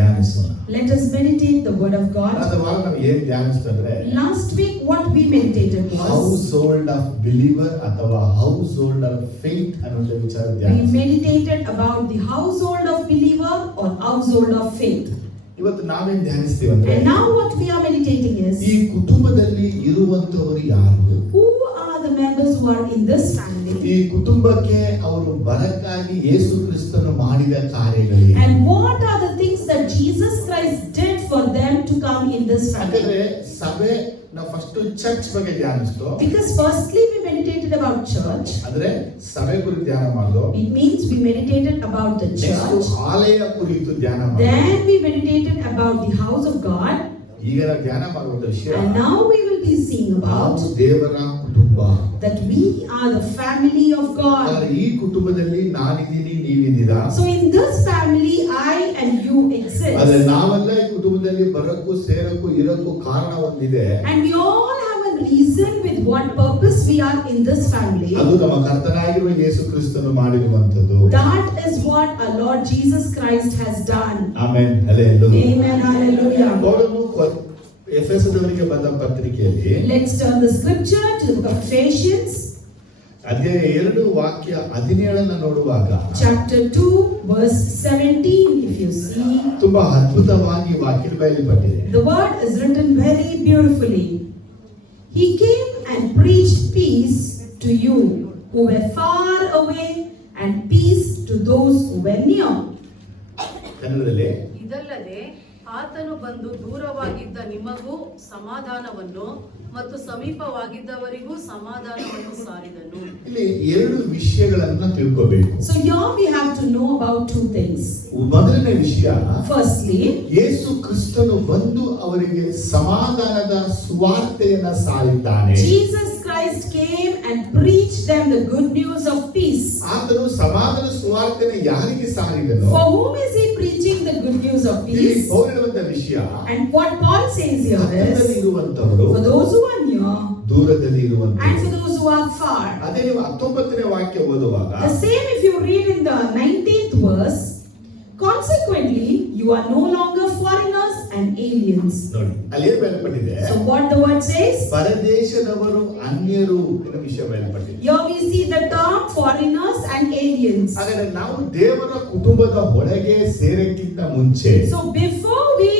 ಧ್ಯಾನಿಸೋಣ. Let us meditate the word of God. ಕಳೆದ ವಾರ ನಾವು ಏನು ಧ್ಯಾನಿಸಿದ್ರೆ Last week what we meditated was house hold of believer ಅಥವಾ ಹೌಸ್ ಹೋಲ್ಡ್ ಆಫ್ ಫೇತ್ ಅನ್ನೋ ವಿಚಾರ we ಧ್ಯಾನಿಸೋಣ. meditated about the household of believer or household of faith. ಇವತ್ತು ನಾವೇನ್ ಧ್ಯಾನಿಸ್ತೀವಿ ಅಂದ್ರೆ And now what we are meditating is ಈ ಕುಟುಂಬದಲ್ಲಿ ಇರುವಂತವರು ಯಾರು, who are the members who are in this family, ಈ ಕುಟುಂಬಕ್ಕೆ ಅವರು ಬರಕ್ಕಾಗಿ ಯೇಸು ಕ್ರಿಸ್ತನು ಮಾಡಿದ ಕಾರ್ಯಗಳೇನು, and what are the things that Jesus Christ did for them to come in this family. ಯಾಕಂದ್ರೆ ಸಭೆ ನಾವು ಫಸ್ಟ್ ಚರ್ಚ್ ಬಗ್ಗೆ ಧ್ಯಾನಿಸ್ತು. Because firstly we meditated about church. ಅಂದ್ರೆ ಸಭೆ ಕುರಿತು ಧ್ಯಾನ ಮಾಡೋದು. It means we meditated about the church. ಆಲಯ ಕುರಿತು ಧ್ಯಾನ ಮಾಡೋದು. Then we meditated about the house of God. ಈಗ ನಾವು ಧ್ಯಾನ ಮಾಡುವ ವಿಷಯ And now we will be seeing about ನಾವು ದೇವರ ಕುಟುಂಬ. that we are the family of God. ಈ ಕುಟುಂಬದಲ್ಲಿ ನಾನಿದ್ದೀನಿ, ನೀವಿದ್ದೀರಾ. So in this family I and you exist. ಆದ್ರೆ ನಾವೆಲ್ಲ ಈ ಕುಟುಂಬದಲ್ಲಿ ಬರಕ್ಕೂ ಸೇರಕ್ಕೂ ಇರಕ್ಕೂ ಕಾರಣ ಒಂದಿದೆ. And we all have a reason with what purpose we are in this family. ಅದು ನಮ್ಮ ಕರ್ತನಾಗಿರುವ ಯೇಸು ಕ್ರಿಸ್ತನು ಮಾಡಿರುವಂತದ್ದು. That is what our Lord Jesus Christ has done. Amen. Hallelujah. Amen. Hallelujah. ಪೌಲನು ಎಫೆಸದವರಿಗೆ ಬರೆದ ಪತ್ರಿಕೆಯಲ್ಲಿ Let's turn the scripture to the book of Ephesians. ಅಧ್ಯಾಯ 2 ವಾಕ್ಯ 17 ನೋಡುವಾಗ Chapter 2 verse 17, if you see, ತುಂಬಾ ಅದ್ಭುತವಾಗಿ ವಾಕ್ಯ ಬಯಲುಪಟ್ಟಿದೆ. the word is written very beautifully. He came and preached peace to you who were far away and peace to those who were near. ಕನ್ನಡದಲ್ಲಿ ಇದಲ್ಲದೆ ಆತನು ಬಂದು ದೂರವಾಗಿದ್ದ ನಿಮಗೂ ಸಮಾಧಾನವನ್ನು ಮತ್ತು ಸಮೀಪವಾಗಿದ್ದವರಿಗೂ ಸಮಾಧಾನವನ್ನು ಸಾರಿದನು. ಇಲ್ಲಿ 2 ವಿಷಯಗಳನ್ನು ತಿಳ್ಕೋಬೇಕು. So here we have to know about 2 things. ಮೊದಲನೇ ವಿಷಯ, Firstly, ಯೇಸು ಕ್ರಿಸ್ತನು ಬಂದು ಅವರಿಗೆ ಸಮಾಧಾನದ ಸುವಾರ್ತೆಯನ್ನು ಸಾರಿದ್ದಾನೆ. Jesus Christ came and preached them the good news of peace. ಆತನು ಸಮಾಧಾನ ಸುವಾರ್ತೆಯನ್ನು ಯಾರಿಗೆ ಸಾರಿದನು? For whom is he preaching the good news of ಇಲ್ಲಿ peace? ಪೌಲ ಹೇಳುವಂತ ವಿಷಯ, And what Paul says here ಹತ್ತಿರದಲ್ಲಿ is ಇರುವಂತವರು, for those who are near ದೂರದಲ್ಲಿ and ಇರುವಂತವರು. for those who are far. ಅದೇ ನೀವು 19ನೇ ವಾಕ್ಯ ಓದುವಾಗ The same if you read in the 19th verse, consequently you are no longer foreigners and aliens. ನೋಡಿ ಅಲ್ಲಿ ಏನು ಬಯಲ್ಪಟ್ಟಿದೆ? So what the word says? ಪರದೇಶದವರು ಅನ್ಯರು ಎನ್ನುವ ವಿಷಯ ಬಯಲ್ಪಟ್ಟಿದೆ. Here we see the term foreigners and aliens. ಹಾಗಾದ್ರೆ ನಾವು ದೇವರ ಕುಟುಂಬದ ಒಳಗೆ ಸೇರಕ್ಕಿಂತ ಮುಂಚೆ So before we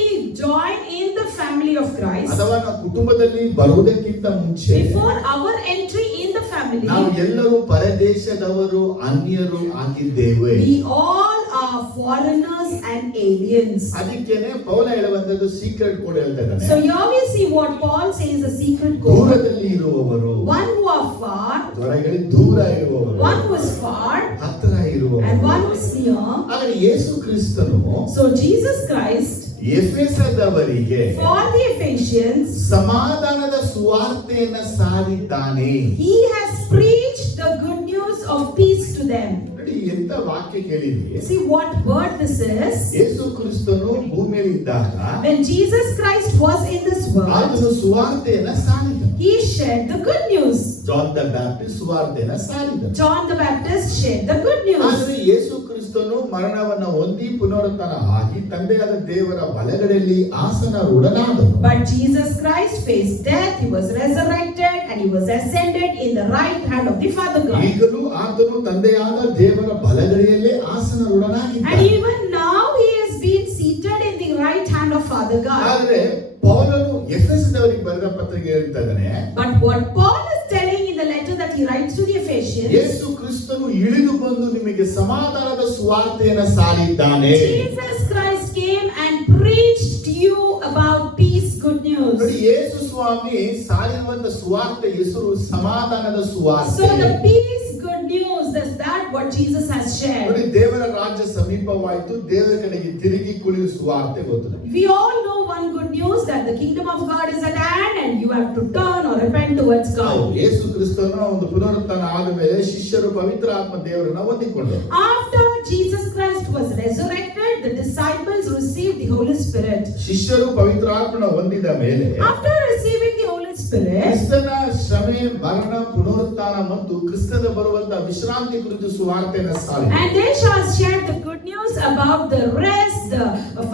join in the family of Christ, ಅಥವಾ ನಾವು ಕುಟುಂಬದಲ್ಲಿ ಬರುವುದಕ್ಕಿಂತ ಮುಂಚೆ before our entry in the family, ನಾವು ಎಲ್ಲರೂ ಪರದೇಶದವರು ಅನ್ಯರು ಆಗಿದ್ದೇವೆ. we all are foreigners and aliens. ಅದಕ್ಕೇನೆ ಪೌಲ ಹೇಳುವಂತದ್ದು ಸೀಕ್ರೆಟ್ ಕೋಡ್ ಹೇಳ್ತಾ ಇದ್ದಾನೆ. So here we see what Paul says, a secret code. ದೂರದಲ್ಲಿ ಇರುವವರು, One who are far, ಹೊರಗಡೆ ದೂರ ಇರುವವರು, one who is far, ಹತ್ತಿರ ಇರುವವರು, and one who is near. ಆದರೆ ಯೇಸು ಕ್ರಿಸ್ತನು So Jesus Christ, ಎಫೆಸದವರಿಗೆ for the Ephesians, ಸಮಾಧಾನದ ಸುವಾರ್ತೆಯನ್ನು ಸಾರಿದ್ದಾನೆ. he has preached the good news of peace to them. ನೋಡಿ ಎಂತ ವಾಕ್ಯ ಕೇಳಿದ್ರಿ? See what word this is. ಯೇಸು ಕ್ರಿಸ್ತನು ಭೂಮಿಯಲ್ಲಿ ಇದ್ದಾಗ When Jesus Christ was in this world, ಆತನು ಸುವಾರ್ತೆಯನ್ನು ಸಾರಿದನು. he shared the good news. John the Baptist ಸುವಾರ್ತೆಯನ್ನು ಸಾರಿದನು. John the Baptist shared the good news. ಆದರೆ ಯೇಸು ಕ್ರಿಸ್ತನು ಮರಣವನ್ನು ಹೊಂದಿ ಪುನರುತ್ಥಾನ ಆಗಿ ತಂದೆಯಾದ ದೇವರ ಬಲಗಡೆಯಲ್ಲಿ ಆಸನರೂಢನಾದನು. But Jesus Christ faced death, he was resurrected, and he was ascended in the right hand of the Father God. ಈಗಲೂ ಆತನು ತಂದೆಯಾದ ದೇವರ ಬಲಗಡೆಯಲ್ಲೇ And ಆಸನರೂಢನಾಗಿದ್ದಾನೆ. even now he has been seated in the right hand of Father God. ಆದರೆ ಪೌಲನು ಎಫೆಸದವರಿಗೆ ಬರೆದ ಪತ್ರಿಕೆ ಹೇಳ್ತಾ ಇದ್ದಾನೆ, But what Paul is telling in the letter that he writes to the Ephesians, ಯೇಸು ಕ್ರಿಸ್ತನು ಇಳಿದು ಬಂದು ನಿಮಗೆ ಸಮಾಧಾನದ ಸುವಾರ್ತೆಯನ್ನು ಸಾರಿದ್ದಾನೆ. Jesus Christ came and preached to you about peace, good news. ನೋಡಿ, ಯೇಸು ಸ್ವಾಮಿ ಸಾರಿರುವಂತ ಸುವಾರ್ತೆ ಹೆಸರು ಸಮಾಧಾನದ So ಸುವಾರ್ತೆ. the peace, good news, that's that what Jesus has shared. ನೋಡಿ, ದೇವರ ರಾಜ್ಯ ಸಮೀಪವಾಯಿತು, ದೇವರ ಕಡೆಗೆ ತಿರುಗಿ ಕುಳಿಯುವ ಸುವಾರ್ತೆ ಗೊತ್ತಿದೆ. We all know one good news, that the kingdom of God is at hand and you have to turn or repent towards God. ಯೇಸು ಕ್ರಿಸ್ತನ ಒಂದು ಪುನರುತ್ಥಾನ ಆದ ಮೇಲೆ ಶಿಷ್ಯರು ಪವಿತ್ರ ಆತ್ಮ ದೇವರನ್ನ ಹೊಂದಿಕೊಂಡರು. After Jesus Christ was resurrected, the disciples received the Holy Spirit. ಶಿಷ್ಯರು ಪವಿತ್ರ ಆತ್ಮನ ಹೊಂದಿದ ಮೇಲೆ After receiving the Holy Spirit, ಕ್ರಿಸ್ತನ ಶ್ರಮೆ, ಮರಣ, ಪುನರುತ್ಥಾನ ಮತ್ತು ಕ್ರಿಸ್ತನ ಬರುವಂತ ವಿಶ್ರಾಂತಿ ಕುರಿತು ಸುವಾರ್ತೆಯನ್ನು ಸಾರಿದರು. and they shall share the good news about the rest, the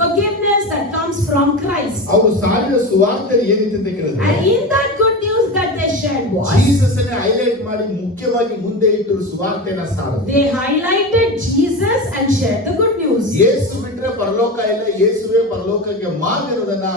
forgiveness that comes from Christ. ಅವರು ಸಾರಿದ ಸುವಾರ್ತೆ ಏನಿತ್ತು ಅಂತ ಕೇಳಿದ್ರೆ And in that good news that they shared was, Jesus ಅನ್ನು ಹೈಲೈಟ್ ಮಾಡಿ ಮುಖ್ಯವಾಗಿ ಮುಂದೆ ಇಟ್ಟರು ಸುವಾರ್ತೆನ ಸಾರಿದ್ರು. they highlighted Jesus and shared the good news. ಯೇಸು ಬಿಟ್ರೆ ಪರಲೋಕ ಇಲ್ಲ, ಯೇಸುವೇ ಪರಲೋಕಕ್ಕೆ ಮಾರ್ಗ ಇರೋದನ್ನ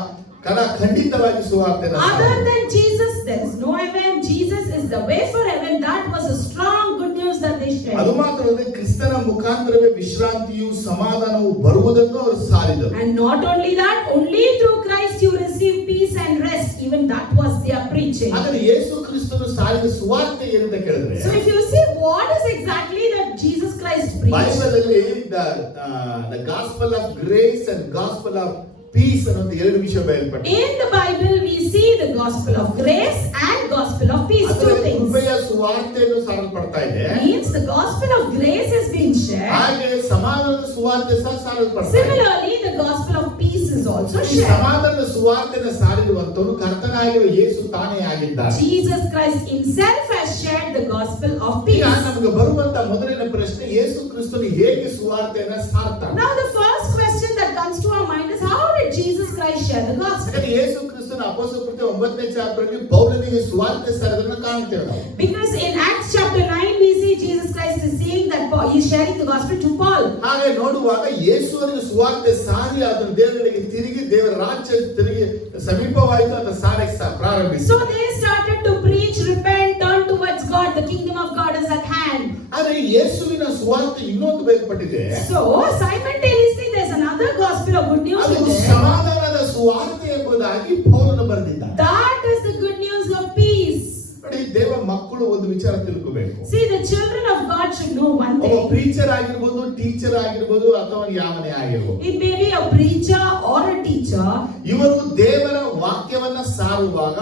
ಖಂಡಿತವಾಗಿ ಸುವಾರ್ತೆನ Other ಸಾರಿದ್ರು. than Jesus, there is no heaven. Jesus is the way for heaven. That was a strong good news that they ಅದು shared. ಮಾತ್ರವಲ್ಲದೆ ಕ್ರಿಸ್ತನ ಮುಖಾಂತರವೇ ವಿಶ್ರಾಂತಿಯು ಸಮಾಧಾನವು ಬರುವುದನ್ನು ಅವರು ಸಾರಿದರು. And not only that, only through Christ you receive peace and rest. Even that was their preaching. ಆದರೆ ಯೇಸು ಕ್ರಿಸ್ತನು ಸಾರಿದ ಸುವಾರ್ತೆ ಏನಂತ ಕೇಳಿದ್ರೆ So if you see what is exactly that Jesus Christ preached. Bible ಅಲ್ಲಿ the gospel of grace and gospel of peace ಅನ್ನೋ ಎರಡು ವಿಷಯ ಬಯಲ್ಪಟ್ಟಿದೆ. In the Bible we see the gospel of grace and gospel of peace. Two things. ಕೃಪೆಯ ಸುವಾರ್ತೆಯನ್ನು ಸಾರಲ್ಪಡ್ತಾ ಇದೆ. Means the gospel of grace is being shared. ಹಾಗೆ ಸಮಾಧಾನದ ಸುವಾರ್ತೆ ಸಹ ಸಾರಲ್ಪಡ್ತಾ ಇದೆ. Similarly, the gospel of peace is also ಈ shared. ಸಮಾಧಾನದ ಸುವಾರ್ತೆಯನ್ನು ಸಾರಿರುವಂತವರು ಕರ್ತನಾಗಿರುವ ಯೇಸು ತಾನೇ ಆಗಿದ್ದಾರೆ. Jesus Christ himself has shared the gospel of ಈಗ peace. ನಮಗೆ ಬರುವಂತ ಮೊದಲನೇ ಪ್ರಶ್ನೆ, ಯೇಸು ಕ್ರಿಸ್ತನು ಹೇಗೆ ಸುವಾರ್ತೆಯನ್ನು ಸಾರ್ತಾನೆ? Now the first question that comes to our mind is, how did Jesus Christ share the gospel? ಯಾಕಂದ್ರೆ ಯೇಸು ಕ್ರಿಸ್ತನ ಅಪೊಸ್ತಲ ಕೃತ್ಯ 9ನೇ ಚಾಪ್ಟರ್ನಲ್ಲಿ ಪೌಲನಿಗೆ ಸುವಾರ್ತೆ ಸಾರದನ್ನ ಕಾಣ್ತೇವೆ ನಾವು. Because in Acts chapter 9 we see Jesus Christ is saying that Paul is sharing the gospel to Paul. ಹಾಗೆ ನೋಡುವಾಗ ಯೇಸುವಿಗೆ ಸುವಾರ್ತೆ ಸಾರಿ ಅದನ್ನು ದೇವರಿಗೆ ತಿರುಗಿ ದೇವರ ರಾಜ್ಯ ತಿರುಗಿ ಸಮೀಪವಾಯಿತು ಅಂತ ಸಾರಕ್ಕೆ ಪ್ರಾರಂಭಿಸಿ. So they started to preach, repent, turn towards God, the kingdom of God is at hand. ಆದರೆ ಯೇಸುವಿನ ಸುವಾರ್ತೆ ಇನ್ನೊಂದು ಬೇರ್ಪಟ್ಟಿದೆ. So simultaneously there's another gospel of good news ಅದು in there. ಸಮಾಧಾನದ ಸುವಾರ್ತೆ ಎಂಬುದಾಗಿ ಪೌಲನು ಬರೆದಿದ್ದಾನೆ. That is the good news of peace. ನೋಡಿ, ದೇವ ಮಕ್ಕಳು ಒಂದು ವಿಚಾರ ತಿಳ್ಕೋಬೇಕು. See, the children of God should know one ಒಬ್ಬ thing. ಪ್ರೀಚರ್ ಆಗಿರ್ಬೋದು, ಟೀಚರ್ ಆಗಿರ್ಬೋದು, ಅಥವಾ ಯಾವನೇ ಆಗಿರ್ಬೋದು, It may be a preacher or a teacher. ಇವರು ದೇವರ ವಾಕ್ಯವನ್ನ ಸಾರುವಾಗ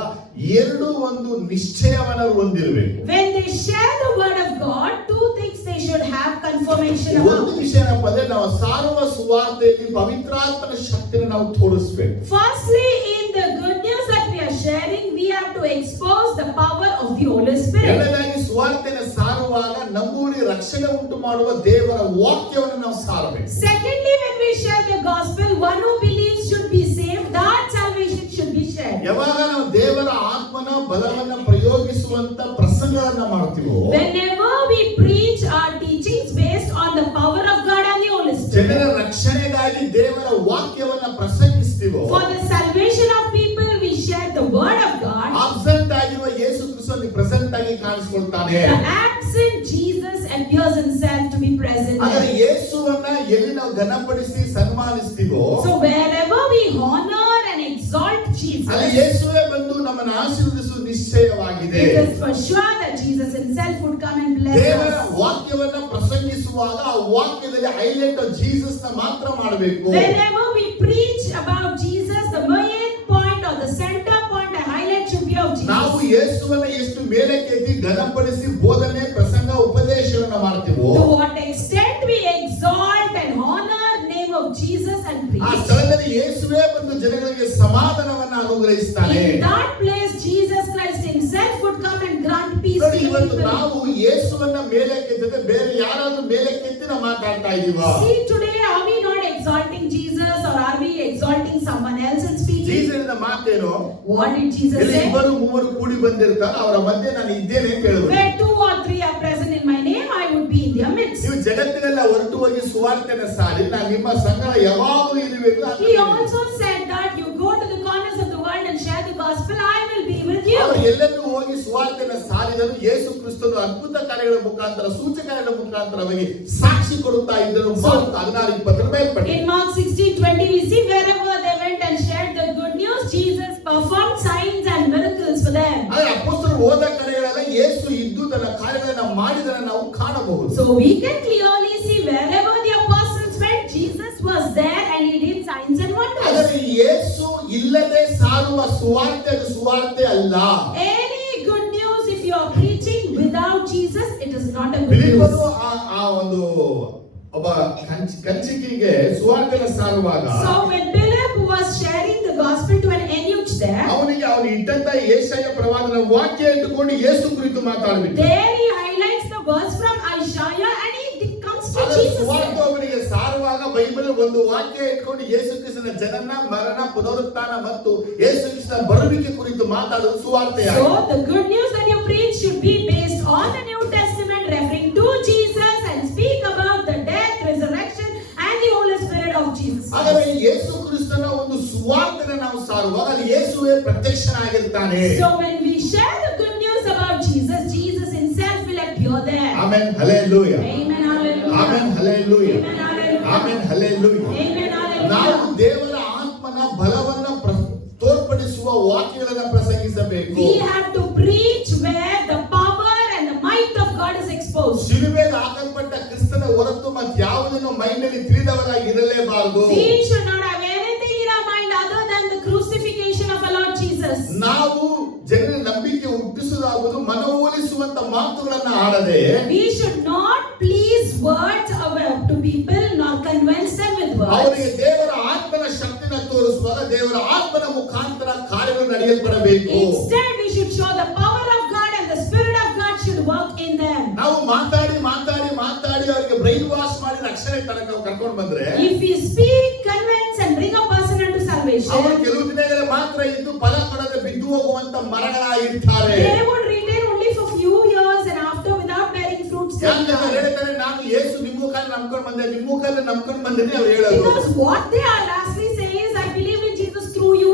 ಎರಡು ಒಂದು ನಿಶ್ಚಯವನ್ನ ಹೊಂದಿರಬೇಕು. When they share the word of God, two things they should have confirmation ಒಂದು about. ವಿಷಯ ಏನಪ್ಪ ಅಂದ್ರೆ, ನಾವು ಸಾರುವ ಸುವಾರ್ತೆಯಲ್ಲಿ ಪವಿತ್ರಾತ್ಮನ ಶಕ್ತಿಯನ್ನು ನಾವು ತೋರಿಸಬೇಕು. Firstly, in the good news that we are sharing, we have to expose the power of the Holy Spirit. ಎರಡನೇದಾಗಿ ಸುವಾರ್ತೆಯನ್ನು ಸಾರುವಾಗ ನಮ್ಮೂರಿಗೆ ರಕ್ಷಣೆ ಉಂಟು ಮಾಡುವ ದೇವರ ವಾಕ್ಯವನ್ನು ನಾವು ಸಾರಬೇಕು. Secondly, when we share the gospel, one who believes should be saved. That salvation should be shared. ಯಾವಾಗ ನಾವು ದೇವರ ಆತ್ಮನ ಬಲವನ್ನ ಪ್ರಯೋಗಿಸುವಂತ ಪ್ರಸಂಗಗಳನ್ನ ಮಾಡ್ತೀವೋ, Whenever we preach our teachings based on the power of God and the Holy Spirit, ಜನರ ರಕ್ಷಣೆಗಾಗಿ ದೇವರ ವಾಕ್ಯವನ್ನ ಪ್ರಸಂಗಿಸ್ತೀವೋ, for the salvation of people, we share the word of God. Absent ಆಗಿರುವ ಯೇಸು ಕ್ರಿಸ್ತನು ಪ್ರೆಸೆಂಟ್ ಆಗಿ ಕಾಣಿಸ್ಕೊಳ್ತಾನೆ. The absent Jesus appears himself to be present. ಹಾಗಾದ್ರೆ ಯೇಸುವನ್ನ ಎಲ್ಲಿ ನಾವು ಘನಪಡಿಸಿ ಸನ್ಮಾನಿಸ್ತೀವೋ, So wherever we honor and exalt Jesus, ಅಲ್ಲಿ ಯೇಸುವೇ ಬಂದು ನಮ್ಮನ್ನು ಆಶೀರ್ವದಿಸುವ ನಿಶ್ಚಯವಾಗಿದೆ. it is for sure that Jesus himself would come and bless ದೇವರ us. ವಾಕ್ಯವನ್ನ ಪ್ರಸಂಗಿಸುವಾಗ ಆ ವಾಕ್ಯದಲ್ಲಿ ಹೈಲೈಟ್ ಜೀಸಸ್ ನ ಮಾತ್ರ ಮಾಡಬೇಕು. Whenever we preach about Jesus, the main point or the center point, a highlight should be of ನಾವು Jesus. ಯೇಸುವನ್ನ ಎಷ್ಟು ಮೇಲಕ್ಕೆತ್ತಿ ಘನಪಡಿಸಿ ಬೋಧನೆ ಪ್ರಸಂಗ ಉಪದೇಶವನ್ನ ಮಾಡ್ತೀವೋ, To what extent we exalt and honor name of Jesus and ಆ preach, ಸ್ಥಳದಲ್ಲಿ ಯೇಸುವೇ ಬಂದು ಜನಗಳಿಗೆ ಸಮಾಧಾನವನ್ನ ಅನುಗ್ರಹಿಸ್ತಾನೆ. in that place Jesus Christ himself would come and grant peace ನೋಡಿ, to ಇವತ್ತು people. ನಾವು ಯೇಸುವನ್ನ ಮೇಲಕ್ಕೆತ್ತದೆ ಬೇರೆ ಯಾರಾದ್ರೂ ಮೇಲಕ್ಕೆತ್ತಿ ನಾವು ಮಾತಾಡ್ತಾ ಇದೀವಾ? See, today are we not exalting Jesus or are we exalting someone else in speaking? ಜೀಸಸ್ನ ಮಾತೇನು? What did Jesus ಇಲ್ಲಿ say? ಇಬ್ಬರು ಮೂವರು ಕೂಡಿ ಬಂದಿರ್ತಾರೆ, ಅವರ ಮಧ್ಯೆ ನಾನು ಇದ್ದೇನೆ ಅಂತ ಹೇಳಿದ್ರು. Where 2 or 3 are present in my name, I would be in their midst. ನೀವು ಜಗತ್ತಿನೆಲ್ಲ ಹೊರಟು ಹೋಗಿ ಸುವಾರ್ತೆನ ಸಾರಿ, ನಾನು ನಿಮ್ಮ ಸಂಗಡ ಯಾವಾಗಲೂ ಇರಬೇಕು ಅಂತ He ಹೇಳಿದ್ರು. also said that you go to the corners of the world and share the gospel, I will be with you. ಅವರು ಎಲ್ಲೆಲ್ಲೂ ಹೋಗಿ ಸುವಾರ್ತೆನ ಸಾರಿದರು. ಯೇಸು ಕ್ರಿಸ್ತನು ಅದ್ಭುತ ಕಾರ್ಯಗಳ ಮುಖಾಂತರ, ಸೂಚಕಗಳ ಮುಖಾಂತರವಾಗಿ ಸಾಕ್ಷಿ ಕೊಡುತ್ತಾ ಇದ್ದರು. ಮಾರ್ಕ್ 16:20 ಬಯಲ್ಪಟ್ಟಿದೆ. In Mark 16:20 we see wherever they went and shared the good news, Jesus performed signs and miracles for them. ಆದರೆ ಅಪೊಸ್ತಲರು ಹೋದ ಕಡೆಗಳೆಲ್ಲ ಯೇಸು ಇದ್ದು ತನ್ನ ಕಾರ್ಯಗಳನ್ನ ಮಾಡಿದನ್ನ ನಾವು ಕಾಣಬಹುದು. So we can clearly see wherever the apostles went, Jesus was there and he did signs and wonders. ಆದರೆ ಯೇಸು ಇಲ್ಲದೆ ಸಾರುವ ಸುವಾರ್ತೆ ಅದು ಸುವಾರ್ತೆ ಅಲ್ಲ. Any good news, if you are preaching without Jesus, it is not a good ಫಿಲಿಪ್ಪನು news. ಆ ಒಂದು ಒಬ್ಬ ಕಂಚಿಕಿಗೆ ಸುವಾರ್ತೆನ ಸಾರುವಾಗ, So when Philip was sharing the gospel to an eunuch there, ಅವನಿಗೆ ಅವನು ಇಟ್ಟಂತ ಯೆಶಾಯ ಪ್ರವಾದನ ವಾಕ್ಯ ಇಟ್ಟುಕೊಂಡು ಯೇಸು ಕುರಿತು ಮಾತಾಡಬೇಕು. there he highlights the verse from Isaiah and he comes to ಆದರೆ Jesus ಸುವಾರ್ತೆ said. ಒಬ್ಬನಿಗೆ ಸಾರುವಾಗ ಬೈಬಲ್ ಒಂದು ವಾಕ್ಯ ಇಟ್ಕೊಂಡು ಯೇಸು ಕ್ರಿಸ್ತನ ಜನನ ಮರಣ ಪುನರುತ್ಥಾನ ಮತ್ತು ಯೇಸು ಕ್ರಿಸ್ತನ ಬರುವಿಕೆ ಕುರಿತು ಮಾತಾಡೋದು ಸುವಾರ್ತೆಯಾಗಿದೆ. So the good news that you preach should be based on the New Testament, referring to Jesus and speak about the death, resurrection and the Holy Spirit of Jesus ಹಾಗಾದ್ರೆ Christ. ಯೇಸು ಕ್ರಿಸ್ತನ ಒಂದು ಸುವಾರ್ತೆನ ನಾವು ಸಾರುವಾಗ ಅಲ್ಲಿ ಯೇಸುವೇ ಪ್ರತ್ಯಕ್ಷನಾಗಿರ್ತಾನೆ. So when we share the good news about Jesus, Jesus himself will appear there. Amen hallelujah. Amen, hallelujah. Amen hallelujah. Amen, hallelujah. Amen hallelujah. Amen, ನಾವು hallelujah. ದೇವರ ಆತ್ಮನ ಬಲವನ್ನ ತೋರ್ಪಡಿಸುವ ವಾಕ್ಯಗಳನ್ನ ಪ್ರಸಂಗಿಸಬೇಕು. We have to preach where the power and the might of God is exposed. ಶಿಲುಬೆಗೆ ಹಾಕಲ್ಪಟ್ಟ ಕ್ರಿಸ್ತನ ಹೊರತು ಮತ್ತೆ ಯಾವುದನ್ನು ಮೈಂಡಲ್ಲಿ ತಿಳಿದವರಾಗಿ ಇರಲೇಬಾರದು. We should not have anything in our mind other than the crucifixion of our Lord Jesus. ನಾವು ಜನರ ನಂಬಿಕೆ ಹುಟ್ಟಿಸುವುದಾಗುವುದು ಮನವೊಲಿಸುವಂತ ಮಾತುಗಳನ್ನ ಆಡದೆ. We should not please words to people, nor convince them with words. ಅವರಿಗೆ ದೇವರ ಆತ್ಮನ ಶಕ್ತಿನ ತೋರಿಸುವಾಗ ದೇವರ ಆತ್ಮನ ಮುಖಾಂತರ ಕಾರ್ಯಗಳು ನಡೆಯಲ್ಪಡಬೇಕು. Instead, we should show the power of God and the Spirit of God should work in them. ನಾವು ಮಾತಾಡಿ ಅವರಿಗೆ ಬ್ರೈನ್ ವಾಶ್ ಮಾಡಿ ರಕ್ಷಣೆ ತನಕ ಕರ್ಕೊಂಡು ಬಂದ್ರೆ If we speak, convince and bring a person into ಅವರು salvation, ಕೆಲವು ದಿನಗಳ ಮಾತ್ರ ಇದ್ದು ಫಲ ಕೊಡದೆ ಬಿದ್ದು ಹೋಗುವಂತ ಮರಗಳಾಗಿರ್ತಾರೆ. they would remain only for few years and after without bearing fruits. they ಯಾಕಂದ್ರೆ die. ಹೇಳ್ತಾರೆ ನಾನು ಯೇಸು ನಿಮ್ಮ ಮುಖಾಂತರ ನಂಬ್ಕೊಂಡು ಬಂದೆ ಅವ್ರು ಹೇಳೋದು. Because what they are lastly saying is, I believe in Jesus through you,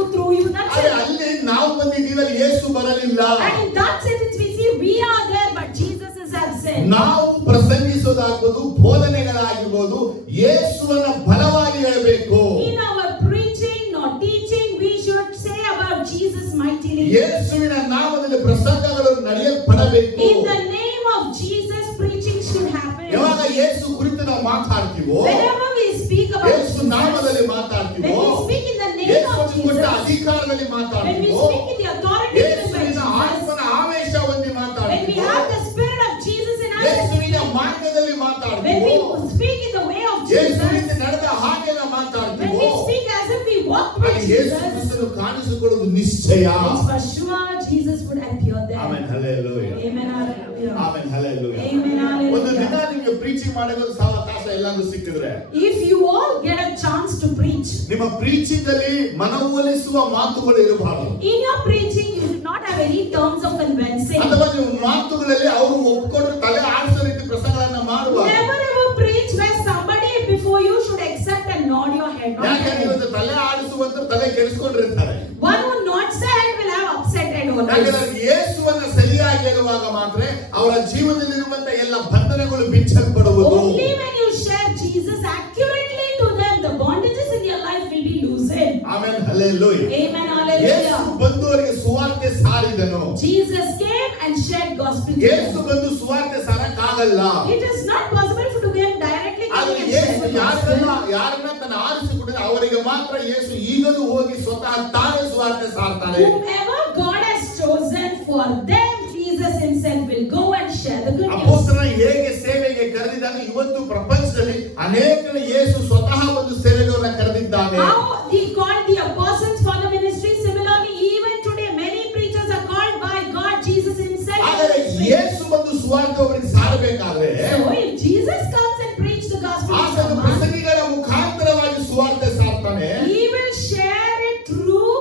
that's ಆದ್ರೆ it. ಅಲ್ಲಿ ನಾವು ಬಂದಿದ್ದೀವಲ್ಲಿ ಯೇಸು ಬರಲಿಲ್ಲ. And in that sentence we see we are there, but Jesus is absent. ನಾವು ಪ್ರಸಂಗಿಸೋದಾಗ್ಬೋದು ಬೋಧನೆಗಳಾಗಿರ್ಬೋದು ಯೇಸುವನ್ನ ಬಲವಾಗಿ ಹೇಳಬೇಕು. In our preaching or teaching, we should say about Jesus mightily. ಯೇಸುವಿನ ನಾಮದಲ್ಲಿ ಪ್ರಸಂಗಗಳು ನಡೆಯಲ್ಪಡಬೇಕು. In the name of Jesus, preaching should happen. ಯಾವಾಗ ಯೇಸು ಕುರಿತು ನಾವು ಮಾತಾಡ್ತೀವೋ, Whenever we speak about ಯೇಸು Jesus, ನಾಮದಲ್ಲಿ when ಮಾತಾಡ್ತೀವೋ, we speak in the name of ಯೇಸುವಿನ ಕೊಟ್ಟ Jesus, ಅಧಿಕಾರದಲ್ಲಿ when we ಮಾತಾಡ್ತೀವೋ, speak in the authority given by ಯೇಸುವಿನ Jesus, ಆತ್ಮನ ಆವೇಶ ಹೊಂದಿ when we ಮಾತಾಡ್ತೀವೋ, have the Spirit of Jesus in us, ಯೇಸುವಿನ ಮಾರ್ಗದಲ್ಲಿ when ಮಾತಾಡ್ತೀವೋ, we speak in the way of Jesus, ಯೇಸುವಿನ ನಡೆದ ಹಾಗೆ ನಾವು when ಮಾತಾಡ್ತೀವೋ, we speak as if we walk with ಅಲ್ಲಿ ಯೇಸು Jesus, ಕ್ರಿಸ್ತನು ಕಾಣಿಸಿಕೊಳ್ಳುವುದು ನಿಶ್ಚಯ. it's for sure Jesus would appear there. Amen hallelujah. Amen, hallelujah. Amen hallelujah. Amen, ಒಂದು ದಿನ hallelujah. ನಿಮಗೆ ಪ್ರೀಚಿಂಗ್ ಮಾಡೋದು ಅವಕಾಶ ಎಲ್ಲಾದ್ರೂ ಸಿಕ್ಕಿದ್ರೆ If you all get a chance to preach, ನಿಮ್ಮ ಪ್ರೀಚಿಂಗ್ ಅಲ್ಲಿ ಮನವೊಲಿಸುವ ಮಾತುಗಳು ಇರಬಾರದು. in your preaching you should not have any terms of convincing. ಅಥವಾ ನೀವು ಮಾತುಗಳಲ್ಲಿ ಅವರು ಒಪ್ಪಿಕೊಂಡು ತಲೆ ಆಡಿಸೋ ರೀತಿ ಪ್ರಸಂಗಗಳನ್ನ ಮಾಡುವ. Never ever preach where somebody before you should accept and nod your head. ಯಾಕಂದ್ರೆ ಇವತ್ತು ತಲೆ ಆಡಿಸುವಂತ ತಲೆ ಕೆಡಿಸ್ಕೊಂಡಿರ್ತಾರೆ. One who nods their head will have upset head always. ಯಾಕಂದ್ರೆ ಯೇಸುವನ್ನ ಸರಿಯಾಗಿ ಹೇಳುವಾಗ ಮಾತ್ರ ಅವರ ಜೀವನದಲ್ಲಿರುವಂತ ಎಲ್ಲ ಬಂಧನಗಳು ಬಿಚ್ಚಲ್ಪಡುವುದು. Only when you share Jesus accurately to them, the bondages in your life will be loosened. Amen hallelujah. Amen, ಯೇಸು hallelujah. ಬಂದು ಅವರಿಗೆ ಸುವಾರ್ತೆ ಸಾರಿದನು. Jesus came and shared gospel to ಯೇಸು them. ಬಂದು ಸುವಾರ್ತೆ ಸಾರಕ್ಕಾಗಲ್ಲ. It is not possible for to him directly ಆದ್ರೆ coming and Yesu share the gospel. ಯಾರನ್ನ ತನ್ನ ಆರಿಸಿಕೊಂಡಿದ್ದ ಅವರಿಗೆ ಮಾತ್ರ ಯೇಸು ಈಗಲೂ ಹೋಗಿ ಸ್ವತಃ ತಾನೇ ಸುವಾರ್ತೆ ಸಾರ್ತಾನೆ. Whomever God has chosen, for them Jesus himself will go and share the good news. ಅಪೊಸ್ತಲನ ಹೇಗೆ ಸೇವೆಗೆ ಕರೆದಿದ್ದಾನೆ, ಇವತ್ತು ಪ್ರಪಂಚದಲ್ಲಿ ಅನೇಕರು ಯೇಸು ಸ್ವತಃ ಒಂದು ಸೇವೆಗಳನ್ನ ಕರೆದಿದ್ದಾನೆ. How he called the apostles for the ministry, similarly even today many preachers are called by God Jesus himself. ಆದರೆ ಯೇಸು ಬಂದು ಸುವಾರ್ತೆ ಅವರಿಗೆ ಸಾರಬೇಕಾದ್ರೆ So if Jesus comes and preach the gospel to ಆತನು someone, ಪ್ರಸಂಗಿಗಳ ಮುಖಾಂತರವಾಗಿ ಸುವಾರ್ತೆ ಸಾರ್ತಾನೆ. he will share it through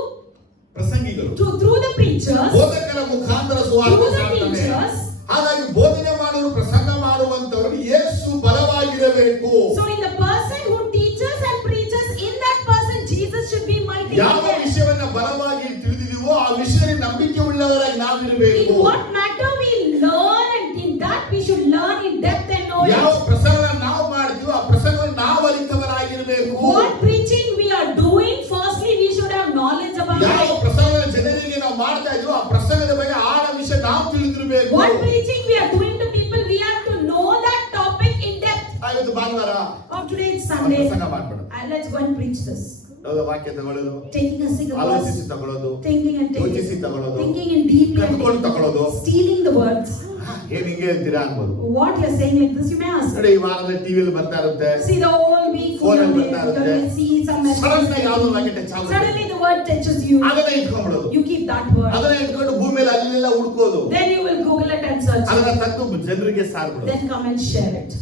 ಪ್ರಸಂಗಿಗಳು the preachers, ಬೋಧಕರ ಮುಖಾಂತರ ಸುವಾರ್ತೆ through the ಸಾರ್ತಾನೆ. teachers. ಹಾಗಾಗಿ ಬೋಧನೆ ಮಾಡುವ ಪ್ರಸಂಗ ಮಾಡುವಂತವರು ಯೇಸು ಬಲವಾಗಿರಬೇಕು. So in the person who teaches and preaches, in that person Jesus should be mighty. ಯಾವ ವಿಷಯವನ್ನ ಬಲವಾಗಿ ತಿಳಿದಿದೀವೋ ಆ ವಿಷಯದಲ್ಲಿ ನಂಬಿಕೆ ಉಳ್ಳವರಾಗಿ ನಾವಿರಬೇಕು. In what matter we learn, and in that we should learn in depth and know ಯಾವ it. ಪ್ರಸಂಗ ನಾವು ಮಾಡ್ತೀವೋ ಆ ಪ್ರಸಂಗವನ್ನು ನಾವು ಅರಿತವರಾಗಿರಬೇಕು. What preaching we are doing, firstly we should have knowledge about ಯಾವ it. ಪ್ರಸಂಗ ಜನರಿಗೆ ನಾವು ಮಾಡ್ತಾ ಇದೀವೋ ಆ ಪ್ರಸಂಗದ ಬಗ್ಗೆ ಆಳ ವಿಷಯ ನಾವು ತಿಳಿದಿರಬೇಕು. What preaching we are doing to people, we have to know that topic in depth. ಇವತ್ತು ಭಾನುವಾರ Of today it's Sunday, ಪ್ರಸಂಗ ಮಾಡ್ಬೇಡ. and let's go and preach this. ವಾಕ್ಯ ತಗೊಳ್ಳೋದು, Taking a single ಆಲೋಚಿಸಿ verse, ತಗೊಳ್ಳೋದು, thinking and ಯೋಚಿಸಿ taking, ತಗೊಳ್ಳೋದು, thinking in deeply and ಕತ್ಕೊಂಡು ತಗೊಳ್ಳೋದು. taking, stealing the words. ಏನ್ ಹಿಂಗೆ ಹೇಳ್ತೀರಾ ಅನ್ಬೋದು. What you are saying like this, you may ask. ನೋಡಿ ಈ ವಾರದಲ್ಲಿ ಟಿವಿಯಲ್ಲಿ ಬರ್ತಾ ಇರುತ್ತೆ, See the whole week, Phone you ಅಲ್ಲಿ may ಬರ್ತಾ ಇರುತ್ತೆ. see some sudden message. ಯಾವ್ದೋ ವಾಕ್ಯ ಟಚ್ ಆಗುತ್ತೆ, Suddenly the word touches you. ಅದನ್ನ ಇಟ್ಕೊಂಡ್ಬಿಡೋದು. You keep that word. ಅದನ್ನ ಇಟ್ಕೊಂಡು ಭೂಮಿಯಲ್ಲಿ ಅಲ್ಲೆಲ್ಲ ಹುಡ್ಕೋದು, Then you will Google it and search ಅದನ್ನ it. ತಂದು ಜನರಿಗೆ ಸಾರ್ಬಿಡೋದು. Then come and share it.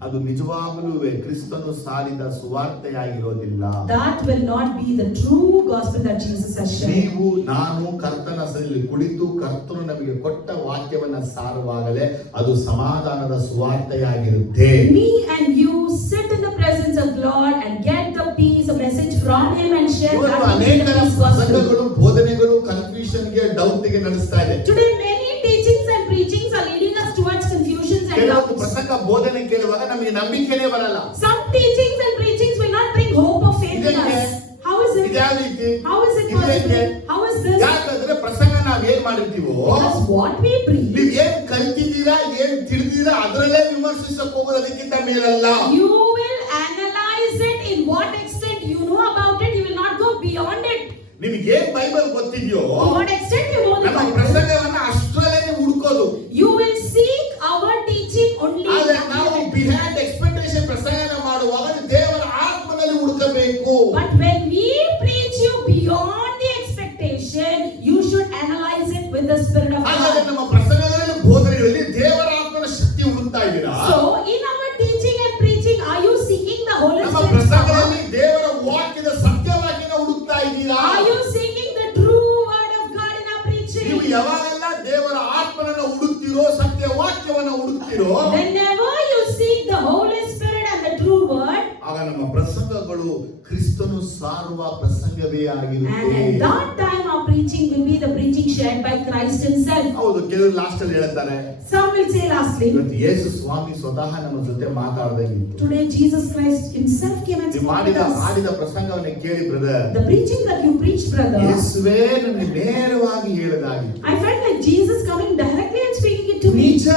ಅದು ನಿಜವಾಗಲೂ ಕ್ರಿಸ್ತನು ಸಾರಿದ ಸುವಾರ್ತೆಯಾಗಿರೋದಿಲ್ಲ. that will not be the true gospel that Jesus has shared. ನೀವು ನಾನು ಕರ್ತನ ಸನ್ನಿಧಿಯಲ್ಲಿ ಕುಳಿತು ಕರ್ತನು ನಮಗೆ ಕೊಟ್ಟ ವಾಕ್ಯವನ್ನ ಸಾರುವಾಗಲೇ ಅದು ಸಮಾಧಾನದ ಸುವಾರ್ತೆಯಾಗಿರುತ್ತೆ. Me and you sit in the presence of Lord and get the peace, a message from Him and share ಇವತ್ತು that ಅನೇಕ peace gospel. ಪ್ರಸಂಗಗಳು ಬೋಧನೆಗಳು ಕನ್ಫ್ಯೂಷನ್ಗೆ ಡೌಟ್ಗೆ ನಡೆಸ್ತಾ ಇದೆ. Today many teachings and preachings are leading us towards confusions and ಕೆಲವೊಂದು doubts. ಪ್ರಸಂಗ ಬೋಧನೆ ಕೇಳುವಾಗ ನಮಗೆ ನಂಬಿಕೆನೇ ಬರಲ್ಲ. Some teachings and preachings will not bring hope or faith in us. How is it? ಇದ್ಯಾವ ರೀತಿ? How is it ಇದೇಕೆ? possible? How is this? ಯಾಕಂದ್ರೆ ಪ್ರಸಂಗ ನಾವ್ ಏನ್ ಮಾಡಿರ್ತೀವೋ Because what we preach, ನೀವ್ ಏನ್ ಕಲ್ತಿದ್ದೀರಾ ಏನ್ ತಿಳಿದಿರಾ ಅದರಲ್ಲೇ ವಿಮರ್ಶಿಸಕ್ ಹೋಗೋದು ಅದಕ್ಕಿಂತ ಮೇಲಲ್ಲ. you will analyze it in what extent you know about it. You will not go beyond it. ನಿಮ್ಗೆ ಏನ್ ಬೈಬಲ್ ಗೊತ್ತಿದ್ಯೋ To what extent you know the ನಮ್ಮ Bible, ಪ್ರಸಂಗವನ್ನ ಅಷ್ಟರಲ್ಲೇ ನೀವು ಹುಡುಕೋದು. you will seek our teaching only. ಆದ್ರೆ ನಾವು ಬಿಹೈಂಡ್ ಎಕ್ಸ್ಪೆಕ್ಟೇಷನ್ ಪ್ರಸಂಗನ ಮಾಡುವಾಗ ದೇವರ ಆತ್ಮನಲ್ಲಿ ಹುಡುಕಬೇಕು. But when we preach you beyond the expectation, you should analyze it with the Spirit of ಹಾಗಾದ್ರೆ God. ನಮ್ಮ ಪ್ರಸಂಗದಲ್ಲಿ ಬೋಧನೆಗಳಲ್ಲಿ ದೇವರ ಆತ್ಮನ ಶಕ್ತಿ ಹುಡುಕ್ತಾ ಇದ್ದೀರಾ? So, in our teaching and preaching, are you seeking the Holy ನಮ್ಮ Spirit's power? ಪ್ರಸಂಗದಲ್ಲಿ ದೇವರ ವಾಕ್ಯದ ಸತ್ಯವಾಕ್ಯನ ಹುಡುಕ್ತಾ ಇದ್ದೀರಾ? Are you seeking the true word of God in our preaching? ನೀವು ಯಾವಾಗೆಲ್ಲ ದೇವರ ಆತ್ಮನನ್ನ ಹುಡುಕ್ತಿರೋ ಸತ್ಯ ವಾಕ್ಯವನ್ನ ಹುಡುಕ್ತಿರೋ Whenever you seek the Holy Spirit and the true word, ಆಗ ನಮ್ಮ ಪ್ರಸಂಗಗಳು ಕ್ರಿಸ್ತನು ಸಾರುವ ಪ್ರಸಂಗವೇ and ಆಗಿರುತ್ತೆ. at that time our preaching will be the preaching shared by Christ Himself. ಹೌದು, ಕೆಲವರು ಲಾಸ್ಟ್ ಅಲ್ಲಿ ಹೇಳ್ತಾರೆ Some will say lastly, ಇವತ್ತು ಯೇಸು ಸ್ವಾಮಿ ಸ್ವತಃ ನಮ್ಮ ಜೊತೆ ಮಾತಾಡ್ದಂಗಿತ್ತು. today Jesus Christ Himself came and ನೀವು spoke with us. ಮಾಡಿದ ಪ್ರಸಂಗವನ್ನ ಕೇಳಿ brother, The preaching that you preached, brother, ಯೇಸುವೇ ನನಗೆ ನೇರವಾಗಿ ಹೇಳಿದಾಗಿತ್ತು. I felt like Jesus coming directly and speaking it to me. ನಿಜ,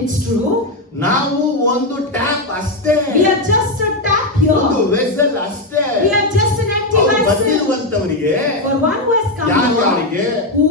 It's true. ನಾವು ಒಂದು ಟ್ಯಾಪ್ ಅಷ್ಟೇ, We are just a tap ಒಂದು here. ವೆಸಲ್ ಅಷ್ಟೇ. We are just an empty ಅವ್ರು vessel. ಬಂದಿರುವಂತವರಿಗೆ For one who has come ಯಾರ್ಯಾರಿಗೆ here, who,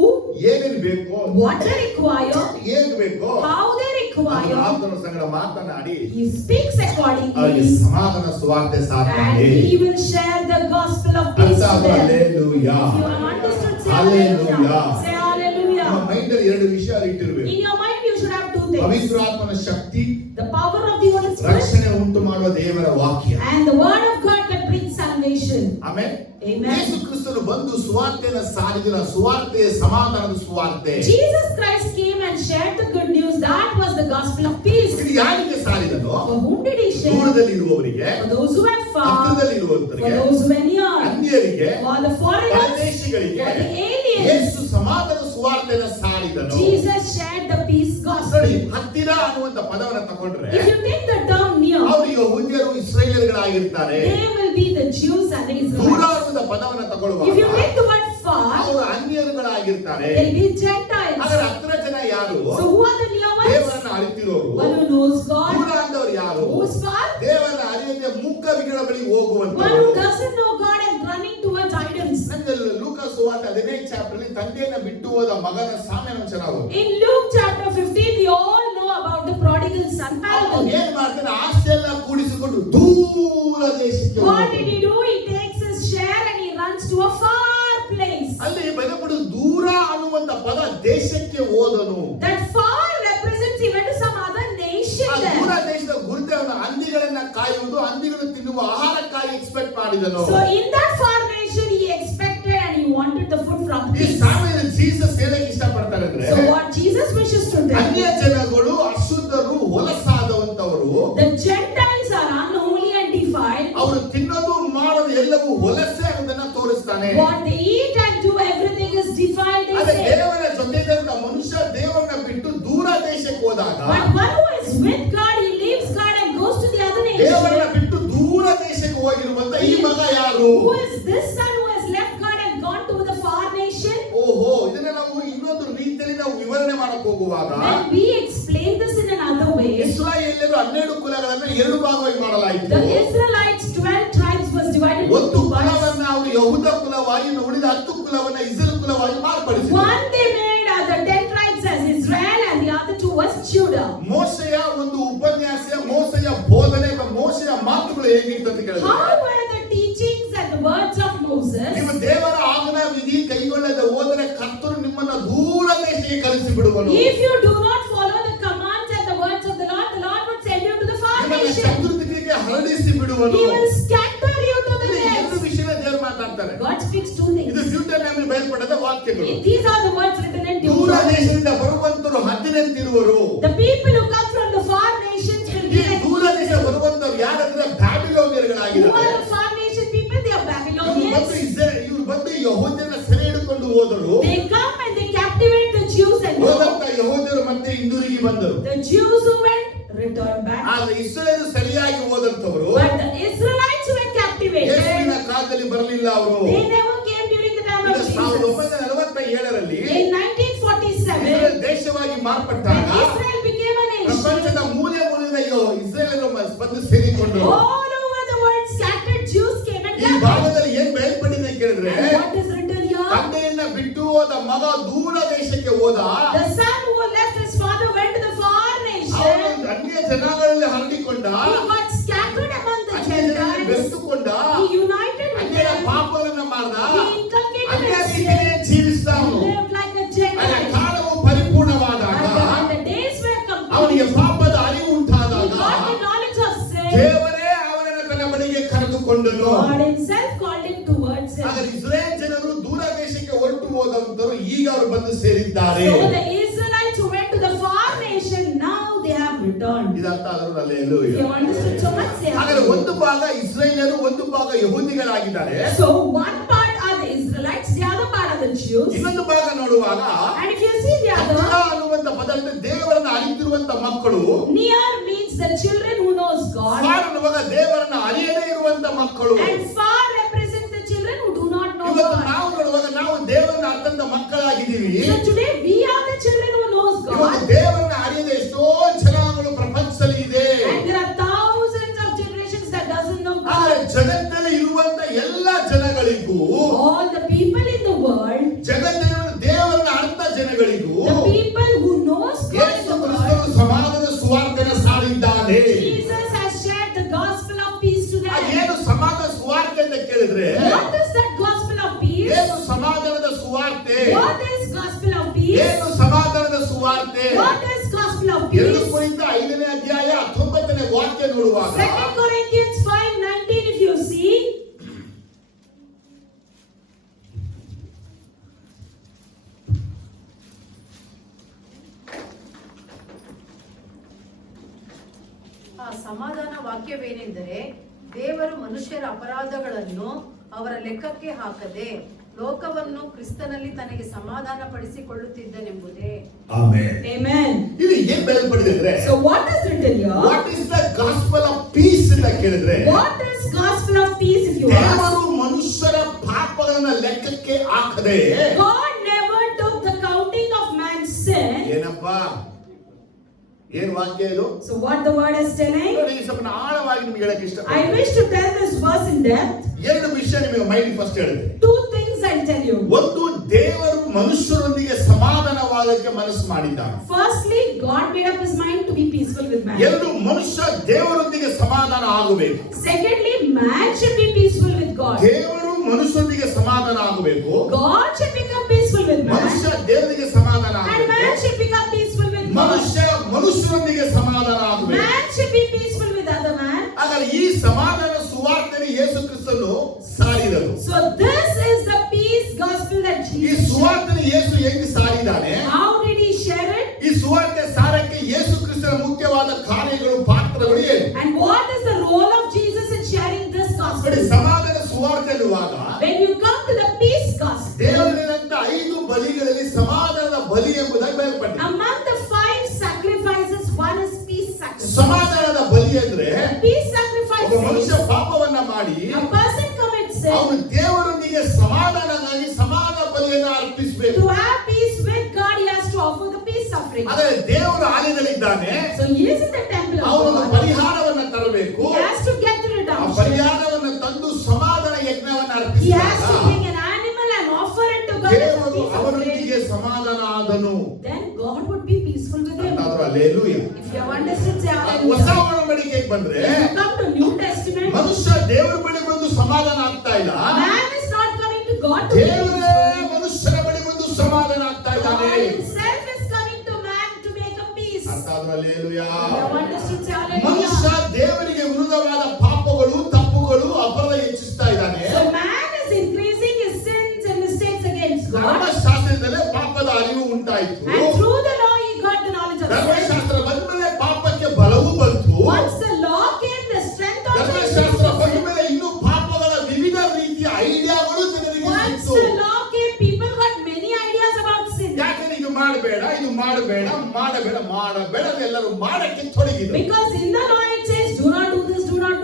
ಏನೇನ್ ಬೇಕು, what they require, ಏನ್ ಬೇಕು, how they ಅದನ್ನ require, ಆತನ ಸಂಗಡ ಮಾತನಾಡಿ He speaks ಅವರಿಗೆ accordingly, ಸಮಾಧಾನ ಸುವಾರ್ತೆ and ಸಾರ್ತಾನೆ. He will share the gospel of peace to them. Hallelujah, If you have understood, say Hallelujah. hallelujah. Say ನಮ್ಮ hallelujah. ಮೈಂಡ್ ಅಲ್ಲಿ ಎರಡು ವಿಷಯ ಇಟ್ಟಿರ್ಬೇಕು. In your mind, you should have two things: ಪವಿತ್ರಾತ್ಮನ ಶಕ್ತಿ, the power of the Holy Spirit, ರಕ್ಷಣೆ ಉಂಟು ಮಾಡುವ ದೇವರ ವಾಕ್ಯ. and the word of God that brings salvation. ಆಮೇಲೆ Amen. ಯೇಸು ಕ್ರಿಸ್ತನು ಬಂದು ಸುವಾರ್ತೆಯನ್ನು ಸಾರಿದ ಸುವಾರ್ತೆ ಸಮಾಧಾನದ ಸುವಾರ್ತೆ. Jesus Christ came and shared the good news. That was the gospel of peace. ಇದು ಯಾರಿಗೆ ಸಾರಿದನೋ? For whom did He share? ದೂರದಲ್ಲಿ ಇರುವವರಿಗೆ, For those who are far, ಹತ್ತಿರದಲ್ಲಿ for ಇರುವವರಿಗೆ, those who are near, ಅನ್ಯರಿಗೆ, for the foreigners, ಪರದೇಶಿಗಳಿಗೆ for the aliens. ಯೇಸು ಸಮಾಧಾನ ಸುವಾರ್ತೆಯನ್ನು ಸಾರಿದನು. Jesus shared the peace ನೋಡಿ, gospel. ಹತ್ತಿರ ಅನ್ನುವಂತ ಪದವನ್ನು ತಗೊಂಡ್ರೆ If you take the term near, ಅವರು ಯಹೂದ್ಯರು ಇಸ್ರಾಯೇಲ್ಯರುಗಳಾಗಿರ್ತಾರೆ. they will be the Jews and the ದೂರ Israelites. ಅನ್ನುವಂತ ಪದವನ್ನು ತಗೊಳ್ಳುವಾಗ If you take the word far, ಅವರು ಅನ್ಯರುಗಳಾಗಿರ್ತಾರೆ. they'll be Gentiles. ಹಾಗಾದ್ರೆ ಹತ್ತಿರ ಜನ ಯಾರು? So who are the near ones? ದೇವರನ್ನ ಅರಿತಿರೋರು. One who knows God. ದೂರ ಅಂದವರು ಯಾರು? Who is far? ದೇವರನ್ನ ಅರಿಯದೆ ಮೂಕ ವಿಗಳ ಬಳಿ One ಹೋಗುವಂತವರು. who doesn't know God and running towards idols. ನನಗೆ ಲೂಕಾಸ್ ಸುವಾರ್ತೆ 15 ಚಾಪ್ಟರ್ ಅಲ್ಲಿ ತಂದೆಯನ್ನ ಬಿಟ್ಟು ಹೋದ ಮಗನ ಸಾಮ್ಯನ ಚೆನ್ನಾಗಿ In Luke chapter 15, we all know about the prodigal son parable. ಏನ್ ಮಾಡ್ತಾನೆ? ಆಸ್ತಿಯೆಲ್ಲ ಕೂಡಿಸಿಕೊಂಡು ದೂರ ದೇಶಕ್ಕೆ What ಹೋಗ್ತಾನೆ. did he do? He takes his share and he runs to a far place. ಅಲ್ಲಿ ಬರೆಯಬಹುದು ದೂರ ಅನ್ನುವಂತ ಪದ ದೇಶಕ್ಕೆ ಹೋದನು. That far represents he went to some other nation ಆ ದೂರ there. ದೇಶದ ಗುರುತೆ ಅವನ ಹಂದಿಗಳನ್ನ ಕಾಯುವುದು, ಹಂದಿಗಳು ತಿನ್ನುವ ಆಹಾರಕ್ಕಾಗಿ ಎಕ್ಸ್ಪೆಕ್ಟ್ ಮಾಡಿದನು. So in that far nation, he expected and he wanted the food from ಈ peace. ಸಾಮ್ಯನ ಜೀಸಸ್ ಹೇಳಕ್ ಇಷ್ಟಪಡ್ತಾರೆ ಅಂದ್ರೆ So what Jesus wishes to ಅನ್ಯ tell, ಜನಗಳು ಅಶುದ್ಧರು ಹೊಲಸಾದವಂತವರು, the Gentiles are unholy and defiled. ಅವರು ತಿನ್ನೋದು ಮಾಡೋದು ಎಲ್ಲವೂ ಹೊಲಸೆ ಅನ್ನೋದನ್ನ ತೋರಿಸ್ತಾನೆ. What they eat and do, everything is defiled, they ಅದೇ say. ದೇವರ ಜೊತೆ ಇದ್ದಂತ ಮನುಷ್ಯ ದೇವರನ್ನ ಬಿಟ್ಟು ದೂರ ದೇಶಕ್ಕೆ ಹೋದಾಗ, But one who is with God, he leaves God and goes to the other ದೇವರನ್ನ nation. ಬಿಟ್ಟು ದೂರ ದೇಶಕ್ಕೆ ಹೋಗಿರುವಂತ ಈ ಮಗ ಯಾರು? Who is this son who has left God and gone to the far nation? ಓಹೋ, ಇದನ್ನ ನಾವು ಇನ್ನೊಂದು ರೀತಿಯಲ್ಲಿ ನಾವು ವಿವರಣೆ ಮಾಡಕ್ ಹೋಗುವಾಗ When we explain this in another way, ಇಸ್ರಾಯೇಲ್ಯರು 12 ಕುಲಗಳನ್ನ ಎರಡು ಭಾಗವಾಗಿ ಮಾಡಲಾಯಿತು. the Israelites 12 tribes was divided into ಒಂದು two parts. ಕುಲವನ್ನ ಅವರು ಯಹೂದ ಕುಲವಾಗಿ, ಉಳಿದ 10 ಕುಲವನ್ನ ಇಸ್ರೇಲ್ ಕುಲವಾಗಿ ಮಾರ್ಪಡಿಸಿದರು. One they made the 10 tribes as Israel and the other two was Judah. ಮೋಶೆಯ ಒಂದು ಉಪನ್ಯಾಸ, ಮೋಶೆಯ ಬೋಧನೆ, ಮೋಶೆಯ ಮಾತುಗಳು ಹೇಗಿತ್ತು ಅಂತ ಕೇಳಿದ್ರೆ, How were the teachings and the words of Moses? ನೀವು ದೇವರ ಆಜ್ಞಾ ವಿಧಿ ಕೈಗೊಳ್ಳದೆ ಹೋದರೆ ಕರ್ತನು ನಿಮ್ಮನ್ನ ದೂರ ದೇಶಕ್ಕೆ ಕಳಿಸಿ ಬಿಡುವನು. If you do not follow the commands and the words of the Lord would send you to the far ನಿಮ್ಮನ್ನ nation. ಬಿಡುವನು. He will scatter you to the ಇಲ್ಲಿ ಎರಡು ends. ವಿಷಯ ದೇವರು ಮಾತಾಡ್ತಾರೆ. God speaks two ಇದು things. ಡ್ಯೂಟೆರೋನಮಿ ಬಯಲ್ಪಡದ ವಾಕ್ಯಗಳು. These are the words written in ದೂರ Deuteronomy. ದೇಶದಿಂದ ಬರುವಂತರು ಹದ್ದಿನಂತಿರುವರು. The people who come from the far nations will ಈ be like ದೂರ ದೇಶ ಬರುವಂತರು ಯಾರಂದ್ರೆ who ಬ್ಯಾಬಿಲೋನಿಯರುಗಳಾಗಿದ್ದಾರೆ. are the far nation people? They are Babylonians. ಇವರು ಬಂದು ಯೆಹೂದ್ಯರನ್ನ ಸೆರೆ ಹಿಡಿಕೊಂಡು ಹೋದರು. They come and they captivate the Jews and go. ಹೋದಂತ ಯೆಹೂದ್ಯರು ಮತ್ತೆ ಹಿಂದಿರುಗಿ ಬಂದರು. The Jews who went returned back. ಆದ್ರೆ ಇಸ್ರಾಯೇಲ್ ಸರಿಯಾಗಿ ಹೋದಂತವರು But the Israelites who were captivated, ಯೇಸುವಿನ ಕಾಲದಲ್ಲಿ ಬರಲಿಲ್ಲ ಅವರು. they never came during the time of Jesus. 1947ರಲ್ಲಿ In 1947, ಇಸ್ರಾಯೇಲ್ ದೇಶವಾಗಿ ಮಾರ್ಪಟ್ಟಾಗ when Israel became a nation, ಪ್ರಪಂಚದ ಮೂಲೆ ಮೂಲೆಯಿಂದ ಇಸ್ರಾಯೇಲರು ಬಂದು ಸೇರಿಕೊಂಡರು. all over the world scattered Jews came and ಈ gathered. ಭಾಗದಲ್ಲಿ ಏನ್ ಬಯಲ್ಪಡಿದೆ ಕೇಳಿದ್ರೆ, And what is written here? ತಂದೆಯನ್ನ ಬಿಟ್ಟು ಹೋದ ಮಗ ದೂರ ದೇಶಕ್ಕೆ ಹೋದ. The son who left his father went to the far ಅವನು nation. ಅನ್ಯ ಜನಾಂಗಗಳಲ್ಲಿ ಹರಡಿಕೊಂಡ. He got scattered among the ಅನ್ಯ ಜನರಲ್ಲಿ Gentiles. ಬೆರೆತುಕೊಂಡ. He united with ಅನ್ಯರ them. ಪಾಪಗಳನ್ನ ಮಾಡ್ದ. He inculcated ಅನ್ಯ his ರೀತಿಯೇ sin. ಜೀವಿಸಿದ He ಅವನು. lived like a ಆಗ Gentile. ಕಾಲವು ಪರಿಪೂರ್ಣವಾದಾಗ, And the days were ಅವನಿಗೆ complete. ಪಾಪದ ಅರಿವು He ಉಂಟಾದಾಗ got the knowledge of sin. ದೇವರೇ ಅವನನ್ನು ತನ್ನ ಬಳಿಗೆ ಕರೆದುಕೊಂಡನು. God himself called him towards him. ಆಗ ಇಸ್ರಾಯೇಲ್ ಜನರು ದೂರ ದೇಶಕ್ಕೆ ಹೊರಟು ಹೋದಂತರು ಈಗ ಅವರು ಬಂದು ಸೇರಿದ್ದಾರೆ. So the Israelites who went to the far nation, now they have returned. ಇದರ್ಥ ಆದರೂ If hallelujah. you understood so much, say ಹಾಗಾದ್ರೆ hallelujah. ಒಂದು ಭಾಗ ಇಸ್ರಾಯೇಲರು, ಒಂದು ಭಾಗ ಯಹೂದಿಗಳಾಗಿದ್ದಾರೆ. So one part are the Israelites, the other part are the Jews. ಇನ್ನೊಂದು ಭಾಗ ನೋಡುವಾಗ And if you see the ಹತ್ತಿರ other, ಅನ್ನುವಂತ ಪದದಿಂದ ದೇವರನ್ನ ಅರಿತಿರುವಂತ ಮಕ್ಕಳು, near means the children who knows God, for ಅನ್ನುವಾಗ ದೇವರನ್ನ ಅರಿಯದೇ ಇರುವಂತ ಮಕ್ಕಳು. and far represents the children who do not know ಇವತ್ತು God. ನಾವು ನೋಡುವಾಗ ನಾವು ದೇವರನ್ನ ಅರ್ಥಂತ ಮಕ್ಕಳಾಗಿದ್ದೀವಿ. So today we are the children who knows ಇವತ್ತು God, ದೇವರನ್ನ ಅರಿಯದ ಎಷ್ಟೋ ಜನಾಂಗಗಳು ಪ್ರಪಂಚದಲ್ಲಿ ಇದೆ. and there are thousands of generations that doesn't know ಆದರೆ God. ಜಗತ್ತಿನಲ್ಲಿ ಇರುವಂತ ಎಲ್ಲ ಜನಗಳಿಗೂ, All the people in the world, ಜಗತ್ತಿನ ದೇವರನ್ನ ಅರ್ಥ ಜನಗಳಿಗೂ the people who knows God in Yesu the world, ಕ್ರಿಸ್ತನು ಸಮಾಧಾನದ ಸುವಾರ್ತೆಯನ್ನು ಸಾರಿದ್ದಾನೆ. Jesus has shared the gospel of peace to them. ಅದೇನು ಸಮಾಧಾನ ಸುವಾರ್ತೆ ಅಂತ ಕೇಳಿದ್ರೆ, What is that gospel of peace? ಏನು ಸಮಾಧಾನದ ಸುವಾರ್ತೆ? What is gospel of peace? ಏನು ಸಮಾಧಾನದ ಸುವಾರ್ತೆ? What is gospel of 2 peace? ಕೊರಿಂಥ 5ನೇ ಅಧ್ಯಾಯ 19ನೇ ವಾಕ್ಯ ನೋಡುವಾಗ 2 Corinthians 5:19, if you see, ಆ ಸಮಾಧಾನ ವಾಕ್ಯವೇನೆಂದರೆ, ದೇವರು ಮನುಷ್ಯರ ಅಪರಾಧಗಳನ್ನು ಅವರ ಲೆಕ್ಕಕ್ಕೆ ಹಾಕದೆ ಲೋಕವನ್ನು ಕ್ರಿಸ್ತನಲ್ಲಿ ತನಗೆ ಸಮಾಧಾನ ಪಡಿಸಿಕೊಳ್ಳುತ್ತಿದ್ದನೆಂಬುದೇ. ಆಮೆನ್. amen. ಇಲ್ಲಿ ಏನ್ ಬರೆಯಲ್ಪಟ್ಟಿದೆ ಅಂದ್ರೆ, So what is written here? What is the gospel of piece ಅಂತ ಕೇಳಿದ್ರೆ, What is gospel of peace, if you ask? ದೇವರು ಮನುಷ್ಯರ ಪಾಪಗಳನ್ನ ಲೆಕ್ಕಕ್ಕೆ ಹಾಕದೆ, God never took the counting of man's sin. ಏನಪ್ಪಾ ಏನ್ ವಾಕ್ಯ ಇದು? So what the word is telling? ನೋಡಿ, ಸ್ವಲ್ಪ ಆಳವಾಗಿ ನಿಮ್ಗೆ ಹೇಳಕ್ಕೆ ಇಷ್ಟ. I wish to tell this verse in depth. ಎರಡು ವಿಷಯ ನಿಮಗೆ ಮೈಂಡ್ ಫಸ್ಟ್ ಹೇಳಿದೆ. Two things I'll tell you. ಒಂದು, ದೇವರು ಮನುಷ್ಯರೊಂದಿಗೆ ಸಮಾಧಾನವಾಗಕ್ಕೆ ಮನಸ್ಸು ಮಾಡಿದ್ದಾನೆ. Firstly, God made up his mind to be peaceful with man. ಎರಡು, ಮನುಷ್ಯ ದೇವರೊಂದಿಗೆ ಸಮಾಧಾನ ಆಗಬೇಕು. Secondly, man should be peaceful with God. ದೇವರು ಮನುಷ್ಯರೊಂದಿಗೆ ಸಮಾಧಾನ ಆಗಬೇಕು. God should become peaceful with man. ಮನುಷ್ಯ ದೇವರಿಗೆ ಸಮಾಧಾನ And man ಆಗಬೇಕು. should become peaceful with God. ಮನುಷ್ಯರೊಂದಿಗೆ ಸಮಾಧಾನ ಆಗಬೇಕು. Man should be peaceful with other man. ಹಾಗಾದ್ರೆ ಈ ಸಮಾಧಾನ ಸುವಾರ್ತೆಯನ್ನು ಯೇಸು ಕ್ರಿಸ್ತನು ಸಾರಿದರು. So this is the peace gospel that ಈ Jesus shared. ಸುವಾರ್ತೆಯನ್ನು ಯೇಸು ಹೇಗೆ ಸಾರಿದ್ದಾನೆ? How did he share it? ಈ ಸುವಾರ್ತೆ ಸಾರಕ್ಕೆ ಯೇಸು ಕ್ರಿಸ್ತನ ಮುಖ್ಯವಾದ ಕಾರ್ಯಗಳು, ಪಾತ್ರಗಳು ಏನು? And what is the role of Jesus in sharing this gospel? ನೋಡಿ, ಸಮಾಧಾನ ಸುವಾರ್ತೆ ಅನ್ನುವಾಗ When you come to the peace gospel, ದೇವರಿನಂತ 5 ಬಲಿಗಳಲ್ಲಿ ಸಮಾಧಾನದ ಬಲಿ ಎಂಬುದಾಗಿ ಬಯಲ್ಪಟ್ಟಿದೆ. among the 5 sacrifices, one is peace sacrifice. ಸಮಾಧಾನದ ಬಲಿ ಅಂದ್ರೆ, Peace sacrifice ಒಬ್ಬ ಮನುಷ್ಯ is ಪಾಪವನ್ನ ಮಾಡಿ a person commits sin ಅವನು ದೇವರೊಂದಿಗೆ ಸಮಾಧಾನವಾಗಿ ಸಮಾಧಾನ ಬಲಿಯನ್ನು ಅರ್ಪಿಸಬೇಕು. to have peace with God. He has to offer the peace offering. ಆದರೆ ದೇವರ ಆಲಯದಲ್ಲಿದ್ದಾನೆ, So he is in the temple of ಅವನೊಂದು God. ಪರಿಹಾರವನ್ನ ತರಬೇಕು. He has to get the ಆ redemption. ಪರಿಹಾರವನ್ನು ತಂದು ಸಮಾಧಾನ ಯಜ್ಞವನ್ನು He has to ಅರ್ಪಿಸಿದಾಗ bring an animal and offer it to God as a ದೇವರು peace offering. ಅವರೊಂದಿಗೆ ಸಮಾಧಾನ ಆದನು. Then God would be peaceful with him. ಅಂತಾದ್ರು hallelujah. If you have understood, say ಹೊಸ hallelujah. ಒಡಂಬಡಿಕೆಗೆ ಬಂದ್ರೆ If you come to New Testament, ಮನುಷ್ಯ ದೇವರ ಬಳಿ ಬಂದು ಸಮಾಧಾನ ಆಗ್ತಾ ಇಲ್ಲ. man is not coming to God to be ದೇವರೇ peaceful. ಮನುಷ್ಯರ ಬಳಿ ಬಂದು ಸಮಾಧಾನ ಆಗ್ತಾ God ಇದ್ದಾನೆ. himself is coming to man to make a peace. ಅಂತಾದ್ರು hallelujah. If you have understood, say ಮನುಷ್ಯ hallelujah. ದೇವರಿಗೆ ವಿರುದ್ಧವಾದ ಪಾಪಗಳು, ಅಪರಾಧ ಹೆಚ್ಚಿಸ್ತಾ ಇದ್ದಾನೆ. So man is increasing his sins and mistakes against God. ಧರ್ಮಶಾಸ್ತ್ರದಲ್ಲೇ ಪಾಪದ ಅರಿವು ಉಂಟಾಯಿತು. And through the law he got the knowledge of sin. ಧರ್ಮಶಾಸ್ತ್ರ ಬಂದ ಮೇಲೆ ಪಾಪಕ್ಕೆ ಬಲವು ಬಂತು. Once the law came, the strength also ಧರ್ಮಶಾಸ್ತ್ರ ಬಂದ increased. ಮೇಲೆ ಇನ್ನು ಪಾಪಗಳ ವಿವಿಧ ರೀತಿಯ ಐಡಿಯಾಗಳು ಜನರಿಗೆ Once ಸಿಕ್ತು. the law came, people got many ideas about sin. ಯಾಕೆ ಇದು ಮಾಡಬೇಡ ಎಲ್ಲರೂ ಮಾಡಕ್ಕೆ ತೊಡಗಿದ್ರು. Because in the law it says do not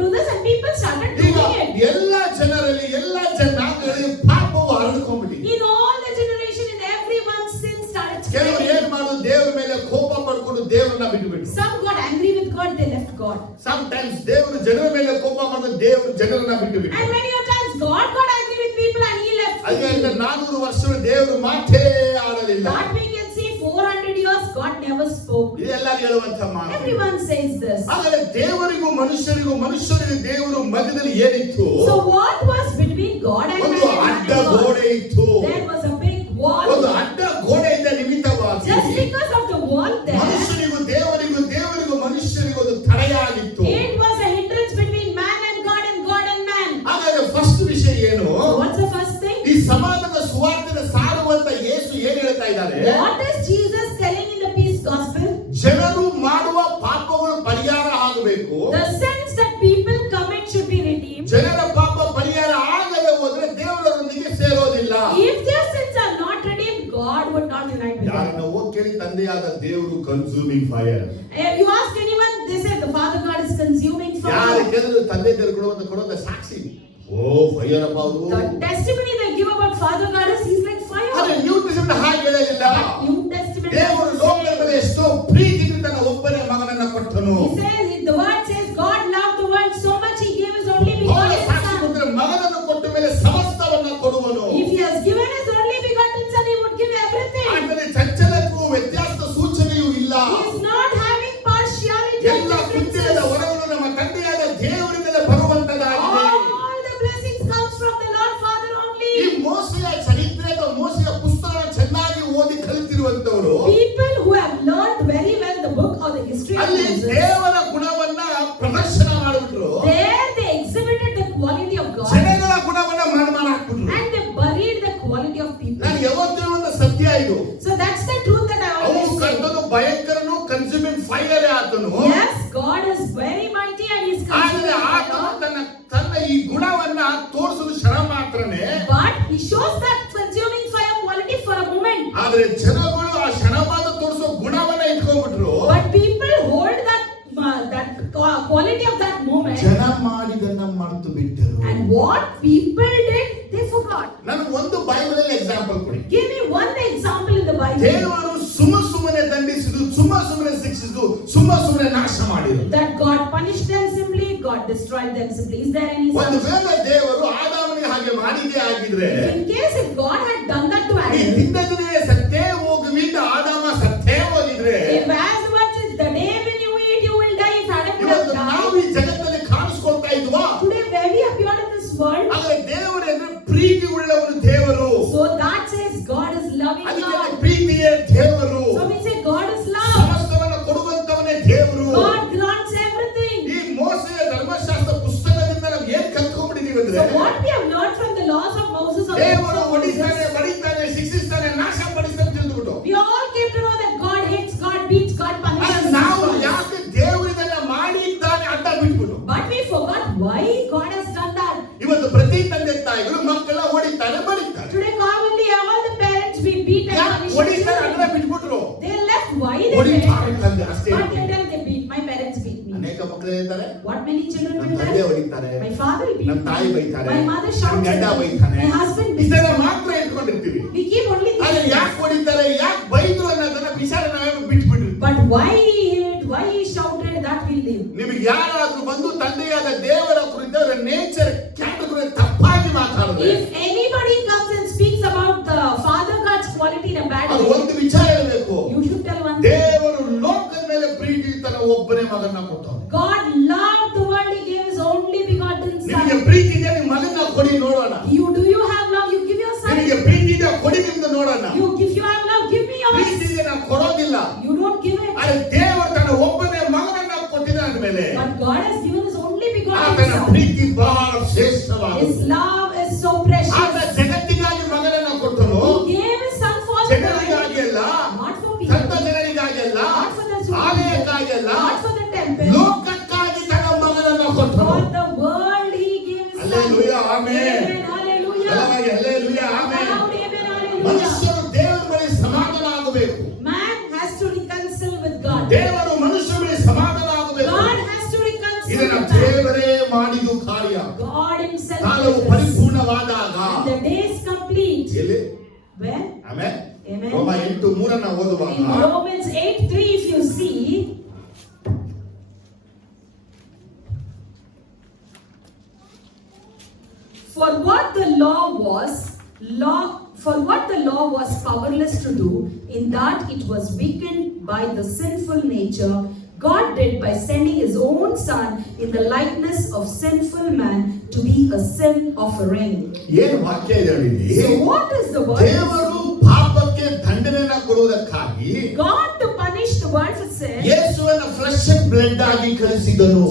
do this, and people started ಈಗ doing it. ಎಲ್ಲ ಜನರಲ್ಲಿ ಎಲ್ಲ ಜನಾಂಗಗಳಲ್ಲಿ ಪಾಪವು ಹರಡಿಕೊಂಡ್ಬಿಟ್ಟಿದೆ. In all the generation, in everyone's sin started ಕೆಲವರು spreading. ಏನ್ ಮಾಡೋದು, ದೇವರ ಮೇಲೆ ಕೋಪ ಪಡ್ಕೊಂಡು ದೇವರನ್ನ ಬಿಟ್ಟುಬಿಟ್ರು. Some got angry with God, they left God. Sometimes ದೇವರು ಜನರ ಮೇಲೆ ಕೋಪ ಮಾಡಿದ್ರೆ ದೇವರು ಜನರನ್ನ ಬಿಟ್ಟುಬಿಟ್ರು. And many a times God got angry with people and he left ಅದೇ people. 400 ವರ್ಷಗಳು ದೇವರು ಮಾತೇ ಆಡಲಿಲ್ಲ. That we can see 400 years God never spoke. ಇದೆಲ್ಲ ಹೇಳುವಂತ ಮಾತು. Everyone says this. ಆದರೆ ದೇವರಿಗೂ ಮನುಷ್ಯರಿಗೂ ದೇವರು ಮಧ್ಯದಲ್ಲಿ ಏನಿತ್ತು? So what was between God and ಒಂದು man? ಅಡ್ಡ ಗೋಡೆ ಇತ್ತು. There was a big wall. ಒಂದು ಅಡ್ಡ ಗೋಡೆಯಿಂದ ನಿಮಿತ್ತವಾಗಿ Just because of the wall there, ಮನುಷ್ಯನಿಗೂ ದೇವರಿಗೂ ಮನುಷ್ಯನಿಗೂ ಒಂದು ತಡೆಯಾಗಿತ್ತು. it was a hindrance between man and God and man. ಹಾಗಾದ್ರೆ ಫಸ್ಟ್ ವಿಷಯ ಏನು? So what's the first thing? ಈ ಸಮಾಧಾನದ ಸುವಾರ್ತೆಯನ್ನು ಸಾರುವಂತ ಯೇಸು ಏನ್ ಹೇಳ್ತಾ ಇದ್ದಾರೆ? What is Jesus telling in the peace gospel? ಜನರು ಮಾಡುವ ಪಾಪಗಳು ಪರಿಹಾರ ಆಗಬೇಕು. The sins that people commit should be redeemed. ಜನರ ಪಾಪ ಪರಿಹಾರ ಆಗದೆ ಹೋದ್ರೆ ದೇವರೊಂದಿಗೆ ಸೇರೋದಿಲ್ಲ. If their sins are not redeemed, God would not unite with them. ಯಾರನ್ನ ಹೋಗಿ ಕೇಳಿ, ತಂದೆಯಾದ ದೇವರು consuming fire. You ask anyone, they say the Father God is consuming ಯಾರು fire. ಕೇಳಿದ್ರು ತಂದೆ ದೇವರು ಕೊಡುವಂತ ಸಾಕ್ಷಿ, ಓ ಫೈರ್ ಅಪ್ಪ ಅವರು. The testimony they give about Father God is he's like fire. ಆದ್ರೆ ನ್ಯೂ ಟೆಸ್ಟಮೆಂಟ್ ಹಾಗೆ ಹೇಳಲಿಲ್ಲ. New Testament. ದೇವರು ಲೋಕದ ಮೇಲೆ ಎಷ್ಟೋ ಪ್ರೀತಿಯಿಂದ ತನ್ನ ಒಬ್ಬನೇ ಮಗನನ್ನ ಕೊಟ್ಟನು. He says, the word says God loved the world so much he gave his only ಅವರ begotten ಸಾಕ್ಷಿ son. ಕೊಟ್ಟರೆ ಮಗನನ್ನು ಕೊಟ್ಟ ಮೇಲೆ ಸಮಸ್ತವನ್ನ ಕೊಡುವನು. If he has given his only begotten son, he would give everything. ಆದರೆ ಚಂಚಲಕ್ಕೂ ವ್ಯತ್ಯಾಸದ ಸೂಚನೆಯೂ ಇಲ್ಲ. He is not having partiality. ಎಲ್ಲ ಕೃತ್ಯದ ವರಗಳು ನಮ್ಮ ತಂದೆಯಾದ ದೇವರಿಂದಲೇ ಬರುವಂತದಾಗಿದೆ. All the blessings comes from the Lord Father only. ಈ ಮೋಸೆಯ ಚರಿತ್ರೆ ಅಥವಾ ಮೋಸೆಯ ಪುಸ್ತಕ ಚೆನ್ನಾಗಿ ಓದಿ ಕಲಿತಿರುವಂತವರು People who have learned very well the book or the history of ಅಲ್ಲಿ Moses, ದೇವರ ಗುಣವನ್ನ ಪ್ರದರ್ಶನ ಮಾಡಿಬಿಟ್ರು. there they exhibited the quality of God ಜನಗಳ ಗುಣವನ್ನ ಹಾಕ್ಬಿಟ್ರು. and they buried the quality of people. ನಾನು ಯಾವತ್ತೂ ಒಂದು ಸತ್ಯ ಇದು. So that's the truth that I ಅವನು always say. ಕರ್ತನು ಭಯಂಕರನು, ಕನ್ಸ್ಯೂಮಿಂಗ್ ಫೈರ್ ಆತನು. Yes, God is very mighty and he is ಆದರೆ consuming ಆತನು fire. ತನ್ನ ಈ ಗುಣವನ್ನ ತೋರಿಸಲು ಕ್ಷಣ ಮಾತ್ರನೇ. But he shows that consuming fire quality for a moment. ಆದರೆ ಜನಗಳು ಆ ಕ್ಷಣವಾದ ತೋರಿಸೋ ಗುಣವನ್ನ ಇಟ್ಕೊಂಡ್ಬಿಟ್ರು. But people hold that quality of that moment. ಜನ ಮಾಡಿದನ್ನ ಮರೆತು ಬಿಟ್ಟರು. And what people did, they forgot. ನನಗೆ ಒಂದು ಬೈಬಲ್ ಎಕ್ಸಾಂಪಲ್ ಕೊಡಿ. Give me one example in the Bible. ದೇವರು ಸುಮ್ಮನೆ ದಂಡಿಸಿದ್ದು, ಸುಮ್ಮನೆ ಶಿಕ್ಷಿಸಿದ್ದು, ಸುಮ್ಮನೆ ನಾಶ ಮಾಡಿದ್ರು. That God punished them simply, God destroyed them simply. Is there any ಒಂದು such? ವೇಳೆ ದೇವರು ಆದಾಮನಿಗೆ ಹಾಗೆ ಮಾಡಿದ್ದೇ ಆಗಿದ್ರೆ, In case if God had done that to ಈ Adam, ತಿಂದದನೇ ಸತ್ತೇ ಹೋಗುವಿದ್ದ ಆದಾಮ ಸತ್ತೇ ಹೋಗಿದ್ರೆ, if as much as the day when you eat you will die, if Adam would ಇವತ್ತು have ನಾವು died, ಈ ಜಗತ್ತಲ್ಲಿ ಕಾಣಿಸ್ಕೊಳ್ತಾ ಇದ್ವಾ? today where we appeared in this world, ಆದರೆ ದೇವರು ಅಂದ್ರೆ ಪ್ರೀತಿ ಉಳ್ಳವನು ದೇವರು. so that says God is loving ಅದಕ್ಕೆ God. ಪ್ರೀತಿಯೇ ದೇವರು. So we say God is love. ಸಮಸ್ತವನ್ನು ಕೊಡುವಂತವನೇ ದೇವರು. God grants everything. ಈ ಮೋಸೆಯ ಧರ್ಮಶಾಸ್ತ್ರ ಪುಸ್ತಕದಿಂದ ನಾವು ಏನ್ ಕಲ್ತ್ಕೊಂಡ್ಬಿಟ್ಟಿದೀವಿ ಅಂದ್ರೆ, So what we have learned from the laws of Moses or the ದೇವರು books of ಹೊಡಿತಾನೆ, Moses, ಬಡಿತಾನೆ, ಶಿಕ್ಷಿಸ್ತಾನೆ, ನಾಶ ಪಡಿಸ್ತಾನೆ ತಿಳಿದ್ಬಿಟ್ಟು we all came to know that God hates, God beats, God punishes. ನಾವು destroys. ಯಾಕೆ ದೇವರು ಇದನ್ನ ಮಾಡಿದ್ದಾನೆ ಅಂತ ಬಿಟ್ಬಿಟ್ಟು, But we forgot why God has done that. ಇವತ್ತು ಪ್ರತಿ ತಂದೆ ತಾಯಿಗಳು ಮಕ್ಕಳ ಹೊಡಿತಾರೆ, ಬಡಿತಾರೆ. Today commonly all the parents we beat and ಯಾಕೆ punish ಹೊಡಿತಾರೆ children. ಅಂದ್ರೆ ಬಿಟ್ಬಿಟ್ರು. They left why they ಹೊಡಿತಾರೆ said. ತಂದೆ ಅಷ್ಟೇ. But they tell they beat. My parents beat me. ಅನೇಕ ಮಕ್ಕಳು ಹೇಳ್ತಾರೆ, What many children ನಮ್ಮ will ತಂದೆ tell? ಹೊಡಿತಾರೆ, My father beat ನಮ್ಮ ತಾಯಿ me. ಬೈತಾರೆ, My mother ನಮ್ಮ shouts ಗಂಡ at me. ಬೈತಾನೆ. My husband beats ಇದನ್ನ me. ಮಾತ್ರ ಇಟ್ಕೊಂಡಿರ್ತೀವಿ. We keep only ಆದ್ರೆ thinking. ಯಾಕೆ ಹೊಡಿತಾರೆ, ಯಾಕೆ ಬೈದ್ರು ಅನ್ನೋದನ್ನ ವಿಚಾರ ನಾವೇನು ಬಿಟ್ಬಿಟ್ಟಿರ್ತೀವಿ. But why he hate, why he shouted, that we live. ನಿಮಗೆ ಯಾರಾದ್ರೂ ಬಂದು ತಂದೆಯಾದ ದೇವರ ಕುರಿತು ಅವರ ನೇಚರ್ ಕ್ಯಾಟಗರಿ ತಪ್ಪಾಗಿ ಮಾತಾಡಿದ್ರೆ, If anybody comes and speaks about the Father God's quality in a bad ಅದು way, ಒಂದು ವಿಚಾರ ಹೇಳಬೇಕು. you should tell one thing. ದೇವರು ಲೋಕದ ಮೇಲೆ ಪ್ರೀತಿ ತನ್ನ ಒಬ್ಬನೇ ಮಗನ ಕೊಟ್ಟವನು. God loved the world, he gave his only begotten ನಿಮಗೆ son. ಪ್ರೀತಿ ಇದೆ, ನಿಮ್ಮ ಮಗನ ಕೊಡಿ ನೋಡೋಣ. Do you have love? You give your son. ನಿಮಗೆ ಪ್ರೀತಿ ಇದೆ, ಕೊಡಿ ನಿಮ್ದು ನೋಡೋಣ. If you have love, give me ಪ್ರೀತಿ yours. ಇದೆ, ನಾವು ಕೊಡೋದಿಲ್ಲ. You don't give it. ಆದ್ರೆ ದೇವರು ತನ್ನ ಒಬ್ಬನೇ ಮಗನನ್ನ ಕೊಟ್ಟಿದ್ದ ಅಂದ್ಮೇಲೆ But God has given his only begotten ಆತನ son. ಪ್ರೀತಿ ಬಹಳ ಶ್ರೇಷ್ಠ ಆಮೆನ್. Amen. Hallelujah. ಬಲವಾಗಿ hallelujah, amen. Loud amen. Hallelujah. ಮನುಷ್ಯರು ದೇವರ ಬಳಿ ಸಮಾಧಾನ ಆಗಬೇಕು. Man has to reconcile with God. ದೇವರು ಮನುಷ್ಯರ ಬಳಿ ಸಮಾಧಾನ ಆಗಬೇಕು. God has to reconcile ಇದನ್ನ with man. ದೇವರೇ ಮಾಡಿದ ಕಾರ್ಯ. God himself ಕಾಲವು did this. ಪರಿಪೂರ್ಣವಾದಾಗ And the day is complete. ಎಲ್ಲಿ? Where? ಆಮೆನ್. Amen. ರೋಮ 8:3 ಓದುವಾಗ In Romans 8:3, if you see, for what the law was powerless to do, in that it was weakened by the sinful nature, God did by sending his own son in the likeness of sinful man to be a sin offering. ಏನು ವಾಕ್ಯ ಇದೆ ಇಲ್ಲಿ? So what is the word? ದೇವರು ಪಾಪಕ್ಕೆ ದಂಡನೆಯನ್ನ ಕೊಡುವುದಕ್ಕಾಗಿ God to punish the world for sin. ಯೇಸುವನ್ನ flesh and blood ಆಗಿ ಕಳಿಸಿದನು.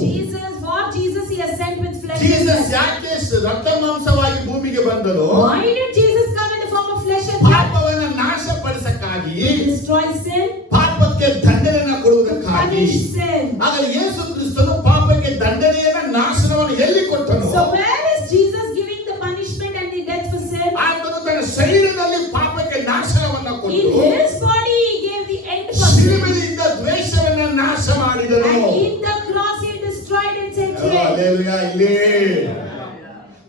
Jesus he has sent with flesh. Jesus ಯಾಕೆ ರಕ್ತ ಮಾಂಸವಾಗಿ ಭೂಮಿಗೆ ಬಂದನು? Why did Jesus come in the form of flesh and blood? ಪಾಪವನ್ನ ನಾಶಪಡಿಸಕ್ಕಾಗಿ, To destroy sin, ಪಾಪಕ್ಕೆ ದಂಡನೆಯನ್ನ ಕೊಡುವುದಕ್ಕಾಗಿ. punish sin. ಆದರೆ ಯೇಸು ಕ್ರಿಸ್ತನು ಪಾಪಕ್ಕೆ ದಂಡನೆಯನ್ನ ನಾಶನವನ್ನು ಎಲ್ಲಿ ಕೊಟ್ಟನು? So where is Jesus giving the punishment and the death for sin? ಆತನು ತನ್ನ ಶರೀರದಲ್ಲಿ ಪಾಪಕ್ಕೆ ನಾಶನವನ್ನ In ಕೊಟ್ಟು his body he gave the end for sin. ಶಿಲುಬೆಯಿಂದ ದ್ವೇಷವನ್ನ ನಾಶ ಮಾಡಿದನು. And in the cross he destroyed and set free. Hallelujah. ಇಲ್ಲಿ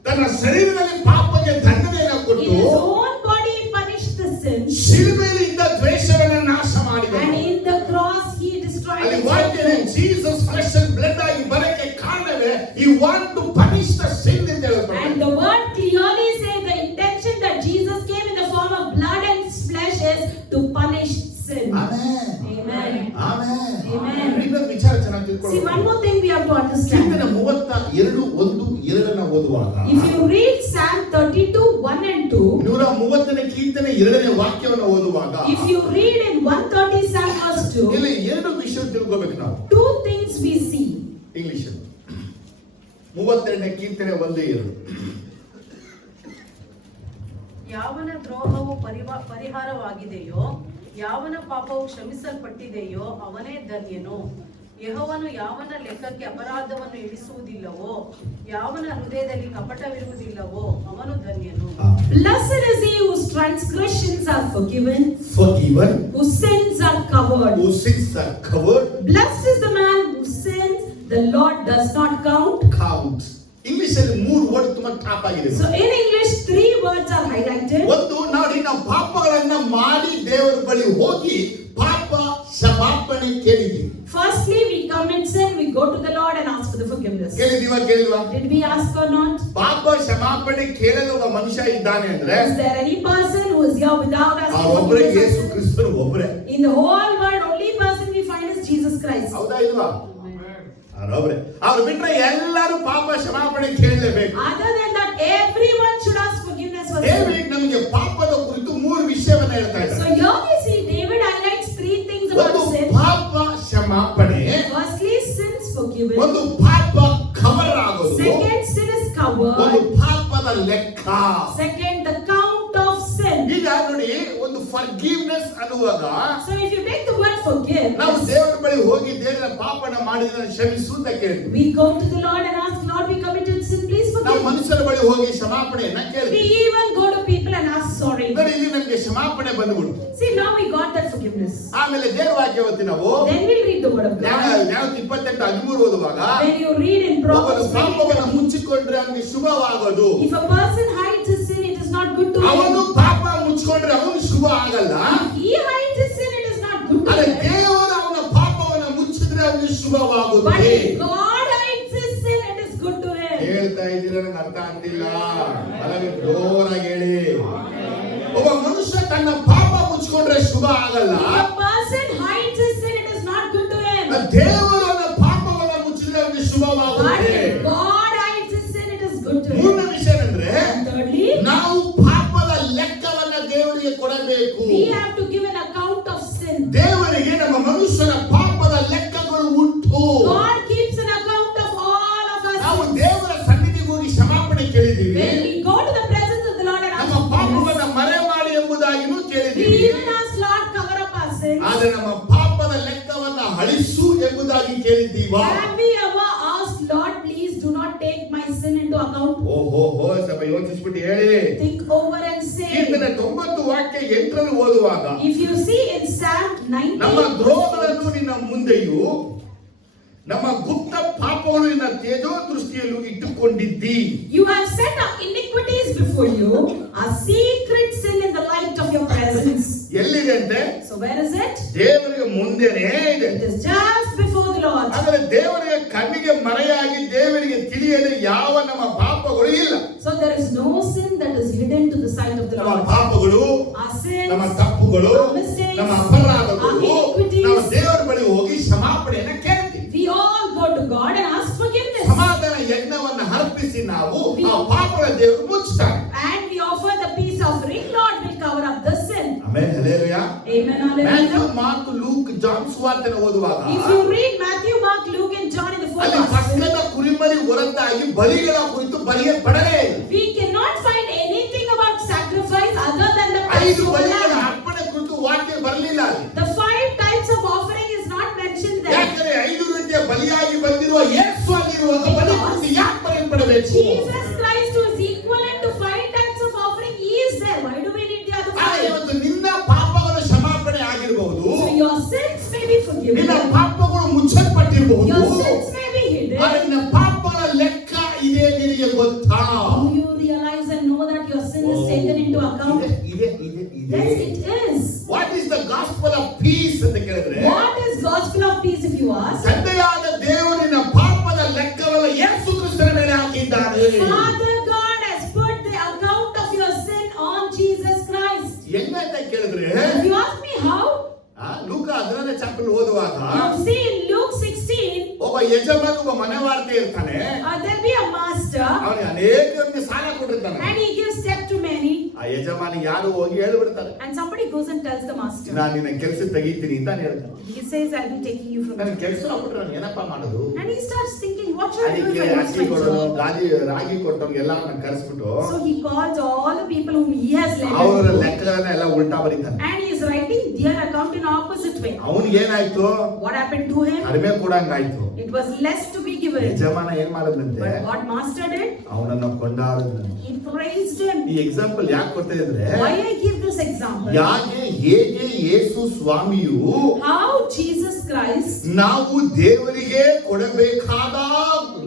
ತನ್ನ ಶರೀರದಲ್ಲಿ ಪಾಪಕ್ಕೆ ದಂಡನೆಯನ್ನ In ಕೊಟ್ಟು his own body he punished the sin. ಶಿಲುಬೆಯಿಂದ ದ್ವೇಷವನ್ನ ನಾಶ And ಮಾಡಿದನು. in the cross he destroyed ಅಲ್ಲಿ and set ವಾಕ್ಯನೇ free. Jesus flesh and blood ಆಗಿ ಬರಕ್ಕೆ ಕಾರಣವೇ he want to punish the sin ಅಂತ ಹೇಳ್ತಾರೆ. And the word clearly says the intention that Jesus came in the form of blood and flesh is to punish sin. Amen. Amen. Amen. Amen. ಇನ್ನೊಂದು ವಿಚಾರ ಚೆನ್ನಾಗಿ See, ತಿಳ್ಕೊಳ್ಳೋಣ. one more thing we have to ಕೀರ್ತನೆ understand. 32:1-2 ಓದುವಾಗ If you read Psalm 32:1 and 2, 130ನೇ ಕೀರ್ತನೆ 2ನೇ ವಾಕ್ಯವನ್ನು ಓದುವಾಗ if you read in 130 Psalm verse 2, ಇಲ್ಲಿ ಎರಡು ವಿಷಯ ತಿಳ್ಕೋಬೇಕು ನಾವು. two things we see. English 32ನೇ ಕೀರ್ತನೆ 1-2. ಯಾವನ ದ್ರೋಹವು ಪರಿಹಾರವಾಗಿದೆಯೋ, ಯಾವನ ಪಾಪವು ಕ್ಷಮಿಸಲ್ಪಟ್ಟಿದೆಯೋ ಅವನೇ ಧನ್ಯನು. ಯೆಹೋವನು ಯಾವನ ಲೆಕ್ಕಕ್ಕೆ ಅಪರಾಧವನ್ನು ಎಣಿಸುವುದಿಲ್ಲವೋ, ಯಾವನ ಹೃದಯದಲ್ಲಿ ಕಪಟವಿರುವುದಿಲ್ಲವೋ ಅವನು ಧನ್ಯನು. Blessed is he whose transgressions are forgiven, Forgiven, whose sins are covered. whose sins are covered, Blessed is the man whose sins the Lord does not count. count. English ಅಲ್ಲಿ 3 ವರ್ಡ್ ತುಂಬಾ ಟಾಪ್ ಆಗಿದೆ. So in English, 3 words are highlighted. ಒಂದು, ನೋಡಿ, ನಾವು ಪಾಪಗಳನ್ನ ಮಾಡಿ ದೇವರ ಬಳಿ ಹೋಗಿ ಪಾಪ ಕ್ಷಮಾಪಣೆ ಕೇಳಿದ್ವಿ. Firstly, we commit sin, we go to the Lord and ask for the forgiveness. ಕೇಳಿಲ್ವಾ? Did we ask or not? ಪಾಪ ಕ್ಷಮಾಪಣೆ ಕೇಳಲು ಒಬ್ಬ ಮನುಷ್ಯ ಇದ್ದಾನೆ ಅಂದ್ರೆ Is there any person who is here without asking ಅವರೊಬ್ಬರೇ, forgiveness? ಯೇಸು ಕ್ರಿಸ್ತನು ಒಬ್ಬರೇ. In the whole world, only person we find is Jesus Christ. ಹೌದಾ ಇಲ್ವಾ? ಅವರೊಬ್ಬರೇ. ಅವ್ರು ಬಿಟ್ರೆ ಎಲ್ಲರೂ ಪಾಪ ಕ್ಷಮಾಪಣೆ ಕೇಳಲೇಬೇಕು. Other than that, everyone should ask forgiveness for sin. David ನಮಗೆ ಪಾಪದ ಕುರಿತು 3 ವಿಷಯವನ್ನ ಹೇಳ್ತಾ So ಇದ್ದಾರೆ. here we see David highlights 3 things about ಒಂದು sin. ಪಾಪ ಕ್ಷಮಾಪಣೆ, Firstly, sins forgiven. ಒಂದು ಪಾಪ ಕವರ್ ಆಗೋದು, Second, sin is ಒಂದು covered. ಪಾಪದ ಲೆಕ್ಕ. Second, the count of sin. ಈಗ ನೋಡಿ, ಒಂದು ಫರ್ಗಿವ್ನೆಸ್ ಅನ್ನುವಾಗ So if you take the word forgive, ನಾವು ದೇವರ ಬಳಿ ಹೋಗಿ ದೇವರ ಪಾಪನ ಮಾಡಿದ್ರೆ ಕ್ಷಮಿಸು ಅಂತ ಕೇಳ್ತೀವಿ. we go to the Lord and ask, Lord, we committed sin, please ನಾವು forgive. ಮನುಷ್ಯರ ಬಳಿ ಹೋಗಿ ಕ್ಷಮಾಪಣೆಯನ್ನ We ಕೇಳ್ತೀವಿ. even go to people and ask sorry. ನೋಡಿ, ಇಲ್ಲಿ ನಮಗೆ ಕ್ಷಮಾಪಣೆ ಬಂದ್ಬಿಡ್ತು. See, now we got that forgiveness. ಆಮೇಲೆ ದೇವರ ವಾಕ್ಯ ಓದಿ ನಾವು Then we'll read the word of God. 28:13 ಓದುವಾಗ When you read in ಒಬ್ಬನು Proverbs ಪಾಪವನ್ನು 20, ಮುಚ್ಚಿಕೊಂಡ್ರೆ ಅವನಿಗೆ ಶುಭವಾಗೋದು. if a person hides his sin, it is not good to ಅವನು him. ಪಾಪ ಮುಚ್ಚಿಕೊಂಡ್ರೆ ಅವನು ಶುಭ ಆಗಲ್ಲ. If he hides his sin, it is not good to ಆದರೆ him. ದೇವರು ಅವನ ಪಾಪವನ್ನು ಮುಚ್ಚಿದ್ರೆ ಅವನಿಗೆ But ಶುಭವಾಗುತ್ತೆ. if God hides his sin, it is good to him. ಹೇಳ್ತಾ ಇದ್ದೀರಾ? ನನಗೆ ಅರ್ಥ ಆಗ್ತಿಲ್ಲ. ಅಲ್ಲವೇ ಜೋರಾಗಿ ಹೇಳಿ. ಒಬ್ಬ ಮನುಷ್ಯ ತನ್ನ ಪಾಪ ಮುಚ್ಚಿಕೊಂಡ್ರೆ ಶುಭ ಆಗಲ್ಲ. If a person hides his sin, it is not good to him. ದೇವರು ಅವನ ಪಾಪವನ್ನು ಮುಚ್ಚಿದ್ರೆ ಅವನಿಗೆ But ಶುಭವಾಗುತ್ತೆ. if God hides his sin, it is good to him. ಮೂರನೇ ವಿಷಯ ಏನಂದ್ರೆ, And thirdly, ನಾವು ಪಾಪದ ಲೆಕ್ಕವನ್ನ ದೇವರಿಗೆ ಕೊಡಬೇಕು. we have to give an account of sin. ದೇವರಿಗೆ ನಮ್ಮ ಮನುಷ್ಯನ ಪಾಪದ ಲೆಕ್ಕಗಳು ಉಂಟು. God keeps an account of all of us. ನಾವು ದೇವರ ಸನ್ನಿಧಿಗೆ ಹೋಗಿ ಕ್ಷಮಾಪಣೆ ಕೇಳಿದ್ದೀವಿ. When we go to the presence of the Lord and ನಮ್ಮ ask ಪಾಪವನ್ನ forgiveness, ಮರೆ ಮಾಡಿ ಎಂಬುದಾಗಿನೂ we ಕೇಳಿದ್ದೀವಿ. even ask Lord cover up our sins. ಆದರೆ ನಮ್ಮ ಪಾಪದ ಲೆಕ್ಕವನ್ನ ಅಳಿಸು ಎಂಬುದಾಗಿ ಕೇಳಿದ್ದೀವಾ? Have we ever asked Lord, please do not take my sin into account? ಓಹೋ, over and say, ಕೀರ್ತನೆ 90 ವಾಕ್ಯ 8ರಲ್ಲಿ ಓದುವಾಗ if you see in Psalm ನಮ್ಮ 90, ದ್ರೋಹಗಳನ್ನು ನಿನ್ನ ಮುಂದೆಯೂ ನಮ್ಮ ಗುಪ್ತ ಪಾಪಗಳು ನಿನ್ನ ತೇಜೋ ದೃಷ್ಟಿಯಲ್ಲೂ ಇಟ್ಟುಕೊಂಡಿದ್ದಿ. you have set our iniquities before you, our secret sin in the light of your presence. ಎಲ್ಲಿದೆ ಅಂತೆ? So where is it? ದೇವರಿಗೆ ಮುಂದೆನೇ ಇದೆ. It is just before the Lord. ಆದರೆ ದೇವರಿಗೆ ಕಣ್ಣಿಗೆ ಮರೆಯಾಗಿ ದೇವರಿಗೆ ತಿಳಿಯದೆ ಯಾವ ನಮ್ಮ ಪಾಪಗಳು ಇಲ್ಲ. So there is no sin that is hidden to the sight of the ನಮ್ಮ Lord. ಪಾಪಗಳು, Our sins, ನಮ್ಮ ತಪ್ಪುಗಳು, our mistakes, ನಮ್ಮ ಅಪರಾಧಗಳು our iniquities. ನಾವು ದೇವರ ಬಳಿ ಹೋಗಿ ಕ್ಷಮಾಪಣೆಯನ್ನು ಕೇಳ್ತೀವಿ. we all go to God and ask forgiveness. ಸಮಾಧಾನ ಯಜ್ಞವನ್ನು ಅರ್ಪಿಸಿ ನಾವು ಆ ಪಾಪಗಳ ದೇವರು ಮುಚ್ಚುತ್ತಾರೆ. And we offer the peace offering. Lord will cover up the sin. Amen, hallelujah. Amen, Matthew, hallelujah. Mark, Luke, John ಸುವಾರ್ತೆಯನ್ನು ಓದುವಾಗ If you read Matthew, Mark, Luke and John in the four ಅಲ್ಲಿ Gospels, ಪಸ್ಕದ ಕುರಿಮರಿ ಹೊರತಾಗಿ ಬಲಿಗಳ ಕುರಿತು ಬರೆಯಲ್ಪಡಲೇ ಇಲ್ಲ. we cannot find anything about sacrifice other than the 5 Passover ಬಲಿಗಳ lamb. ಅರ್ಪಣೆ ಕುರಿತು ವಾಕ್ಯ ಬರಲಿಲ್ಲ ಅಲ್ಲಿ. The 5 types of offering is not mentioned there. ಯಾಕಂದ್ರೆ 5 ರೀತಿಯ ಬಲಿಯಾಗಿ ಬಂದಿರುವ ಯೇಸು ಅಲ್ಲಿರುವಾಗ ಬಲಿ ಕುರಿತು ಯಾಕೆ ಬರೆಯಲ್ಪಡಬೇಕು? Jesus Christ, who is equivalent to 5 types of offering, he is there. Why do we need the other ಆದರೆ 5? ಇವತ್ತು ನಿನ್ನ ಪಾಪಗಳು ಕ್ಷಮಾಪಣೆ ಆಗಿರಬಹುದು, So your sins may be forgiven. ನಿನ್ನ ಪಾಪಗಳು ಮುಚ್ಚಲ್ಪಟ್ಟಿರಬಹುದು, Your sins may be hidden. ಆದರೆ ನಿನ್ನ ಪಾಪಗಳ ಲೆಕ್ಕ ಇದೆ ನಿನಗೆ ಗೊತ್ತಾ? Do you realize and know that your sin is taken into account? ಇದೆ ಇದೆ ಇದೆ Yes, ಇದೆ. it is. What is the gospel of piece ಅಂತ ಕೇಳಿದ್ರೆ, What is gospel of peace, if you ask? ತಂದೆಯಾದ ದೇವರಿನ ಪಾಪದ ಲೆಕ್ಕವಲ್ಲ ಯೇಸು ಕ್ರಿಸ್ತನ ಮೇಲೆ ಹಾಕಿದ್ದಾನೆ. Father God has put the account of your sin on Jesus Christ. ಹೆಂಗಂತ ಕೇಳಿದ್ರೆ, If you ask me how, ಲೂಕ 11ನೇ ಚಾಪ್ಟರ್ ಓದುವಾಗ you see in Luke 16, ಒಬ್ಬ ಯಜಮಾನ, ಒಬ್ಬ ಮನೆವಾರ್ತೆ ಇರ್ತಾನೆ. there'll be a master ಅವನಿಗೆ ಅನೇಕರಿಗೆ ಸಾಲ ಕೊಟ್ಟಿರ್ತಾನೆ. and he gives debt to many, ಆ ಯಜಮಾನ ಯಾರು ಹೋಗಿ ಹೇಳ್ಬಿಡ್ತಾರೆ, and somebody goes and tells the master. ನಾನು ನಿನ್ನ ಕೆಲಸ ತೆಗಿತೀನಿ ಅಂತ ಹೇಳ್ತಾನೆ. He says, I'll be taking you from ನನ್ನ you. ಕೆಲಸ ಆಗ್ಬಿಟ್ರೆ ನಾನು ಏನಪ್ಪ ಮಾಡೋದು? And he starts thinking, what should I do ಅದಕ್ಕೆ if I lose ಅಕ್ಕಿ my ಕೊಡೋನು, job? ರಾಗಿ ಕೊಟ್ಟವ್ರಿಗೆಲ್ಲ ಕರೆಸ್ಬಿಟ್ಟು So he calls all the people whom he has ಅವರ lent, ಲೆಕ್ಕಗಳನ್ನ ಎಲ್ಲ ಉಲ್ಟಾ ಬರೀತಾನೆ. and he is writing their account in opposite way. ಅವನಿಗೆ ಏನಾಯ್ತು? What happened to him? ಕಡಿಮೆ ಕೊಡಂಗಾಯ್ತು. It was less to be given. ಯಜಮಾನ ಏನ್ ಮಾಡದಂತೆ? But what master did? ಅವನನ್ನ ಕೊಂಡಾಡದಂತೆ. He praised him. ಈ ಎಕ್ಸಾಂಪಲ್ ಯಾಕೆ ಕೊಡ್ತಾ ಇದ್ರೆ, Why I give this example? ಹೇಗೆ ಯೇಸು ಸ್ವಾಮಿಯು How Jesus Christ, ನಾವು ದೇವರಿಗೆ ಕೊಡಬೇಕಾದ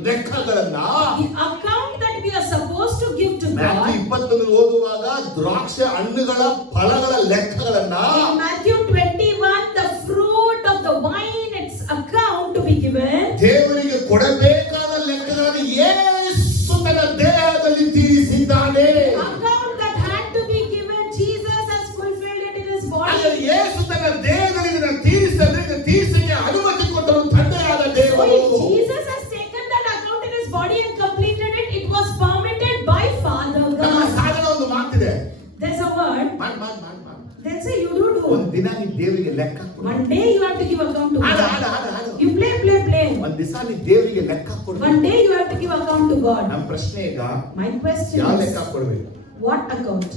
ಲೆಕ್ಕಗಳನ್ನ the account that we are supposed to give to Matthew God. 20 ಓದುವಾಗ ದ್ರಾಕ್ಷಿ ಹಣ್ಣುಗಳ ಫಲಗಳ ಲೆಕ್ಕಗಳನ್ನ In Matthew 21, the fruit of the wine, its account to be given. ದೇವರಿಗೆ ಕೊಡಬೇಕಾದ ಲೆಕ್ಕಗಳನ್ನು ಯೇಸು ತನ್ನ ದೇಹದಲ್ಲಿ ತೀರಿಸಿದ್ದಾನೆ. Account that had to be given, Jesus has fulfilled it in his ಹಾಗಾದ್ರೆ body. ಯೇಸು ತನ್ನ ದೇಹದಲ್ಲಿ ಇದನ್ನ ತೀರಿಸಿದ್ರೆ ತೀರಿಸಕ್ಕೆ ಅನುಮತಿ ಕೊಟ್ಟರು ತಂದೆಯಾದ So ದೇವರು. if Jesus has taken that account in his body and completed it, it was permitted by Father ನಮ್ಮ God. ಸಾಧನ ಒಂದು ಮಾತಿದೆ, There's a word. ಮಾಡ್. Then say you do. ಒಂದ್ ದಿನ ನೀ ದೇವರಿಗೆ ಲೆಕ್ಕ ಕೊಡು. One day you have to give account to ಆಡು. God. You play. ಒಂದ್ ದಿವಸ ನೀ ದೇವರಿಗೆ ಲೆಕ್ಕ ಕೊಡು. One day you have to give account to God. ನಮ್ಮ ಪ್ರಶ್ನೆ ಈಗ, My question ಯಾವ is, ಲೆಕ್ಕ ಕೊಡ್ಬೇಕು? what account?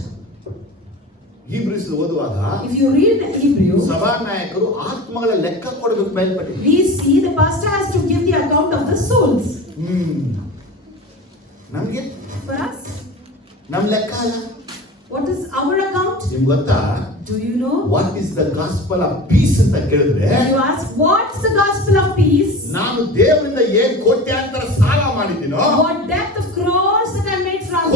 ಹೀಬ್ರೂಸ್ ಓದುವಾಗ If you read the Hebrew, ಸಭಾನಾಯಕರು ಆತ್ಮಗಳ ಲೆಕ್ಕ ಕೊಡಬೇಕು ಮೇಲ್ಪಟ್ಟಿದೆ. we see the pastor has to give the account of the souls. ನಮ್ಗೆ For us, ನಮ್ ಲೆಕ್ಕ ಅಲ್ಲ. what is our account? ನಿಮ್ಗೆ ಗೊತ್ತಾ? Do you know? What is the gospel of piece ಅಂತ ಕೇಳಿದ್ರೆ, You ask, what's the gospel of peace? ನಾನು ದೇವರಿಂದ ಏನ್ ಕೋಟ್ಯಾಂತರ ಸಾಲ ಮಾಡಿದ್ದೀನೋ, What depth of crores that I made from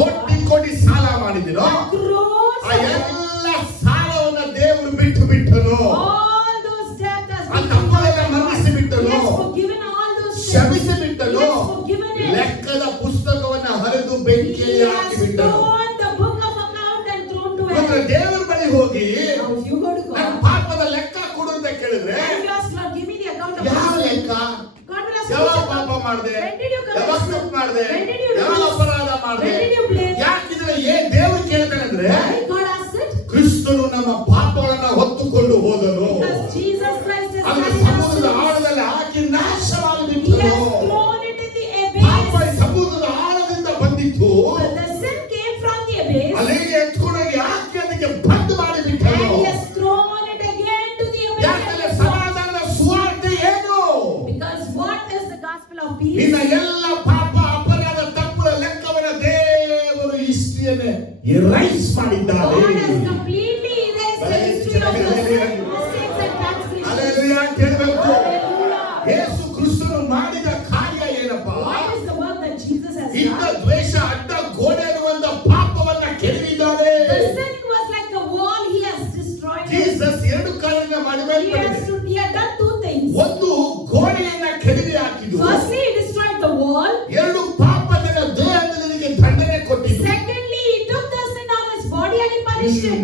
ಕೋಟಿ ಸಾಲ ಮಾಡಿದ್ದೀನೋ, crores, ಆ ಎಲ್ಲ ಸಾಲವನ್ನ ದೇವರು ಬಿಟ್ಟನು. all those debt has ಆ ತಪ್ಪುಗಳನ್ನ ಮನ್ನಿಸಿ ಬಿಟ್ಟನು, He has forgiven all those sins. ಕ್ಷಮಿಸಿ ಬಿಟ್ಟನು. He has forgiven it. ಲೆಕ್ಕದ ಪುಸ್ತಕವನ್ನ ಹರಿದು ಬೆಂಕಿಯಲ್ಲಿ He ಹಾಕಿ has ಬಿಟ್ಟನು. torn the book of account and thrown to ಮಾತ್ರ hell. ದೇವರ ಬಳಿ ಹೋಗಿ Now if you go to ನನ್ನ God ಪಾಪದ ಲೆಕ್ಕ ಕೊಡು ಅಂತ ಕೇಳಿದ್ರೆ, and you ask Lord, give me the account of ಯಾವ my sin. ಲೆಕ್ಕ? God will ask ಯಾವಾಗ you, ಪಾಪ ಮಾಡಿದೆ, when did you commit ಯಾವಾಗ sin? ತಪ್ಪು ಮಾಡಿದೆ, When did you do ಯಾವಾಗ this? ಅಪರಾಧ ಮಾಡಿದೆ, When did you blame? ಯಾಕಿದ್ರೆ ಏನ್ ದೇವರು ಕೇಳ್ತಾನೆ ಅಂದ್ರೆ, Why God asked it? ಕ್ರಿಸ್ತನು ನಮ್ಮ ಪಾಪಗಳನ್ನ ಹೊತ್ತುಕೊಂಡು ಹೋದನು, Because Jesus Christ is ಅದನ್ನ carrying our ಸಮುದ್ರದ sins. ಆಳದಲ್ಲಿ ಹಾಕಿ ನಾಶವಾಗಿ He ಬಿಟ್ಟನು. has thrown it in the ಪಾಪ abyss. ಈ ಸಮುದ್ರದ ಆಳದಿಂದ ಬಂದಿತ್ತು, But the sin came from the abyss. ಅಲ್ಲಿಗೆ ಎತ್ಕೊಂಡೋಗಿ ಹಾಕಿ ಅದಕ್ಕೆ ಬಂದ್ ಮಾಡಿ ಬಿಟ್ಟನು. And he has thrown it again to the ಯಾಕಂದ್ರೆ abyss. ಸಮಾಧಾನದ ಸುವಾರ್ತೆ ಏನು? Because what is the gospel of peace? ನಿನ್ನ ಎಲ್ಲ ಪಾಪ ಅಪರಾಧ ತಪ್ಪುಗಳ ಲೆಕ್ಕವನ್ನ ದೇವರು ಹಿಸ್ಟ್ರಿಯನ್ನೇ erase erase ಮಾಡಿದ್ದಾನೆ. God has completely erased the history of the sin, mistakes and transgressions. Hallelujah ಕೇಳಬೇಕು. Hallelujah. ಯೇಸು ಕ್ರಿಸ್ತನು ಮಾಡಿದ ಕಾರ್ಯ ಏನಪ್ಪಾ? What is the work that Jesus has ಇದ್ದ done? ದ್ವೇಷ ಅಡ್ಡ ಗೋಡೆ ಇರುವಂತ ಪಾಪವನ್ನ ಕೆಡವಿದ್ದಾನೆ. The sin was like a wall, he has destroyed it. Jesus ಎರಡು ಕಾರ್ಯಗಳನ್ನ ಮಾಡಿ He had done two things. ಒಂದು ಗೋಡೆಯನ್ನ ಕೆಡವಿ ಹಾಕಿದ್ದು. Firstly, he destroyed the wall. ಎರಡು ಪಾಪದ ದೇಹದವನಿಗೆ ದಂಡನೆ ಕೊಟ್ಟಿದ್ದು. Secondly, he took the sin on his body and he punished him.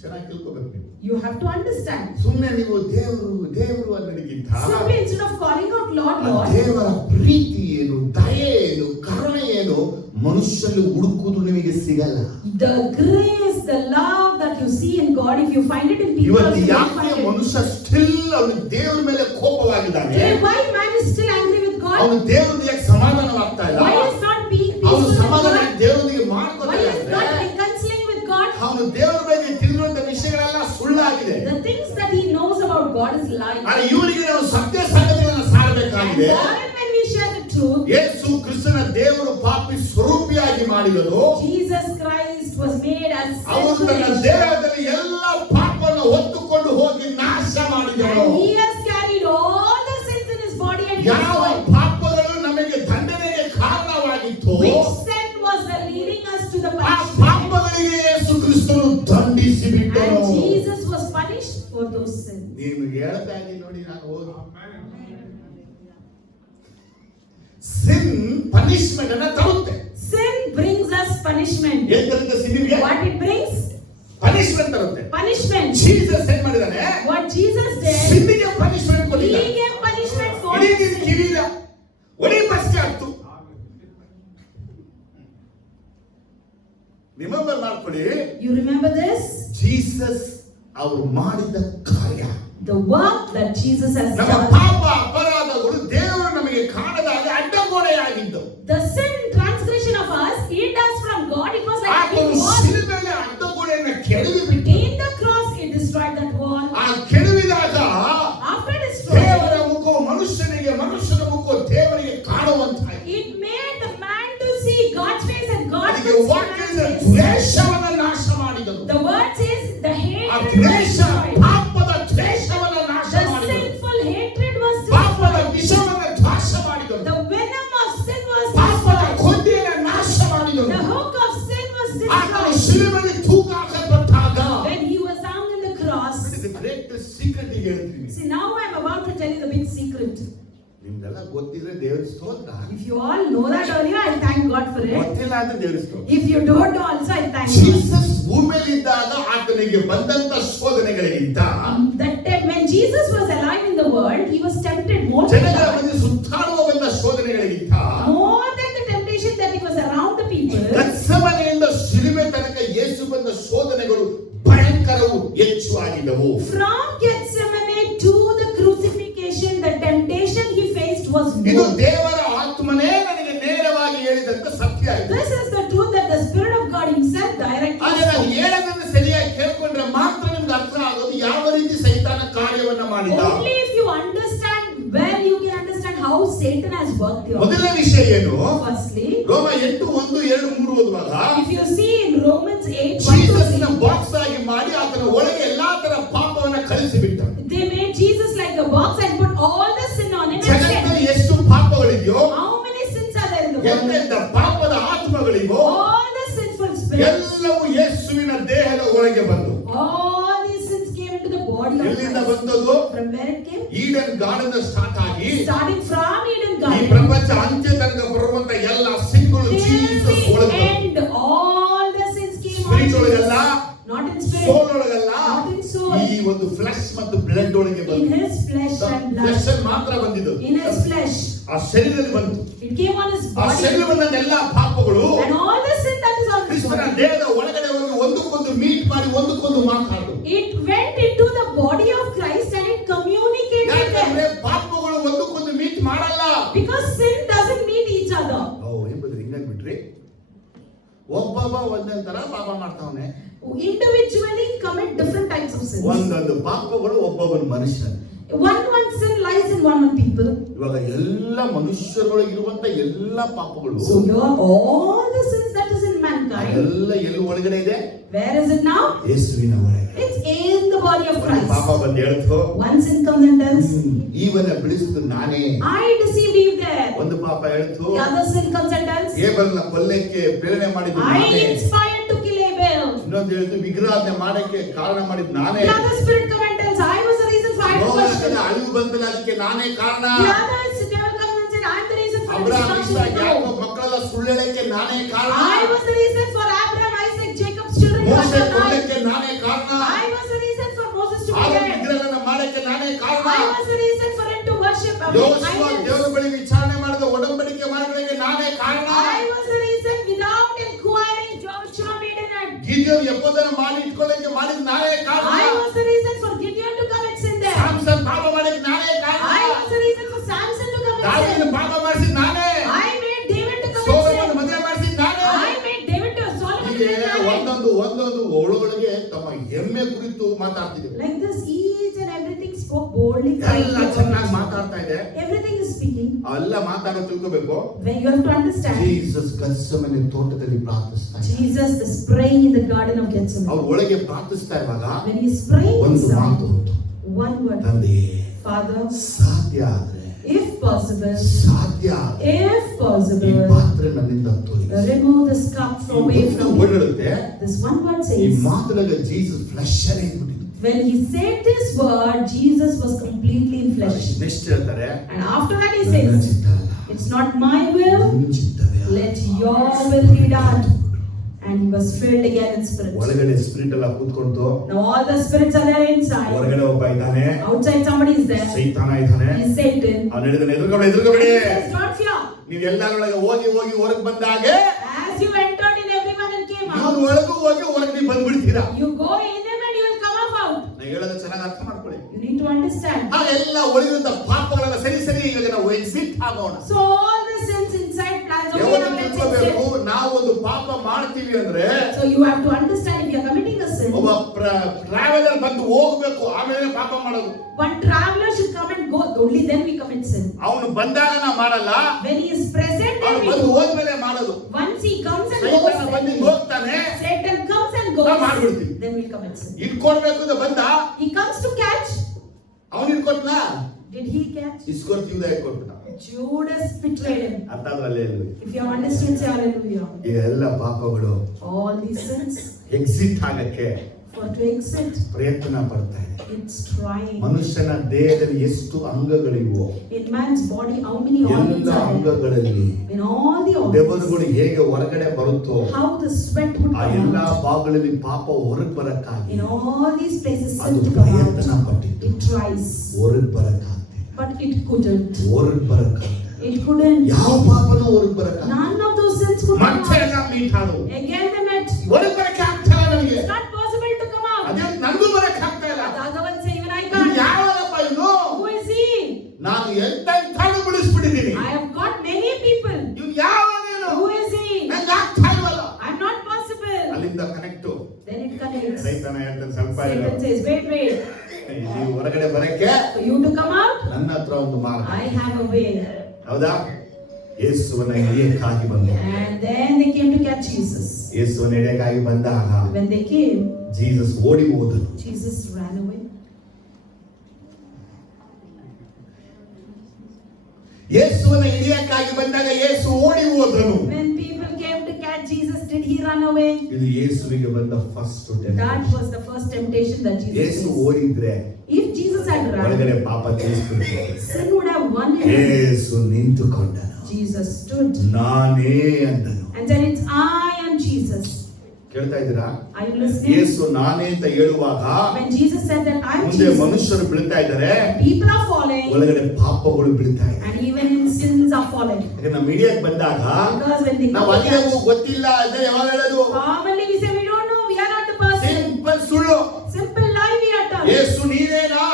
ಚೆನ್ನಾಗಿ ತಿಳ್ಕೊಬೇಕು ನೀವು. You have to understand. ಸುಮ್ಮನೆ ನೀವು ದೇವರು ದೇವರು ಅನ್ನೋದಕ್ಕಿಂತ Simply instead of calling out Lord, ಆ Lord, ದೇವರ ಪ್ರೀತಿ ಏನು, ದಯೆ ಏನು, ಕರುಣೆ ಏನು ಮನುಷ್ಯನಲ್ಲಿ ಹುಡುಕುವುದು ನಿಮಗೆ ಸಿಗಲ್ಲ. the grace, the love that you see in God, if you find it in people, ಇವತ್ತು you will ಯಾಕೆ find it. ಮನುಷ್ಯ ಸ್ಟಿಲ್ ಅವನು ದೇವರ ಮೇಲೆ ಕೋಪವಾಗಿದ್ದಾನೆ? Today, why man is still angry with God? ಅವನು ದೇವರಿಗೆ ಸಮಾಧಾನವಾಗ್ತಾ ಇಲ್ಲ. Why is not being ಅವನು peaceful with ಸಮಾಧಾನ God? ದೇವರಿಗೆ Why ಮಾಡ್ಕೊತಾ is not ಇದ್ದಾನೆ. reconciling with God? ಅವನು ದೇವರ ಬಗ್ಗೆ ತಿಳಿದಿರುವಂತ ವಿಷಯಗಳೆಲ್ಲ ಸುಳ್ಳಾಗಿದೆ. The things that he knows about God is lying. ಆದ್ರೆ ಇವರಿಗೆ ನಾವು ಸತ್ಯ ಸಂಗತಿಗಳನ್ನು ಸಾರಬೇಕಾಗಿದೆ. And when we share the truth, ಯೇಸು ಕ್ರಿಸ್ತನ ದೇವರು ಪಾಪಿ ಸ್ವರೂಪಿಯಾಗಿ ಮಾಡಿದರು. Jesus Christ was made as ಅವನು sinful ತನ್ನ nature. ದೇಹದಲ್ಲಿ ಎಲ್ಲ ಪಾಪವನ್ನು ಹೊತ್ತುಕೊಂಡು ಹೋಗಿ ನಾಶ ಮಾಡಿದನು. And he has carried all the sins in his body and ಯಾವ destroyed. ಪಾಪಗಳು ನಮಗೆ ದಂಡನೆಗೆ ಕಾರಣವಾಗಿತ್ತು Which sin was leading us to the ಆ punishment? ಪಾಪಗಳಿಗೆ ಯೇಸು ಕ್ರಿಸ್ತನು ದಂಡಿಸಿ ಬಿಟ್ಟನು. And Jesus was punished for those sins. ನಿಮಗೆ ಹೇಳ್ತಾ ಇದ್ದೀನಿ ನೋಡಿ, ನಾನು ಓದಿ ಸಿನ್ ಪನಿಷ್ಮೆಂಟ್ ಅನ್ನ ತರುತ್ತೆ. Sin brings us punishment. ಏನ್ ತರುತ್ತೆ ಸಿನ್ನಿಗೆ? What it brings? ಪನಿಷ್ಮೆಂಟ್ ತರುತ್ತೆ. Punishment. ಜೀಸಸ್ ಏನ್ ಮಾಡಿದಾನೆ? What Jesus did, ಸಿನ್ನಿಗೆ ಪನಿಷ್ಮೆಂಟ್ he ಕೊಟ್ಟಿದ್ದಾನೆ. gave punishment for ಇಡೀ sin. ನಿನ್ನ ಕಿವಿಯ ಒಡಿ ಬಸ್ಕೆ ಆಗ್ತು. ರಿಮೆಂಬರ್ ಮಾಡ್ಕೊಳ್ಳಿ, You remember this? ಜೀಸಸ್ ಅವರು ಮಾಡಿದ ಕಾರ್ಯ, The work that Jesus has ನಮ್ಮ done. ಪಾಪ ಅಪರಾಧಗಳು ದೇವರು ನಮಗೆ ಕಾಣದಾಗೆ ಅಡ್ಡಗೋಡೆಯಾಗಿದ್ದು. The sin transgression of us, hid us from God. It was like a ಆತನು big wall. ಶಿಲುಬೆಯಲ್ಲಿ ಅಡ್ಡಗೋಡೆಯನ್ನು ಕೆಡವಿ ಬಿಟ್ಟು In the cross, it destroyed that wall. ಆ ಕೆಡವಿದಾಗ After destroying, ದೇವರ ಮುಖವು ಮನುಷ್ಯನಿಗೆ, ಮನುಷ್ಯನ ಮುಖವು ದೇವರಿಗೆ ಕಾಣುವಂತಾಯಿತು. it made the man to see God's face and God ಅದಕ್ಕೆ could see ವಾಕ್ಯದ man's face. ದ್ವೇಷವನ್ನ ನಾಶ ಮಾಡಿದನು. The word says the ಆ hatred was ದ್ವೇಷ, destroyed. ಪಾಪದ ದ್ವೇಷವನ್ನ ನಾಶ The ಮಾಡಿದನು. sinful hatred was ಪಾಪದ destroyed. ವಿಷವನ್ನ ನಾಶ ಮಾಡಿದನು. The venom of sin was ಪಾಪದ destroyed. ಕೊಂದಿಯನ್ನು ನಾಶ ಮಾಡಿದನು. The hook of sin was ಆತನು destroyed. ಶಿಲುಬೆಯಲ್ಲಿ ತೂಗಾಕಲ್ಪಟ್ಟಾಗ When he was hung in the cross. Great secret ಈಗ ಹೇಳ್ತೀನಿ. See, now I am about to tell you the big secret. ನಿಮ್ಗೆಲ್ಲ ಗೊತ್ತಿದ್ರೆ ದೇವರ ಸ್ತೋತ್ರ. If you all know that earlier, I thank God for it. ಗೊತ್ತಿಲ್ಲ ಅಂದ್ರೆ ದೇವರ ಸ್ತೋತ್ರ. If you don't know also, I thank God. Jesus ಭೂಮಿಯಲ್ಲಿದ್ದಾಗ ಆತನಿಗೆ ಬಂದಂತ ಶೋಧನೆಗಳಿಗಿಂತ That time when Jesus was alive in the world, he was tempted more ಜನಗಳ than ಮಧ್ಯೆ ಸುತ್ತಾಡುವ ಬಂದ ಶೋಧನೆಗಳಿಗಿಂತ the temptation that he was around the people. ಗತ್ಸೆಮನೆಯಿಂದ ಶಿಲುಬೆ ತನಕ ಯೇಸು ಬಂದ ಶೋಧನೆಗಳು ಭಯಂಕರವು ಹೆಚ್ಚು ಆಗಿದ್ದವು. From Gethsemane to the crucifixion, the temptation he faced was ಇದು more. ದೇವರ ಆತ್ಮನೇ ನನಗೆ ನೇರವಾಗಿ ಹೇಳಿದಂತ ಸತ್ಯ ಇದು. This is the truth that the Spirit of God himself directly ಆದ್ರೆ ನಾನು spoke. ಹೇಳೋದನ್ನು ಸರಿಯಾಗಿ ಕೇಳ್ಕೊಂಡ್ರೆ ಮಾತ್ರ ನಿಮ್ಗೆ ಅರ್ಥ ಆಗೋದು ಯಾವ ರೀತಿ ಸೈತಾನ ಕಾರ್ಯವನ್ನ ಮಾಡಿದ. Only if you understand well, you can understand how Satan has worked here. ಮೊದಲನೇ ವಿಷಯ ಏನು? Firstly, ರೋಮ 8:1-2-3 ಓದುವಾಗ if you see in Romans 8, ಜೀಸಸ್ ನ ಬಾಕ್ಸ್ ಆಗಿ ಮಾಡಿ ಆತನ ಒಳಗೆ ಎಲ್ಲಾ ತರ ಪಾಪವನ್ನ ಕಳಿಸಿಬಿಟ್ಟ. they made Jesus like a box and put all the sin on it and ಜಗತ್ತಲ್ಲಿ said, ಎಷ್ಟು ಪಾಪಗಳಿದೆಯೋ, how many sins are there in the world? ಎಂತೆಂತ ಪಾಪದ ಆತ್ಮಗಳಿಗೋ All the sinful spirits, ಎಲ್ಲವೂ ಯೇಸುವಿನ ದೇಹದ ಒಳಗೆ ಬಂದು. all these sins came into the body of ಎಲ್ಲಿಂದ Christ. ಬಂದದ್ದು? From where it came? Eden garden start ಆಗಿ Starting from Eden ಈ Garden. ಪ್ರಪಂಚ ಅಂತ್ಯ ತನಕ ಬರುವಂತ ಎಲ್ಲ ಸಿನ್ಗಳು Till ಜೀಸಸ್ the ಒಳಗೆ end, all the sins came on spirit ಒಳಗಲ್ಲ, Jesus. Not in spirit, soul ಒಳಗಲ್ಲ, not in soul. ಈ ಒಂದು ಫ್ಲೆಶ್ ಮತ್ತು ಬ್ಲಡ್ ಒಳಗೆ In ಬಂತು. his flesh and flesh blood. ಮಾತ್ರ ಬಂದಿದ್ದು, In his flesh. ಆ ಶರೀರದಲ್ಲಿ ಬಂತು. It came on his ಆ body. ಶರೀರ ಬಂದ ಎಲ್ಲಾ ಪಾಪಗಳು And all the sin that is on his ಕ್ರಿಸ್ತನ body, ದೇಹದ ಒಳಗಡೆ ಹೋಗಿ ಒಂದಕ್ಕೊಂದು ಮೀಟ್ ಮಾಡಿ ಒಂದಕ್ಕೊಂದು ಮಾತಾಡು. it went into the body of Christ and it communicated ಯಾಕಂದ್ರೆ them. ಪಾಪಗಳು ಒಂದಕ್ಕೊಂದು ಮೀಟ್ ಮಾಡಲ್ಲ. Because sin doesn't meet each other. ಎಂಬುದು ಹಿಂಗಂದ್ಬಿಟ್ರಿ, ಒಬ್ಬೊಬ್ಬ ಒಂದೊಂದ್ ತರ ಪಾಪ ಮಾಡ್ತಾವನೆ. Individually commit different types of sins. ಒಂದೊಂದು ಪಾಪಗಳು ಒಬ್ಬೊಬ್ಬನ ಮನುಷ್ಯನ. One sin lies in one people. ಇವಾಗ ಎಲ್ಲ ಮನುಷ್ಯರೊಳಗಿರುವಂತ ಎಲ್ಲ ಪಾಪಗಳು So here all the sins that is in mankind, ಅದೆಲ್ಲ ಎಲ್ಲಿ ಒಳಗಡೆ ಇದೆ? Where is it now? ಯೇಸುವಿನ ಒಳಗೆ. It's in the body of Christ. ಪಾಪ ಬಂದು ಹೇಳ್ತು, One sin comes and tells, ಈವನ್ನ ಬಿಡಿಸಿದ್ದು ನಾನೇ. I deceived Eve there. ಒಂದು ಪಾಪ ಹೇಳ್ತು, The other sin comes and tells, ಏಬಲ್ನ ಕೊಲ್ಲಕ್ಕೆ ಪ್ರೇರಣೆ ಮಾಡಿದ್ದು I ನಾನೇ. inspired to kill Abel. ಇನ್ನೊಂದು ಹೇಳ್ತು, ವಿಗ್ರಹಾರ್ಪಣೆ ಮಾಡಕ್ಕೆ ಕಾರಣ ಮಾಡಿದ್ದು ನಾನೇ. The other spirit comes and tells, I was the reason for I ಲೋಕದಲ್ಲಿ ಅಳಿವು ಬಂತಲ್ಲ, ಅದಕ್ಕೆ ನಾನೇ ಕಾರಣ. The other devil comes and said, I am the reason for the Abraham, destruction Isaac, of ಯಾಕೋಬ Noah. ಮಕ್ಕಳೆಲ್ಲ ಸುಳ್ಳು ಹೇಳಕ್ಕೆ ನಾನೇ ಕಾರಣ. I was the reason for Abraham, Isaac, Jacob's children to ಮೋಶೆ die. ಕೊಲ್ಲಕ್ಕೆ ನಾನೇ ಕಾರಣ. I was the reason for Moses to be Aaron dead. ವಿಗ್ರಹಗಳನ್ನ ಮಾಡಕ್ಕೆ ನಾನೇ ಕಾರಣ. I was the reason for him to worship ಯೋಸುವ idols. ದೇವರ ಬಳಿ ವಿಚಾರಣೆ ಮಾಡಿದ ಒಡಂಬಡಿಕೆ ಮಾಡಲಿಕ್ಕೆ ನಾನೇ ಕಾರಣ. I was the reason without inquiring Joshua made an act. ಗಿದ್ಯೋನ್ ಎಪ್ಪದನ್ನ ಮಾಡಿ ಇಟ್ಕೊಳ್ಳಕ್ಕೆ ಮಾಡಿದ ನಾನೇ ಕಾರಣ. I was the reason for Gideon to commit sin there. Samson ಪಾಪ ಮಾಡಕ್ಕೆ ನಾನೇ ಕಾರಣ. I was the reason for Samson to commit ದಾವೀದನ sin. ಪಾಪ ಮಾಡಿಸಿದ ನಾನೇ. I made David to commit ಸೊಲೊಮೋನನ sin. ಮದುವೆ ಮಾಡಿಸಿದ ನಾನೇ. I made David to Solomon to ಹೀಗೆ get married. ಒಂದೊಂದು ಒಳಗೊಳಗೆ ತಮ್ಮ ಹೆಮ್ಮೆ ಕುರಿತು ಮಾತಾಡ್ತಿದ್ರು. Like this, each and everything spoke boldly. ಎಲ್ಲ ಚೆನ್ನಾಗಿ ಮಾತಾಡ್ತಾ ಇದೆ. Everything is speaking. ಅವೆಲ್ಲ ಮಾತಾಡೋ ತಿಳ್ಕೋಬೇಕು. When you have to understand, Jesus Gethsemane ತೋಟದಲ್ಲಿ ಪ್ರಾರ್ಥಿಸ್ತಾ ಇದ್ದ. Jesus is praying in the garden of Gethsemane. ಅವ್ರ ಒಳಗೆ ಪ್ರಾರ್ಥಿಸ್ತಾ ಇರುವಾಗ When he is praying ಒಂದು inside, ಮಾತು, one word, ತಂದೆ Father, ಸಾಧ್ಯ ಆದ್ರೆ, if possible, ಸಾಧ್ಯ ಆದ್ರೆ if ಈ possible, ಪಾತ್ರೆ ನನ್ನಿಂದ ತೊಲಗಿಸಿ. remove this cup from away from me. ಓಡಾಡುತ್ತೆ. This one word ಈ says, ಮಾತುಗಳಿಗೆ ಜೀಸಸ್ ಫ್ಲೆಶ್ ಅನೇ ಇದ್ಬಿಟ್ಟಿದೆ. when he said this word, Jesus was completely in flesh. Next ಹೇಳ್ತಾರೆ, And after that he ನನ್ನ says, ಚಿತ್ತ ಅಲ್ಲ, it's not my will, ನಿನ್ನ ಚಿತ್ತವೇ ಆಗಲಿ. let your will be done. And he was filled again in spirit. ಒಳಗಡೆ ಸ್ಪಿರಿಟ್ ಎಲ್ಲ ಕೂತ್ಕೊಂಡು, Now all the spirits are there inside. ಹೊರಗಡೆ ಒಬ್ಬ ಇದ್ದಾನೆ, Outside somebody is there. ಸೈತಾನ ಇದ್ದಾನೆ. He is Satan. ಅವನು ಹೇಳಿದಾನೆ, ಎದುರುಗಡೆ And ಎದುರುಗಡೆ he says, don't fear. ನೀವು ಎಲ್ಲರೊಳಗೆ ಹೋಗಿ ಹೋಗಿ ಹೊರಗೆ ಬಂದಾಗೆ As you entered in everyone and came ನೀವು out, ಒಳಗೂ ಹೋಗಿ ಹೊರಗೆ ನೀವು ಬಂದ್ಬಿಡ್ತೀರಾ. you go in him and you will come out. ನಾನು ಹೇಳೋದು ಚೆನ್ನಾಗಿ ಅರ್ಥ ಮಾಡ್ಕೊಳ್ಳಿ. You need to understand. ಹಾಗೆಲ್ಲ ಒಳಗಿರುವಂತ ಪಾಪಗಳೆಲ್ಲ ಸರಿ ಇವಾಗ ನಾವು ಎಕ್ಸಿಟ್ ಆಗೋಣ. So all the sins inside plans, okay, ಯಾವಾಗ now let's ತಿಳ್ಕೋಬೇಕು, exit. ನಾವು ಒಂದು ಪಾಪ ಮಾಡ್ತೀವಿ ಅಂದ್ರೆ So you have to understand, if you are committing a sin, ಒಬ್ಬ ಟ್ರಾವೆಲರ್ ಬಂದು ಹೋಗ್ಬೇಕು, ಆಮೇಲೆ ಪಾಪ ಮಾಡೋದು. one traveler should come and go, only then we commit sin. ಅವನು ಬಂದಾಗ ನಾ ಮಾಡಲ್ಲ, When he is present, then ಅವನು we ಬಂದು do. ಹೋದ್ಮೇಲೆ ಮಾಡೋದು. Once he comes and ಸೈತಾನ goes, ಬಂದು ಹೋಗ್ತಾನೆ, Satan comes and ನಾವು goes, ಮಾಡ್ಬಿಡ್ತೀವಿ. then we commit sin. ಇಟ್ಕೊಡ್ಬೇಕು ಅಂತ ಬಂದ, He comes to catch. ಅವನು ಇಟ್ಕೊಟ್ನ, Did he catch? ಇಸ್ಕೊಟ್ಟು ಯೂದ ಇಟ್ಕೊಟ್ಬಿಟ್ಟ. Judas betrayed him. ಅರ್ಥ ಆದ್ರಲ್ಲೇ ಇಲ್ಲ. If you have understood, say hallelujah. ಈ ಎಲ್ಲ ಪಾಪಗಳು All these sins, ಎಕ್ಸಿಟ್ ಆಗಕ್ಕೆ for to exit, ಪ್ರಯತ್ನ ಪಡ್ತಾ ಇದೆ. it's trying. ಮನುಷ್ಯನ ದೇಹದಲ್ಲಿ ಎಷ್ಟು ಅಂಗಗಳಿವೆ, In man's body, how many organs ಎಲ್ಲ are there? ಅಂಗಗಳಲ್ಲಿ In all the organs, ಬೆವರುಗಳು ಹೇಗೆ ಹೊರಗಡೆ ಬರುತ್ತೋ how the sweat would ಆ come ಎಲ್ಲಾ out. ಭಾಗಗಳಲ್ಲಿ ಪಾಪ ಹೊರಗೆ ಬರಕ್ಕಾಗಿ In all these places, ಅದು sin to come ಪ್ರಯತ್ನ out. ಪಟ್ಟಿತ್ತು. It tries, ಹೊರಗೆ ಬರಕ್ಕಾಗ್ತಿಲ್ಲ, but it couldn't. ಹೊರಗೆ ಬರಕ್ಕಾಗ್ತಿಲ್ಲ. It couldn't. ಯಾವ ಪಾಪನೂ ಹೊರಗೆ ಬರಕ್ಕಾಗ್ತಿಲ್ಲ. None of those sins could come ಮತ್ತೆ out. ಎಲ್ಲ ಮೀಟ್ ಆದವು. Again they met. ಹೊರಗೆ ಬರಕ್ಕೆ ಆಗ್ತಾ ಇಲ್ಲ ನನಗೆ. It's not possible to come out. ಅದೇ ನನಗೂ ಬರಕ್ಕೆ ಆಗ್ತಾ ಇಲ್ಲ. The other one say, even I ಇವ್ನು can't. ಯಾವನಪ್ಪ ಇವನು? Who is he? ನಾನು ಎಂತೆಂಥವ್ನು ಬಿಡಿಸ್ಬಿಟ್ಟಿದ್ದೀನಿ. I have got many people. ಇವ್ನು ಯಾವನೇನು? Who is he? ನಂಗೆ ಆಗ್ತಾ ಇಲ್ವಲ್ಲ. I'm not possible. ಅಲ್ಲಿಂದ ಕನೆಕ್ಟು. Then it connects. ಸೈತಾನ ಹೇಳ್ತಾನೆ, ಸ್ವಲ್ಪ ಇರು. Satan says, wait. ನೀವು ಹೊರಗಡೆ ಬರಕ್ಕೆ For you to come out, ನನ್ನ ಹತ್ರ ಒಂದು ಮಾರ್ಗ. I have a way. ಹೌದಾ? ಯೇಸುವನ ಹಿಡಿಯಕ್ಕಾಗಿ ಬಂದ. And then they came to catch Jesus. ಯೇಸುವನ ಹಿಡಿಯಕ್ಕಾಗಿ ಬಂದಾಗ When they came, ಜೀಸಸ್ ಓಡಿ ಹೋದನು. Jesus ran away. ಯೇಸುವನ ಹಿಡಿಯಕ್ಕಾಗಿ ಬಂದಾಗ ಯೇಸು ಓಡಿ ಹೋದನು. When people came to catch Jesus, did he run away? ಇದು ಯೇಸುವಿಗೆ ಬಂದ first That temptation. was the first temptation that Jesus ಯೇಸು faced. ಓಡಿದ್ರೆ If Jesus had ಒಳಗಡೆ run, ಪಾಪ ತಿಳಿಸ್ಬಿಡ್ತಾರೆ. sin would have won him. ಯೇಸು ನಿಂತುಕೊಂಡನು, Jesus stood ನಾನೇ ಅಂದನು. and said, it's I am Jesus. ಕೇಳ್ತಾ ಇದ್ದೀರಾ? Are you listening? ಯೇಸು ನಾನೇ ಅಂತ ಹೇಳುವಾಗ When Jesus said that I am ಮುಂದೆ Jesus, ಮನುಷ್ಯರು ಬೀಳ್ತಾ ಇದ್ದಾರೆ, people are falling, ಒಳಗಡೆ ಪಾಪಗಳು ಬೀಳ್ತಾ ಇದೆ. and even in sins are falling. ಯಾಕಂದ್ರೆ ನಮ್ಮ ಮೀಡಿಯಾಕ್ಕೆ ಬಂದಾಗ Because when they ನಾವು come to ಅಲ್ಲಿಗೂ catch, ಗೊತ್ತಿಲ್ಲ ಅಂದ್ರೆ ಯಾವಾಗ ಹೇಳೋದು? commonly we say we don't know, we are not the person. Simple ಸುಳ್ಳು. Simple lie we utter. ಯೇಸು ನೀನೇನಾ?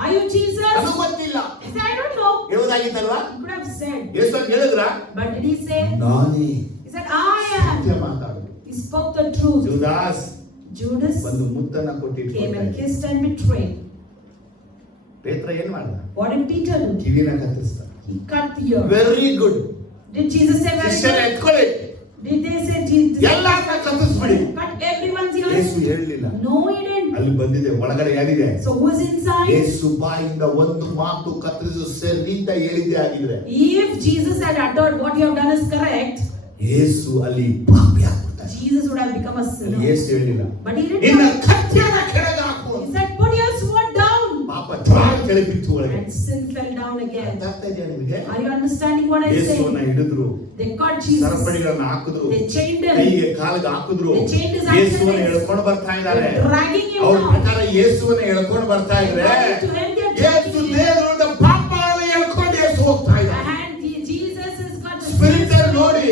Are you Jesus? ಅದು ಗೊತ್ತಿಲ್ಲ. He said, I don't know. ಹೇಳೋದಾಗಿತ್ತಲ್ವಾ? He could have said. ಯೇಸು ಅಂತ ಹೇಳಿದ್ರ? But did he say? ನಾನೇ. He said, I am. ಸತ್ಯ ಮಾತಾಡು. He spoke the truth. ಜೂದಾಸ್ Judas ಒಂದು ಮುತ್ತನ್ನ ಕೊಟ್ಟಿಟ್ಟು came and kissed and betrayed. ಪೇತ್ರ ಏನ್ ಮಾಡ್ದ? What did Peter do? ಕಿವಿನ ಕತ್ತರಿಸ್ದ. He cut the ear. Very good. Did Jesus say very ಶಿಷ್ಯರೇ good? ಎತ್ಕೊಳ್ಳಿ. Did they say Jesus? ಎಲ್ಲಾರನ್ನ ಕತ್ತರಿಸ್ಬಿಡಿ. Cut everyone's ears? ಯೇಸು ಹೇಳಲಿಲ್ಲ. No, he didn't. ಅಲ್ಲಿ ಬಂದಿದೆ, ಒಳಗಡೆ ಏನಿದೆ? So who's inside? ಯೇಸು ಬಾಯಿಂದ ಒಂದು ಮಾತು ಕತ್ತರಿಸು ಸರಿತ ಹೇಳಿದ್ದೆ ಆಗಿದ್ರೆ, If Jesus had uttered what you have done is correct, ಯೇಸು ಅಲ್ಲಿ ಪಾಪಿ ಆಗ್ಬಿಡ್ತಾನೆ. Jesus would have become a ಅಲ್ಲಿ sinner. ಯೇಸು ಹೇಳಿಲ್ಲ, But he didn't. ನಿನ್ನ ಕತ್ತಿಯನ್ನು ಕೆಳಗೆ ಹಾಕು. He said, put your sword down. ಪಾಪ ಜ್ವಾಲ ಕೆಳಗೆ ಬಿತ್ತು ಒಳಗೆ. And sin fell down again. ಅರ್ಥ ಆಗ್ತಾ ಇದೆಯಾ ನಿಮಗೆ? Are you understanding what I say? ಯೇಸುವನ್ನ ಹಿಡಿದ್ರು, They caught Jesus. ಸರಪಳಿಗಳನ್ನ ಹಾಕಿದ್ರು, They chained him. ಕೈಗೆ ಕಾಲಿಗೆ ಹಾಕಿದ್ರು, They chained his hands and ಯೇಸುವನ್ನ legs. ಎಳ್ಕೊಂಡು ಬರ್ತಾ ಇದ್ದಾರೆ. They're dragging him ಅವ್ರ down. ಪ್ರಕಾರ ಯೇಸುವನ್ನ ಎಳ್ಕೊಂಡು ಬರ್ತಾ ಇದ್ರೆ, According to him, they're Yesu dragging him. ದೇವರ ಪಾಪಗಳನ್ನ ಎಳ್ಕೊಂಡು ಯೇಸು ಹೋಗ್ತಾ ಇದ್ದಾರೆ. And Jesus has got the spirit ಅಲ್ಲಿ ನೋಡಿ,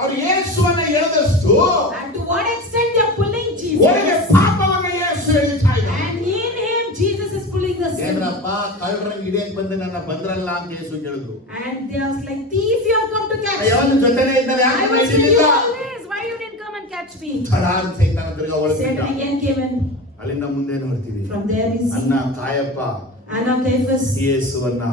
ಅವ್ರು ಯೇಸುವನ್ನ ಎಳೆದಷ್ಟು And to what extent they're pulling ಒಳಗೆ Jesus. ಪಾಪವನ್ನ ಯೇಸು ಎಳಿತಾ ಇದ್ದಾರೆ. And in him, Jesus is pulling the sin. ಏನಪ್ಪ ಕಳ್ಳರಂಗ್ ಹಿಡಿಯಕ್ ಬಂದು ನನ್ನ ಬಂದ್ರಲ್ಲ ಅಂತ ಯೇಸು ಕೇಳಿದ್ರು. And they are like, thief, you have come to catch me. ಅವನ ಜೊತೆನೇ ಇದ್ದಾರೆ, I ಯಾಕೆ was with you ಹಿಡಿಲಿಲ್ಲ? always. Why you didn't come and catch me? ಥಳಾರ್ ಸೈತಾನ ತಿರ್ಗಾ ಒಳಗೆ Satan ಬಿಟ್ಟ. again came in. ಅಲ್ಲಿಂದ ಮುಂದೆ ನೋಡ್ತೀವಿ, From there we see ಅನ್ನ ಕಾಯಪ್ಪ Anna, Caiaphas. ಯೇಸುವನ್ನ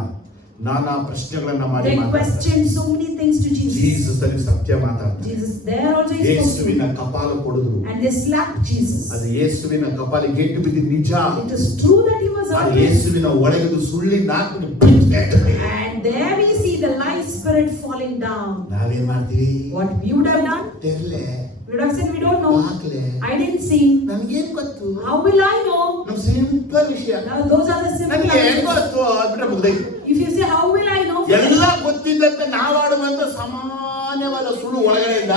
ನಾನಾ ಪ್ರಶ್ನೆಗಳನ್ನ ಮಾಡಿ They ಮಾತಾಡ್ತಾರೆ. questioned so many things to Jesus. Jesus ಅಲ್ಲಿ ಸತ್ಯ ಮಾತಾಡ್ತಾರೆ. Jesus there also he spoke to ಯೇಸುವಿನ him. ಕಪಾಲ ಕೊಡಿದ್ರು. And they slapped Jesus. ಅದು ಯೇಸುವಿನ ಕಪಾಲಿಗೆ ಗೇಟು ಬಿದ್ದಿದ್ದು ನಿಜ. It is true that he was ಆ always. ಯೇಸುವಿನ ಒಳಗಿದ್ದು ಸುಳ್ಳಿನ ಆತ್ಮನ ಬಿಟ್ಟು And there we see the lie spirit falling down. ನಾವೇನ್ ಮಾಡ್ತೀವಿ? What we would have done? ತೆರ್ಲೆ We would have said, we don't know. ಹಾಕ್ಲೆ I didn't see. ನನ್ಗೇನ್ ಗೊತ್ತು? How will I know? ನಮ್ ಸಿಂಪಲ್ ವಿಷಯ. Now those are the simple ನನ್ಗೆ ಏನ್ answers. ಗೊತ್ತು ಅಂದ್ಬಿಟ್ರೆ ಮುಗ್ದೈತಿ. If you say, how will I know? ಎಲ್ಲ ಗೊತ್ತಿದ್ದಂತೆ ನಾವಾಡುವಂತ ಸಾಮಾನ್ಯವಾದ ಸುಳ್ಳು ಒಳಗಡೆಯಿಂದ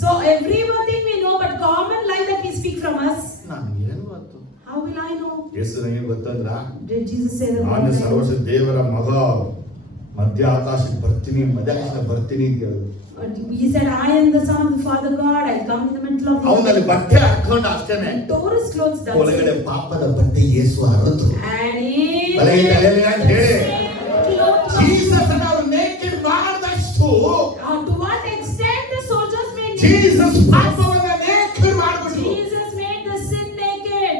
So everything we know, but common lie that we speak from us. ನನ್ಗೇನ್ ಗೊತ್ತು? How will I know? ಯೇಸು ನಂಗೆ ಗೊತ್ತಂದ್ರ, Did Jesus say that? ನಾನು ಸರ್ವಸ ದೇವರ ಮಗ, ಮಧ್ಯ ಆಕಾಶಕ್ಕೆ ಬರ್ತೀನಿ, ಮಧ್ಯ ಆಕಾಶಕ್ಕೆ ಬರ್ತೀನಿ ಅಂತ ಹೇಳಿದ್ರು. He said, I am the son of the Father God. I come in the middle of ಅವನಲ್ಲಿ ಬಟ್ಟೆ ಹಾಕೊಂಡ ಅಷ್ಟೇನೆ, and tore his clothes down. ಒಳಗಡೆ ಪಾಪದ ಬಟ್ಟೆ ಯೇಸು ಹರಿದ್ರು. And he ಬಲಗೈ ತಲೆಯಲ್ಲಿ ಅಂತ ಹೇಳಿ clothes. ಜೀಸಸ್ ಅನ್ನ ಅವ್ರು ನೇಕೆಡ್ ಮಾಡಿದಷ್ಟು To what extent the soldiers made Jesus ಪಾಪವನ್ನ ನೇಕೆಡ್ ಮಾಡಿಬಿಟ್ರು. Jesus made the sin naked.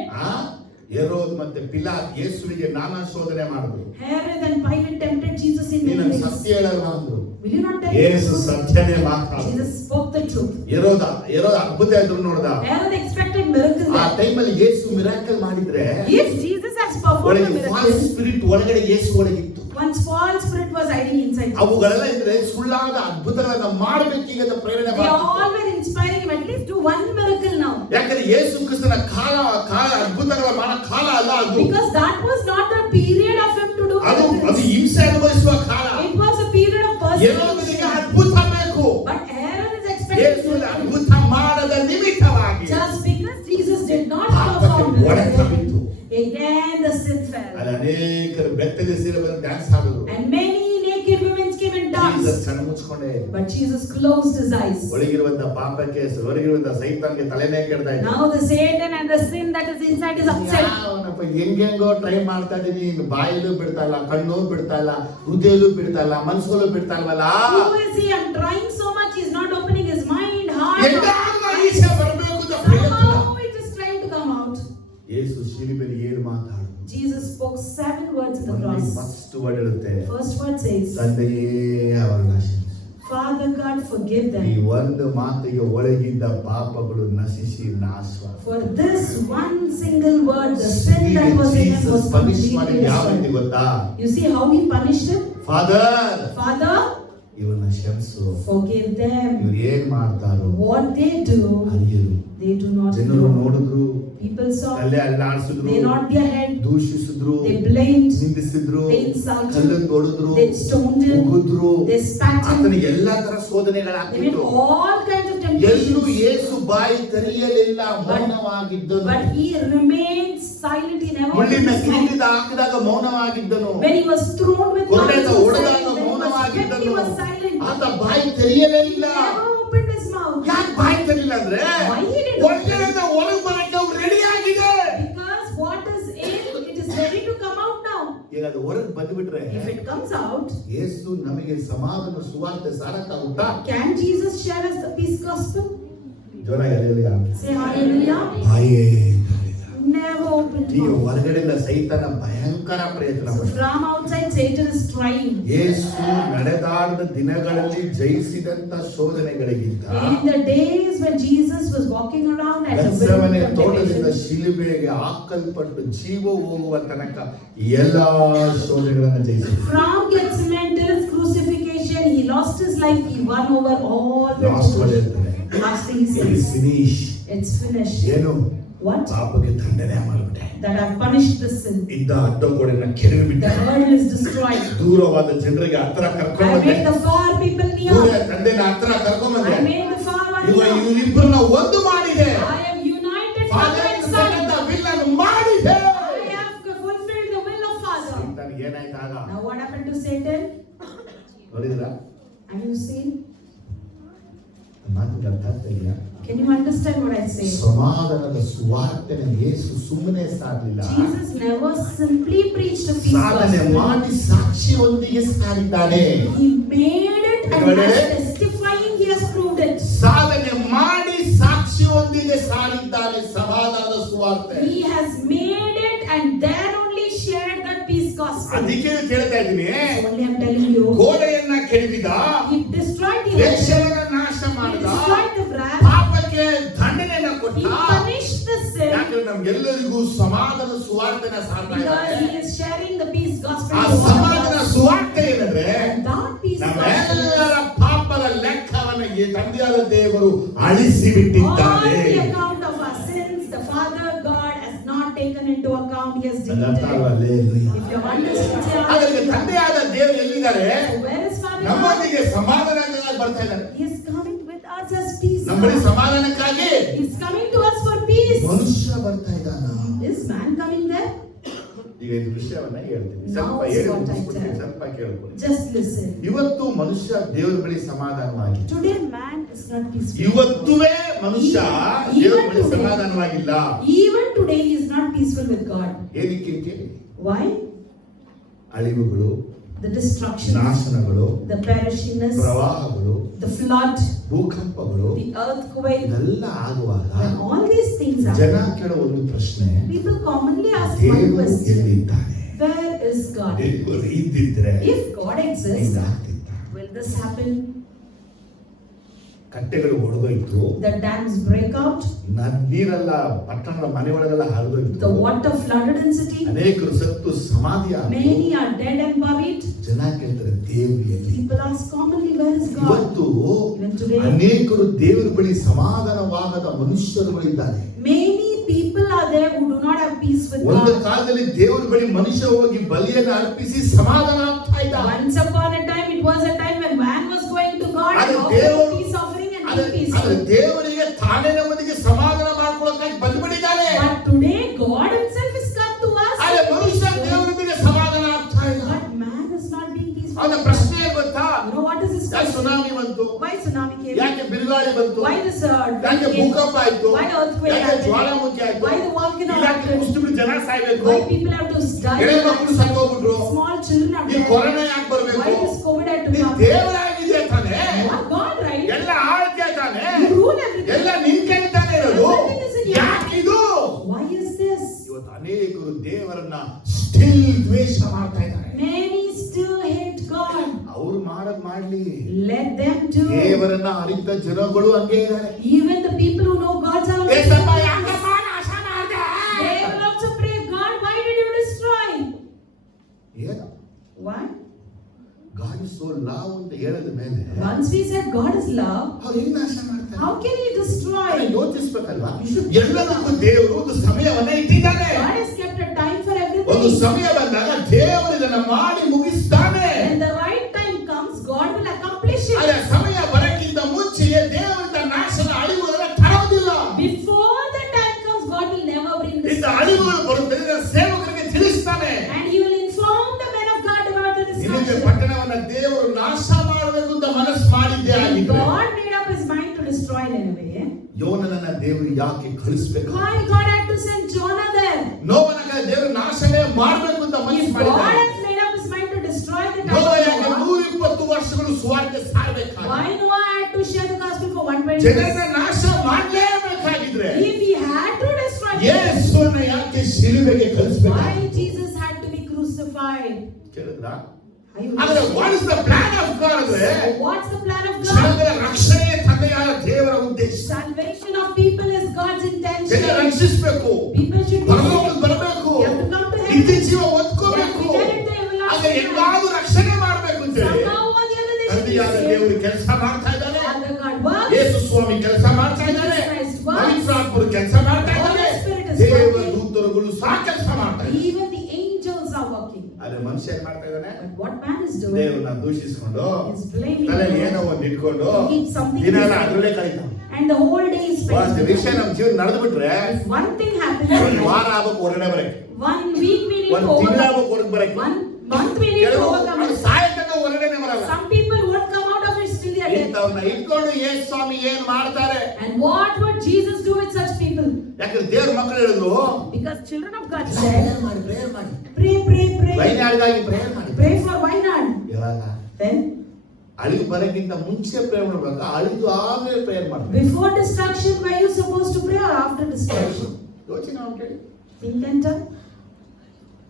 Herod ಮತ್ತೆ ಪಿಲಾತ್ ಯೇಸುವಿಗೆ ನಾನಾ ಶೋಧನೆ ಮಾಡಿದ್ರು. Herod and Pilate tempted Jesus in ನೀನು many ways. ಸತ್ಯ ಹೇಳಲ್ಲ ಅಂದ್ರು. Will you not tell ಯೇಸು me? ಸತ್ಯನೇ ಮಾತಾಡಿದ್ರು. Jesus spoke the truth. ಹೆರೋದ ಅದ್ಭುತ ಇದ್ರು ನೋಡ್ದ. Herod expected miracle ಆ there. ಟೈಮಲ್ಲಿ ಯೇಸು ಮಿರಾಕಲ್ ಮಾಡಿದ್ರೆ If Jesus has performed ಒಳಗೆ a ಫಾಲ್ಸ್ miracle, ಸ್ಪಿರಿಟ್ ಒಳಗಡೆ ಯೇಸು ಒಳಗಿತ್ತು. once false spirit was hiding inside. ಅವುಗಳೆಲ್ಲ ಇದ್ರೆ ಸುಳ್ಳಾದ ಅದ್ಭುತಗಳನ್ನ ಮಾಡಬೇಕೀಗ ಅಂತ ಪ್ರೇರಣೆ They ಮಾಡ್ತಿತ್ತು. all were inspiring him. At least do one miracle now. ಯಾಕಂದ್ರೆ ಯೇಸು ಕ್ರಿಸ್ತನ ಕಾಲ ಅದ್ಭುತಗಳ ಮಾಡೋ ಕಾಲ ಅಲ್ಲ ಅದು. Because that was not the period of him to do ಅದು miracles. ಹಿಂಸೆ ಅನುಭವಿಸುವ ಕಾಲ. It was a period of ಹೆರೋದನಿಗೆ persecution. ಅದ್ಭುತ ಬೇಕು. But Herod is expecting ಯೇಸುವಿನ ಅದ್ಭುತ ಮಾಡದ ನಿಮಿತ್ತವಾಗಿ just because Jesus did not ಪಾಪಕ್ಕೆ perform ಒಡೆತ miracles. ಬಿತ್ತು. Again the sin fell. ಅಲ್ಲಿ ಅನೇಕರು ಬೆತ್ತಲೆ ಸೀರೆ ಬಂದು ಡ್ಯಾನ್ಸ್ ಆಡಿದ್ರು. And many naked women came and Jesus danced. ಕಣ್ಣು ಮುಚ್ಕೊಂಡೇ ಇದ್ರು. But Jesus closed his eyes. ಒಳಗಿರುವಂತ ಪಾಪಕ್ಕೆ ಹೊರಗಿರುವಂತ ಸೈತಾನ್ಗೆ ತಲೆನೇ ಕೆಡ್ತಾ ಇದ್ರು. Now the Satan and the sin that is inside is upset. ಯಾವನಪ್ಪ ಹೆಂಗೆಂಗೋ ಟ್ರೈ ಮಾಡ್ತಾ ಇದೀನಿ, ಬಾಯಲ್ಲೂ ಬಿಡ್ತಾ ಇಲ್ಲ, ಕಣ್ಣು ಬಿಡ್ತಾ ಇಲ್ಲ, ಹೃದಯಲ್ಲೂ ಬಿಡ್ತಾ ಇಲ್ಲ, ಮನಸ್ಸಲ್ಲೂ ಬಿಡ್ತಾ ಇಲ್ವಲ್ಲ. Who is he? I'm trying so much. He's not opening his mind, heart. ಹೆಂಗಾದ್ರೂ ಈಚೆ ಬರ್ಬೇಕು ಅಂತ ಪ್ರಯತ್ನ. Somehow it is trying to come out. ಯೇಸು ಶಿಲುಬೆಯಲ್ಲಿ ಏನು ಮಾತಾಡಿದ್ರು? Jesus spoke 7 words in the cross. First word ಇರುತ್ತೆ, First word says, ತಂದೆಯೇ ಅವರನ್ನ ಕ್ಷಮಿಸು. Father God, forgive ಈ them. ಒಂದು ಮಾತಿಗೆ ಒಳಗಿದ್ದ ಪಾಪಗಳು ನಶಿಸಿ ನಾಶವಾದ. For this one single word, the sin that was in him was punish ಮಾಡಿ completely ಯಾವ ರೀತಿ destroyed. ಗೊತ್ತಾ? You see how he punished him? Father, Father, ಇವನ್ನ ಕ್ಷಮಿಸು. forgive them. ಇವ್ರು ಏನ್ ಮಾಡ್ತಾರೋ What they do, ಅರಿಯರು. they do not ಜನರು know. ನೋಡಿದ್ರು, People saw, ಅಲ್ಲೇ ಅಲ್ಲಾಡ್ಸಿದ್ರು, they nodded their head, ದೂಷಿಸಿದ್ರು, they blamed, ನಿಂದಿಸಿದ್ರು, they insulted, ಕಲ್ಲನ್ನು ಹೊಡೆದ್ರು, they stoned him, ಉಗಿದ್ರು. they spat him, ಆತನಿಗೆ ಎಲ್ಲಾ ತರ they made ಶೋಧನೆಗಳಾಗ್ತಿತ್ತು. all kinds of ಎಲ್ಲೂ temptations. ಯೇಸು ಬಾಯಿ ತೆರೆಯಲಿಲ್ಲ, ಮೌನವಾಗಿದ್ದನು. But he remained silent. He never ಮುಳ್ಳಿನ opened his mouth. ಕಿರೀಟದ ಹಾಕಿದಾಗ ಮೌನವಾಗಿದ್ದನು. When he was thrown with ಕೊರಡೆಯಿಂದ thorns, ಹೊಡೆದಾಗ when he was whipped, ಮೌನವಾಗಿದ್ದನು. he was silent. ಆತ ಬಾಯಿ ತೆರೆಯಲೇ ಇಲ್ಲ. Never opened his mouth. ಯಾಕೆ ಬಾಯಿ ತೆರೆಯಿಲ್ಲ ಅಂದ್ರೆ Why he didn't? ಒಳಗಡೆಯಿಂದ ಹೊರಗೆ ಬರಕ್ಕೆ ಅವ್ರು ರೆಡಿ ಆಗಿದೆ. Because what is in, it is ready to come out now. ಈಗ ಅದು ಹೊರಗೆ ಬಂದ್ಬಿಟ್ರೆ If it comes out, ಯೇಸು ನಮಗೆ ಸಮಾಧಾನ ಸುವಾರ್ತೆ ಸಾರಕ್ಕಾಗುತ್ತಾ? can Jesus share us the peace gospel? ಜೋರಾಗಿ ಹಲ್ಲೆಲೂಯಾ. Say hallelujah. ಬಾಯೇ ತೆರೆಯಿಲ್ಲ. Never opened ಈಗ forth. ಹೊರಗಡೆಯಿಂದ ಸೈತಾನ ಭಯಂಕರ ಪ್ರಯತ್ನ So ಪಡ್ತಾನೆ. from outside, Satan is trying. ಯೇಸು ನಡೆದಾಡಿದ ದಿನಗಳಲ್ಲಿ ಜಯಿಸಿದಂತ ಶೋಧನೆಗಳಿಗಿಂತ In the days when Jesus was walking around at the ಗತ್ಸೆಮನೆ wilderness ತೋಟದಿಂದ temptation, ಶಿಲುಬೆಗೆ ಹಾಕಲ್ಪಟ್ಟು ಜೀವ ಹೋಗುವ ತನಕ ಎಲ್ಲಾ ಶೋಧನೆಗಳನ್ನ ಜಯಿಸಿದ. from Gethsemane till his crucifixion, he lost his life. He won over all the last word tribulations. ಹೇಳ್ತಾರೆ, Last thing he it is says, finished. it's finished. ಏನು What? ಪಾಪಕ್ಕೆ ದಂಡನೆ ಮಾಡಿಬಿಟ್ಟೆ, That I've punished the sin. ಇದ್ದ ಅಡ್ಡಗೋಡೆನ ಕೆಡವಿಬಿಟ್ಟೆ, The hurdle is destroyed. ದೂರವಾದ ಜನರಿಗೆ ಹತ್ರ I ಕರ್ಕೊಂಡ್ಬಂದೆ, made the far people ದೂರ near. ತಂದೆನ ಹತ್ರ ಕರ್ಕೊಂಡ್ಬಂದೆ. I made the far one ಇವ near. ಇವರಿಬ್ಬರನ್ನ ಒಂದು ಮಾಡಿದೆ, I have united father father and son. Will ಅನ್ನು ಮಾಡಿದೆ. I have fulfilled the will of Father. ನನಗೆ ಏನಾಯ್ತು ಆಗ Now what happened to Satan? ನೋಡಿದ್ರ Have you seen? ಮಾತು ಅರ್ಥ ಆಗ್ತಾ ಇದೆಯಾ? Can you understand what I say? ಸಮಾಧಾನದ ಸುವಾರ್ತೆನ ಯೇಸು ಸುಮ್ಮನೆ ಸಾರಲಿಲ್ಲ, Jesus never simply preached a peace ಸಾಧನೆ gospel. ಮಾಡಿ ಸಾಕ್ಷಿಯೊಂದಿಗೆ ಸಾರಿದ್ದಾನೆ. He made it and as testifying he has proved it. ಸಾಧನೆ ಮಾಡಿ ಸಾಕ್ಷಿಯೊಂದಿಗೆ ಸಾರಿದ್ದಾನೆ ಸಮಾಧಾನದ ಸುವಾರ್ತೆ. He has made it and then only shared that peace gospel. ಅದಕ್ಕೆ ಕೇಳ್ತಾ ಇದ್ದೀನಿ, So only I'm telling you, ಗೋಡೆಯನ್ನ ಕೆಡವಿದ, he destroyed the ದೇಶವನ್ನ ನಾಶ he ಮಾಡಿದ, destroyed the wrath, ಪಾಪಕ್ಕೆ ದಂಡನೆಯನ್ನ ಕೊಟ್ಟ. he punished the sin ಯಾಕಂದ್ರೆ ನಮ್ಗೆಲ್ಲರಿಗೂ ಸಮಾಧಾನ ಸುವಾರ್ತೆನ ಸಾರ್ತಾ because ಇದ್ದಾರೆ. he is sharing the peace gospel ಆ to all of ಸಮಾಧಾನ us. ಸುವಾರ್ತೆ ಏನಂದ್ರೆ And that peace gospel is ನಮ್ಮೆಲ್ಲರ ಪಾಪದ ಲೆಕ್ಕವನ್ನು ತಂದೆಯಾದ ದೇವರು ಅಳಿಸಿ all ಬಿಟ್ಟಿದ್ದಾನೆ. the account of our sins. The Father God has not taken into account. He has ನನ್ನ deleted ಅರ್ಥ it. ಅಲ್ಲೇನ್ರಿ? If you understand, ಹಾಗಾಗಿ ತಂದೆಯಾದ ದೇವರು ಎಲ್ಲಿದ್ದಾರೆ? so where is Father God? ನಮ್ಮೊಂದಿಗೆ ಸಮಾಧಾನಕ್ಕಾಗಿ ಬರ್ತಾ ಇದ್ದಾರೆ. He is coming with us as peace. ನಮ್ಮ ಬಳಿ ಸಮಾಧಾನಕ್ಕಾಗಿ He is coming to us for peace. ಮನುಷ್ಯ ಬರ್ತಾ ಇದ್ದಾನ. Is man coming there? ಈಗ ಈ ವಿಷಯವನ್ನ ಹೇಳ್ತೀನಿ, Now ಸ್ವಲ್ಪ it's ಹೇಳಿ what I ಮುಗಿಸ್ಬಿಡ್ತೀನಿ, tell. ಸ್ವಲ್ಪ ಕೇಳ್ಕೊಳ್ಳಿ. Just listen. ಇವತ್ತು ಮನುಷ್ಯ ದೇವರ ಬಳಿ ಸಮಾಧಾನವಾಗಿ, Today man is not peaceful. ಇವತ್ತುವೇ ಮನುಷ್ಯ ದೇವರ ಬಳಿ Even today. ಸಮಾಧಾನವಾಗಿಲ್ಲ. Even today he is not peaceful with God. ಏನಕ್ಕೆ? Why? ಅಳಿವುಗಳು, The destruction, ನಾಶನಗಳು, the perishingness, ಪ್ರವಾಹಗಳು, the flood, ಭೂಕಂಪಗಳು the earthquake. ಇದೆಲ್ಲ ಆಗುವಾಗ When all these things ಜನ happen, ಕೇಳೋ ಒಂದು ಪ್ರಶ್ನೆ, people commonly ask one ದೇವರು question: ಎಲ್ಲಿದ್ದಾನೆ? where is God? ದೇವರು ಇದ್ದಿದ್ರೆ If God exists, ಇದಾಗ್ತಿತ್ತ. will this happen? ಕಟ್ಟೆಗಳು ಒಡೆದೋಯ್ತು, The dams break out, ನೀರೆಲ್ಲ ಪಟ್ಟಣದ ಮನೆ ಒಳಗೆಲ್ಲ ಹರಿದೋಯ್ತು, the water flooded in city, ಅನೇಕರು ಸತ್ತು ಸಮಾಧಿ ಆದ್ರು. many are dead and buried. ಜನ ಕೇಳ್ತಾರೆ ದೇವರು ಎಲ್ಲಿ? People ask commonly, where is God? ಇವತ್ತು Even today, ಅನೇಕರು ದೇವರ ಬಳಿ ಸಮಾಧಾನವಾಗದ ಮನುಷ್ಯರುಗಳಿದ್ದಾರೆ. many people are there who do not have peace with ಒಂದು God. ಕಾಲದಲ್ಲಿ ದೇವರ ಬಳಿ ಮನುಷ್ಯ ಹೋಗಿ ಬಲಿಯನ್ನು ಅರ್ಪಿಸಿ ಸಮಾಧಾನ ಆಗ್ತಾ ಇದ್ದ. Once upon a time, it was a time when man was going to God and ಆದರೆ offering ದೇವರು- peace offering and ಆದರೆ being peaceful. ದೇವರಿಗೆ ತಾನೇ ನಮ್ಮೊಂದಿಗೆ ಸಮಾಧಾನ ಮಾಡ್ಕೊಳ್ಳೋಕ್ಕಾಗಿ ಬಂದ್ಬಿಟ್ಟಿದ್ದಾನೆ. But today, God Himself is come to us. ಆದರೆ ಮನುಷ್ಯ ದೇವರೊಂದಿಗೆ ಸಮಾಧಾನ ಆಗ್ತಾ ಇಲ್ಲ. But man is not being peaceful. ಅವನ ಪ್ರಶ್ನೆ ಏನ್ ಗೊತ್ತಾ? You know what is his ಯಾಕೆ question? ಸುನಾಮಿ ಬಂತು? Why tsunami came? ಯಾಕೆ ಬಿರುಗಾಳಿ ಬಂತು? Why this ಯಾಕೆ ಭೂಕಂಪ ಆಯ್ತು? Why earthquake ಯಾಕೆ happened? ಜ್ವಾಲಾಮುಖಿ ಆಯ್ತು? Why the volcano ಯಾಕೆ happened? ಮುಸ್ಲಿಮ್ರು ಜನ ಸಾಯ್ಬೇಕು? Why people have to die? ಎಳೆ ಮಕ್ಕಳು ಸತ್ತೋಗ್ಬಿಟ್ರು? Small children are ಈ dead. ಕೊರೋನಾ ಯಾಕೆ ಬರ್ಬೇಕು? Why this COVID had to ನೀನ್ come? ದೇವರಾಗಿದೆ ತಾನೆ, What God, right? ಎಲ್ಲ ಆಳ್ತೆ ತಾನೆ, You rule everything. ಎಲ್ಲ ನಿನ್ ಕೈ ತಾನೆ ಇರೋದು. Everything is in your hand. ಯಾಕಿದು? Why is this? ಇವತ್ತು ಅನೇಕರು ದೇವರನ್ನ ಸ್ಟಿಲ್ ದ್ವೇಷ ಮಾಡ್ತಾ ಇದ್ದಾರೆ. Many still hate God. ಅವ್ರು ಮಾಡದ್ ಮಾಡ್ಲಿ, Let them do. ದೇವರನ್ನ ಅರಿತ ಜನಗಳು ಹಂಗೆ ಇದ್ದಾರೆ. Even the people who know God's Yesappa salvation, ಯಾಕಪ್ಪ ನಾಶ ಮಾಡ್ದೆ? they will also pray, God, why did you destroy? ಏನು? Why? God is so love ಅಂತ ಹೇಳಿದ ಮೇಲೆ Once we said God is love, ಅವ್ರು ಹೆಂಗ್ ನಾಶ ಮಾಡ್ತಾರೆ? how can He destroy? ಯೋಚಿಸ್ಬೇಕಲ್ವಾ? ಎಲ್ಲದಕ್ಕೂ ದೇವರು ಒಂದು ಸಮಯವನ್ನ ಇಟ್ಟಿದ್ದಾನೆ. God has kept a time for ಒಂದು everything. ಸಮಯ ಬಂದಾಗ ದೇವರು ಇದನ್ನ ಮಾಡಿ ಮುಗಿಸ್ತಾನೆ. When the right time comes, God will accomplish it. ಆದ್ರೆ ಸಮಯ ಬರಕ್ಕಿಂತ ಮುಂಚೆಯೇ ದೇವರಿಂದ ನಾಶನ ಅಳಿವುಗಳನ್ನ ತರೋದಿಲ್ಲ. Before the time comes, God will never bring this. ಇಂಥ ಅಳಿವುಗಳು ಬರುತ್ತದೆ, ಸೇವಕರಿಗೆ ತಿಳಿಸ್ತಾನೆ. And He will inform the men of God about the ನಿಮಗೆ destruction. ಪಟ್ಟಣವನ್ನ ದೇವರು ನಾಶ ಮಾಡಬೇಕು ಅಂತ ಮನಸ್ಸು ಮಾಡಿದ್ದೆ And ಆಗಿದ್ರೆ God made up His mind to destroy Nineveh. ಯೋನನನ್ನ ದೇವರು ಯಾಕೆ ಕಳಿಸ್ಬೇಕು? Why God had to send Jonah there? ನೋವನ ದೇವರು ನಾಶನೇ ಮಾಡಬೇಕು ಅಂತ ಮನಸ್ಸು God ಮಾಡಿದ್ದಾರೆ. has made up His mind to destroy the ನೋವ town of ಯಾಕೆ Noah. 120 ವರ್ಷಗಳು ಸುವಾರ್ತೆ ಸಾರಬೇಕಾಗಿದೆ. Why Noah had to share the gospel for 120 years? ಜನರನ್ನ ನಾಶ ಮಾಡಲೇಬೇಕಾಗಿದ್ರೆ If he had to destroy them, ಯೇಸುವನ್ನ ಯೇಸುವನ್ನ ಯಾಕೆ ಶಿಲುಬೆಗೆ ಕಳಿಸಬೇಕು? Why Jesus had to be crucified? ಕೇಳಿದ್ರಾ? Are you ಆದರೆ listening? What is the plan of god ಅಂದ್ರೆ So what's the plan of God? ಜನಗಳ ರಕ್ಷಣೆಯ ತಂದೆಯಾದ ದೇವರ ಉದ್ದೇಶ. Salvation of people is God's ಜನ intention. ರಕ್ಷಿಸಬೇಕು, People should be ಪರಲೋಕಕ್ಕೆ ಬರಬೇಕು, You have to come to heaven. ನಿತ್ಯ ಜೀವ ಹೊಂದ್ಕೋಬೇಕು. You have to inherit the everlasting ಆದ್ರೆ life. ಹೆಂಗಾದ್ರೂ ರಕ್ಷಣೆ ಮಾಡಬೇಕು ಅಂತ ಹೇಳಿ Somehow or the other they should be ತಂದೆಯಾದ saved. ದೇವರು ಕೆಲಸ ಮಾಡ್ತಾ ಇದ್ದಾರೆ. Father God works. ಯೇಸು ಸ್ವಾಮಿ ಕೆಲಸ ಮಾಡ್ತಾ ಇದ್ದಾರೆ, Jesus Christ works. ಪವಿತ್ರಾತ್ಮರು ಕೆಲಸ ಮಾಡ್ತಾ ಇದ್ದಾರೆ, Holy Spirit is ದೇವರ working. ದೂತರುಗಳು ಸಹ ಕೆಲಸ ಮಾಡ್ತಾ ಇದ್ದಾರೆ. Even the angels are working. ಆದ್ರೆ ಮನುಷ್ಯ ಏನ್ ಮಾಡ್ತಾ ಇದ್ದಾನೆ? But what man is doing ದೇವರನ್ನ ದೂಷಿಸಿಕೊಂಡು is blaming ತಲೆಯಲ್ಲಿ God. ಏನೋ ಒಂದು ಇಟ್ಕೊಂಡು He keeps something ದಿನ in his ಅದ್ರಲ್ಲೇ ಕಳೀತಾನೆ. And the whole day is spent. ಒಂದು ವಿಷಯ ನಮ್ಮ ಜೀವನ ನಡೆದು ಬಿಟ್ರೆ If one thing happens, ಒಂದು ವಾರ ಆಗ್ಬೇಕು ಹೊರಗಡೆ ಬರಕ್ಕೆ, 1 week we need ಒಂದು to ತಿಂಗಳ overcome. ಆಗ್ಬೇಕು ಹೊರಗೆ ಬರಕ್ಕೆ, 1 month we need to ಕೆಲವು overcome it. ಸಾಯತಕ್ಕ ಹೊರಗಡೆ ಬರಲ್ಲ. Some people won't come out of it still they are dead. ಇಂಥವ್ರನ್ನ ಇಟ್ಕೊಂಡು ಯೇಸು ಸ್ವಾಮಿ ಏನ್ ಮಾಡ್ತಾರೆ? And what would Jesus do with such people? ಯಾಕಂದ್ರೆ ದೇವ್ರ ಮಕ್ಕಳು ಹೇಳಿದ್ರು, Because children of God said, prayer ಮಾಡಿ, ಪ್ರೇಯರ್ ಮಾಡಿ, pray, pray, pray. ವೈನಾಡ್ಗಾಗಿ ಪ್ರೇಯರ್ ಮಾಡಿ. Pray for Wainad. ಯಾವಾಗ Then, ಅಳಿದು ಬರಕ್ಕಿಂತ ಮುಂಚೆ ಪ್ರೇಯರ್ ಮಾಡ್ಬೇಕು, ಅಳಿದು ಆಮೇಲೆ ಪ್ರೇಯರ್ ಮಾಡ್ಬೇಕು. before destruction, were you supposed to pray or after destruction? ಯೋಚನೆ ಮಾಡಿ. Think and tell.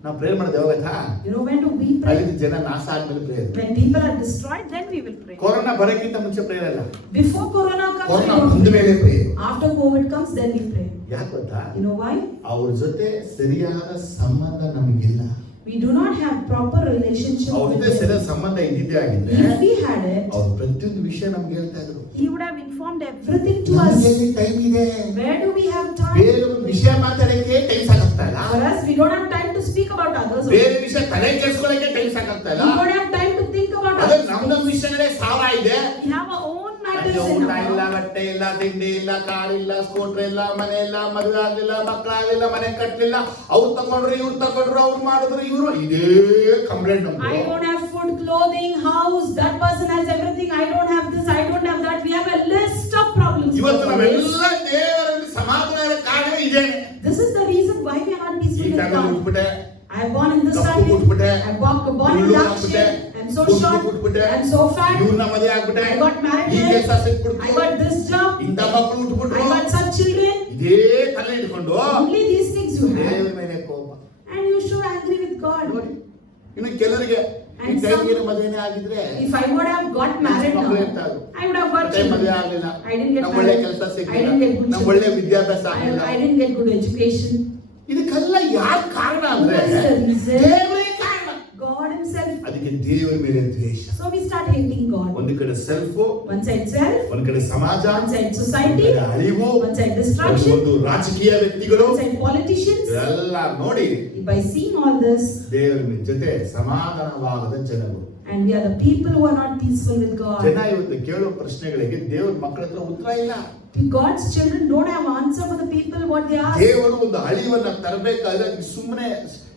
ನಾವು ಪ್ರೇಯರ್ ಮಾಡಿದೆ ಯಾವಾಗ? You know when do we pray? ಅಳಿದು ಜನ ನಾಶ ಆದ್ಮೇಲೆ prayer. When people are destroyed, then we will pray. Corona ಬರಕ್ಕಿಂತ ಮುಂಚೆ ಪ್ರೇಯರ್ ಅಲ್ಲ, Before Corona comes, we Corona don't ಬಂದ pray. ಮೇಲೆ prayer. After COVID comes, then we pray. ಯಾಕೆ ಗೊತ್ತಾ? You know why? ಅವ್ರ ಜೊತೆ ಸರಿಯಾದ ಸಂಬಂಧ ನಮಗಿಲ್ಲ. We do not have proper relationship ಅವ್ರ with ಜೊತೆ him. ಸರಿಯಾದ ಸಂಬಂಧ ಇದ್ದಿದ್ದೇ ಆಗಿದ್ರೆ If we had it, ಅವ್ರು ಪ್ರತಿಯೊಂದು ವಿಷಯ ನಮ್ಗೆ ಹೇಳ್ತಾ ಇದ್ರು. he would have informed everything to us. ನಮ್ಗೆ ಟೈಮ್ ಇದೆ, Where do we have time? ಬೇರೆ ಒಂದು ವಿಷಯ ಮಾತಾಡಕ್ಕೆ ಟೈಮ್ ಸಾಕಾಗ್ತಾ ಇಲ್ಲ, For us, we don't have time to speak about others. ಬೇರೆ ವಿಷಯ ತಲೆ ಕೆಡಿಸ್ಕೊಳ್ಳಕ್ಕೆ ಟೈಮ್ ಸಾಕಾಗ್ತಾ ಇಲ್ಲ. We don't have time to think about ಅದೇ others. ನಮ್ಮ ವಿಷಯಗಳೇ ಸಾವಿರ ಇದೆ. We have our own matters ನನಗೆ in ಊಟ ಇಲ್ಲ, our ಬಟ್ಟೆ ಇಲ್ಲ, ತಿಂಡಿ ಇಲ್ಲ, ಕಾರ್ ಇಲ್ಲ, ಸ್ಕೂಟರ್ ಇಲ್ಲ, ಮನೆ ಇಲ್ಲ, ಮದುವೆ ಆಗ್ಲಿಲ್ಲ, ಮಕ್ಕಳಾಗ್ಲಿಲ್ಲ, ಮನೆ ಕಟ್ಟಲಿಲ್ಲ, ಅವ್ರು ತಗೊಂಡ್ರು, ಇವ್ರು ತಗೊಂಡ್ರು, ಅವ್ರು ಮಾಡಿದ್ರು, ಇವ್ರು, ಇದೇ ಕಂಪ್ಲೇಂಟ್ ನಮ್ದು. I don't have food, clothing, house. That person has everything. I don't have this. I don't have that. We have a list of problems. ಇವತ್ತು ನಾವೆಲ್ಲ ದೇವರಲ್ಲಿ ಸಮಾಧಾನದ ಕಾರಣ ಇದೇನೆ. This is the reason why we are not ಈ peaceful with family God. ಹುಟ್ಬಿಟ್ಟೆ, I am born in this ಕಪ್ಪು family. ಹುಟ್ಬಿಟ್ಟೆ, I born in ಹುಲ್ಲು dark ಆಗ್ಬಿಟ್ಟೆ, shade. I'm so ಗುಂಡು short. ಹುಟ್ಬಿಟ್ಟೆ, I'm so fat. ಇವ್ರನ್ನ ಮದುವೆ ಆಗ್ಬಿಟ್ಟೆ, I got married. ಈ ಕೆಲಸ ಸಿಕ್ಬಿಡ್ತು, I got this job. ಇಂಥ ಮಕ್ಕಳು ಹುಟ್ಬಿಟ್ರು, I got such children. ಇದೇ ತಲೆ ಇಟ್ಕೊಂಡು Only these things you have. ದೇವರ ಮೇಲೆ ಕೋಪ. And you show angry with God. ನೋಡಿ, ಇನ್ನು ಕೆಲವರಿಗೆ ಈ And ಟೈಮ್ಗೆ some- ಮದುವೆನೇ ಆಗಿದ್ರೆ If I would have got married now, ಮಕ್ಕಳು ಇರ್ತಾರೆ. I would have got time ಮದುವೆ children. ಆಗ್ಲಿಲ್ಲ, I didn't get ನಮ್ಗೆ ಒಳ್ಳೆ married. ಕೆಲಸ I ಸಿಕ್ಕಿಲ್ಲ, didn't get good ನಮ್ಗೆ ಒಳ್ಳೆ children. ವಿದ್ಯಾಭ್ಯಾಸ ಆಗಿಲ್ಲ. I didn't get good education. ಇದಕ್ಕೆಲ್ಲ ಯಾರ ಕಾರಣ ಅಂದ್ರೆ Who is the reason? ದೇವರೇ ಕಾರಣ. God himself. ಅದಕ್ಕೆ ದೇವರ ಮೇಲೆ ದ್ವೇಷ. So we start hating God. ಒಂದು ಕಡೆ ಸೆಲ್ಫ್, One side self, ಒಂದು ಕಡೆ ಸಮಾಜ, one side ಒಂದು society, ಕಡೆ ಅಳಿವು, one side destruction, ಒಂದು ರಾಜಕೀಯ ವ್ಯಕ್ತಿಗಳು, one side politicians. ಎಲ್ಲ ನೋಡಿ By seeing all this, ದೇವರ ಜೊತೆ ಸಮಾಧಾನವಾಗದ ಜನರು. and we are the people who are not peaceful with God. ಜನ ಇವತ್ತು ಕೇಳೋ ಪ್ರಶ್ನೆಗಳಿಗೆ ದೇವರ ಮಕ್ಕಳ ಹತ್ರ ಉತ್ತರ ಇಲ್ಲ. God's children don't have answer for the people what they ask. ದೇವರು ಒಂದು ಅಳಿವನ್ನ ತರಬೇಕಾದ್ರೆ ಸುಮ್ಮನೆ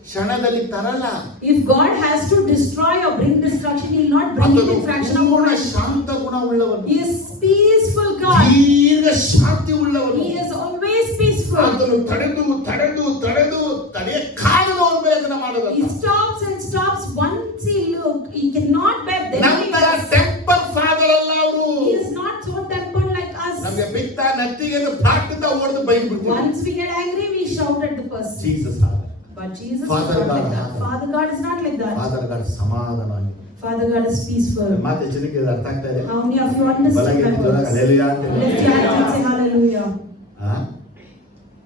ಕ್ಷಣದಲ್ಲಿ ತರಲ್ಲ. If God has to destroy or bring destruction, He will not bring it in fraction of ಪೂರ್ಣ time. ಶಾಂತ ಗುಣ ಉಳ್ಳವನು, He is peaceful God. ದೀರ್ಘ ಶಾಂತಿ ಉಳ್ಳವನು. He is always peaceful. ಅದನ್ನು ತಡೆದು ತಡೆದು ತಡೆದು ತಡೆಯಕ್ಕಾಗದ ಒಂದು ಪ್ರಯತ್ನ ಮಾಡೋದು. He stops and stops once he look. He cannot bear. Then he ನಂತರ does. ಟೆಂಪರ್ ಫಾದರ್ ಅಲ್ಲ ಅವರು. He is not so tempered like us. ನಮಗೆ ಬಿತ್ತ ನತ್ತಿಗೆ ಪ್ರಾರ್ಥಿತ ಹೊಡೆದು ಬೈದ್ಬಿಡ್ತೀವಿ. Once we get angry, we shout at the person. Jesus But Jesus is Father not God like that. has- Father God is not like that. Father god ಸಮಾಧಾನವಾಗಿ. Father God is peaceful. ಮಾತೆ ಜನಕ್ಕೆ ಇದು ಅರ್ಥ ಆಗ್ತಾ ಇದೆ. How many of you understand ಬಲಗೆ my ನಿಂತುವಾಗ words? Hallelujah ಅಂತ ಹೇಳಿ. Lift your hands and say hallelujah. ಆ?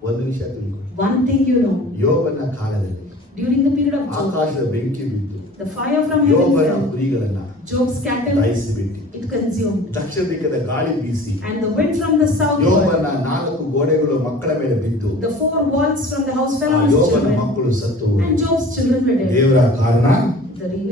ಒಂದು ವಿಷಯ ತಿಳ್ಕೊಳ್ಳಿ. One thing you know, ಯೋಬನ ಕಾಲದಲ್ಲಿ during the period of Job, ಆಕಾಶದ ಬೆಂಕಿ ಬಿದ್ದು the fire from heaven ಯೋಬನ fell. ಕುರಿಗಳನ್ನ Job's cattle, ದಹಿಸಿಬಿಟ್ಟು it consumed. ದಕ್ಷಿಣ ದಿಕ್ಕದ ಗಾಳಿ ಬೀಸಿ And the wind from the south, ಯೋಬನ 4 ಗೋಡೆಗಳು ಮಕ್ಕಳ ಮೇಲೆ ಬಿದ್ದು the 4 walls from the house fell ಆ on his ಯೋಬನ children. ಮಕ್ಕಳು ಸತ್ತು. And Job's children were dead. ದೇವರ ಕಾರಣ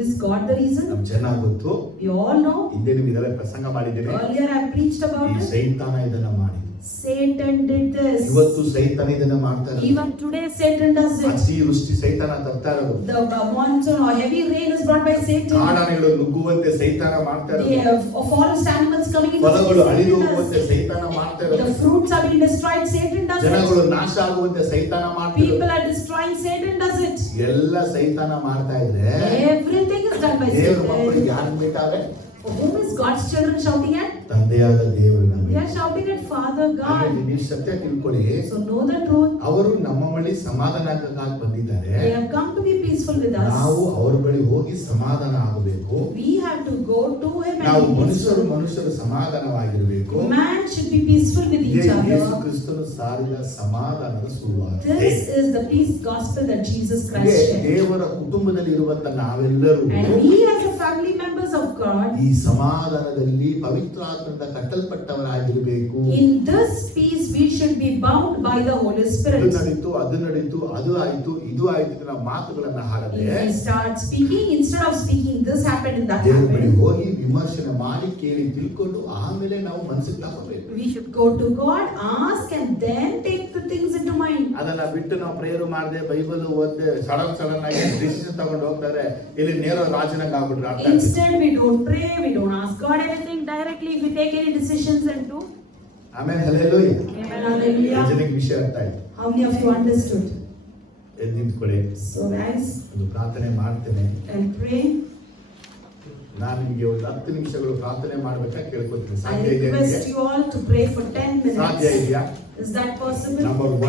Is God the reason? ನಮ್ಗೆ ಚೆನ್ನಾಗಿ ಗೊತ್ತು. We all know. ಹಿಂದೆ ನಿಮ್ಗೆ ಇದೆಲ್ಲ ಪ್ರಸಂಗ ಮಾಡಿದ್ದೇನೆ. Earlier I preached about ಈ it. ಸೈತಾನ ಇದನ್ನ ಮಾಡಿ, Satan did this. ಇವತ್ತು ಸೈತಾನ ಇದನ್ನ ಮಾಡ್ತಾರೆ. Even today Satan does it. ಅತಿವೃಷ್ಟಿ ಸೈತಾನ ತರ್ತಾ ಇರೋದು. The monsoon or heavy rain is brought by Satan. ಕಾಡಾನೆಗಳು ನುಗ್ಗುವಂತೆ ಸೈತಾನ ಮಾಡ್ತಾ The ಇರೋದು. forest animals coming in. ಫಲಗಳು ಅಳಿದು Satan ಹೋಗುವಂತೆ does. ಸೈತಾನ ಮಾಡ್ತಾ The ಇರೋದು. fruits are being destroyed. Satan does ಜನಗಳು it. ನಾಶ ಆಗುವಂತೆ ಸೈತಾನ ಮಾಡ್ತಾ People ಇರೋದು. are destroying. Satan does it. ಎಲ್ಲ ಸೈತಾನ ಮಾಡ್ತಾ ಇದ್ರೆ Everything is done by ದೇವರ ಮಕ್ಕಳಿಗೆ Satan. ಯಾರು ಬೇಕಾದ್ರೆ Whom is God's children shouting at? ತಂದೆಯಾದ ದೇವರನ್ನ. They are shouting at Father God. ನೀವು ಸತ್ಯ ತಿಳ್ಕೊಳ್ಳಿ. So know the truth. ಅವರು ನಮ್ಮ ಬಳಿ ಸಮಾಧಾನಕ್ಕಾಗಿ ಬಂದಿದ್ದಾರೆ. They have come to be peaceful with us. ನಾವು ಅವರ ಬಳಿ ಹೋಗಿ ಸಮಾಧಾನ ಆಗಬೇಕು. We have to go to him ನಾವು and be peaceful. ಮನುಷ್ಯರು ಸಮಾಧಾನವಾಗಿರಬೇಕು. Man should be peaceful with each ಯೇಸು other. ಕ್ರಿಸ್ತನು ಸಾರಿದ ಸಮಾಧಾನದ ಸುವಾರ್ತೆ. This is the peace gospel that Jesus Christ shared. ದೇವರ ಕುಟುಂಬದಲ್ಲಿ ಇರುವಂತ ನಾವೆಲ್ಲರೂ And we as a family members of God, ಈ ಸಮಾಧಾನದಲ್ಲಿ ಪವಿತ್ರಾತ್ಮದಿಂದ ಕಟ್ಟಲ್ಪಟ್ಟವರಾಗಿರಬೇಕು. in this peace we should be bound by the Holy Spirit. ಅದು ನಡೀತು ಅದು ಆಯ್ತು ಇದು ಆಯ್ತು ಅಂತ ನಾವು ಮಾತುಗಳನ್ನ ಹಾಡದೆ If we start speaking, instead of speaking this happened and that ದೇವರ ಬಳಿ happened, ಹೋಗಿ ವಿಮರ್ಶನೆ ಮಾಡಿ ಕೇಳಿ ತಿಳ್ಕೊಂಡು ಆಮೇಲೆ ನಾವು ಮನಸ್ಸಿಗೆ ತಗೋಬೇಕು. we should go to God, ask and then take the things into mind. ಅದನ್ನ ಬಿಟ್ಟು ನಾವು ಪ್ರೇಯರ್ ಮಾಡದೆ ಬೈಬಲ್ ಓದ್ದೆ ಸಡನ್ ಆಗಿ ಡಿಸಿಷನ್ ತಗೊಂಡು ಹೋಗ್ತಾರೆ. ಇಲ್ಲಿ ನೇರ ರಾಜನಾಗ ಆಗ್ಬಿಟ್ರೆ ಅರ್ಥ ಆಗ್ತದೆ. Instead we don't pray, we don't ask God anything directly, if we take any decisions and do. ಆಮೇಲೆ ಹಲ್ಲೆಲೂಯಾ. Amen, hallelujah. ಜನಕ್ಕೆ ವಿಷಯ ಅರ್ಥ ಆಯ್ತು. How many of you understood? ಎದ್ದು ನಿಂತ್ಕೊಳ್ಳಿ. So guys, ಒಂದು ಪ್ರಾರ್ಥನೆ ಮಾಡ್ತೇನೆ. and pray. ನಾನು ನಿಮಗೆ ಒಂದು 10 ನಿಮಿಷಗಳು ಪ್ರಾರ್ಥನೆ ಮಾಡ್ಬೇಕಾ ಕೇಳ್ಕೊತೀನಿ. I ಸಾಧ್ಯ ಇದೆಯಾ request ನಿಮಗೆ? you all to pray for 10 ಸಾಧ್ಯ minutes. ಇದೆಯಾ? Is that possible? ನಂಬರ್ 1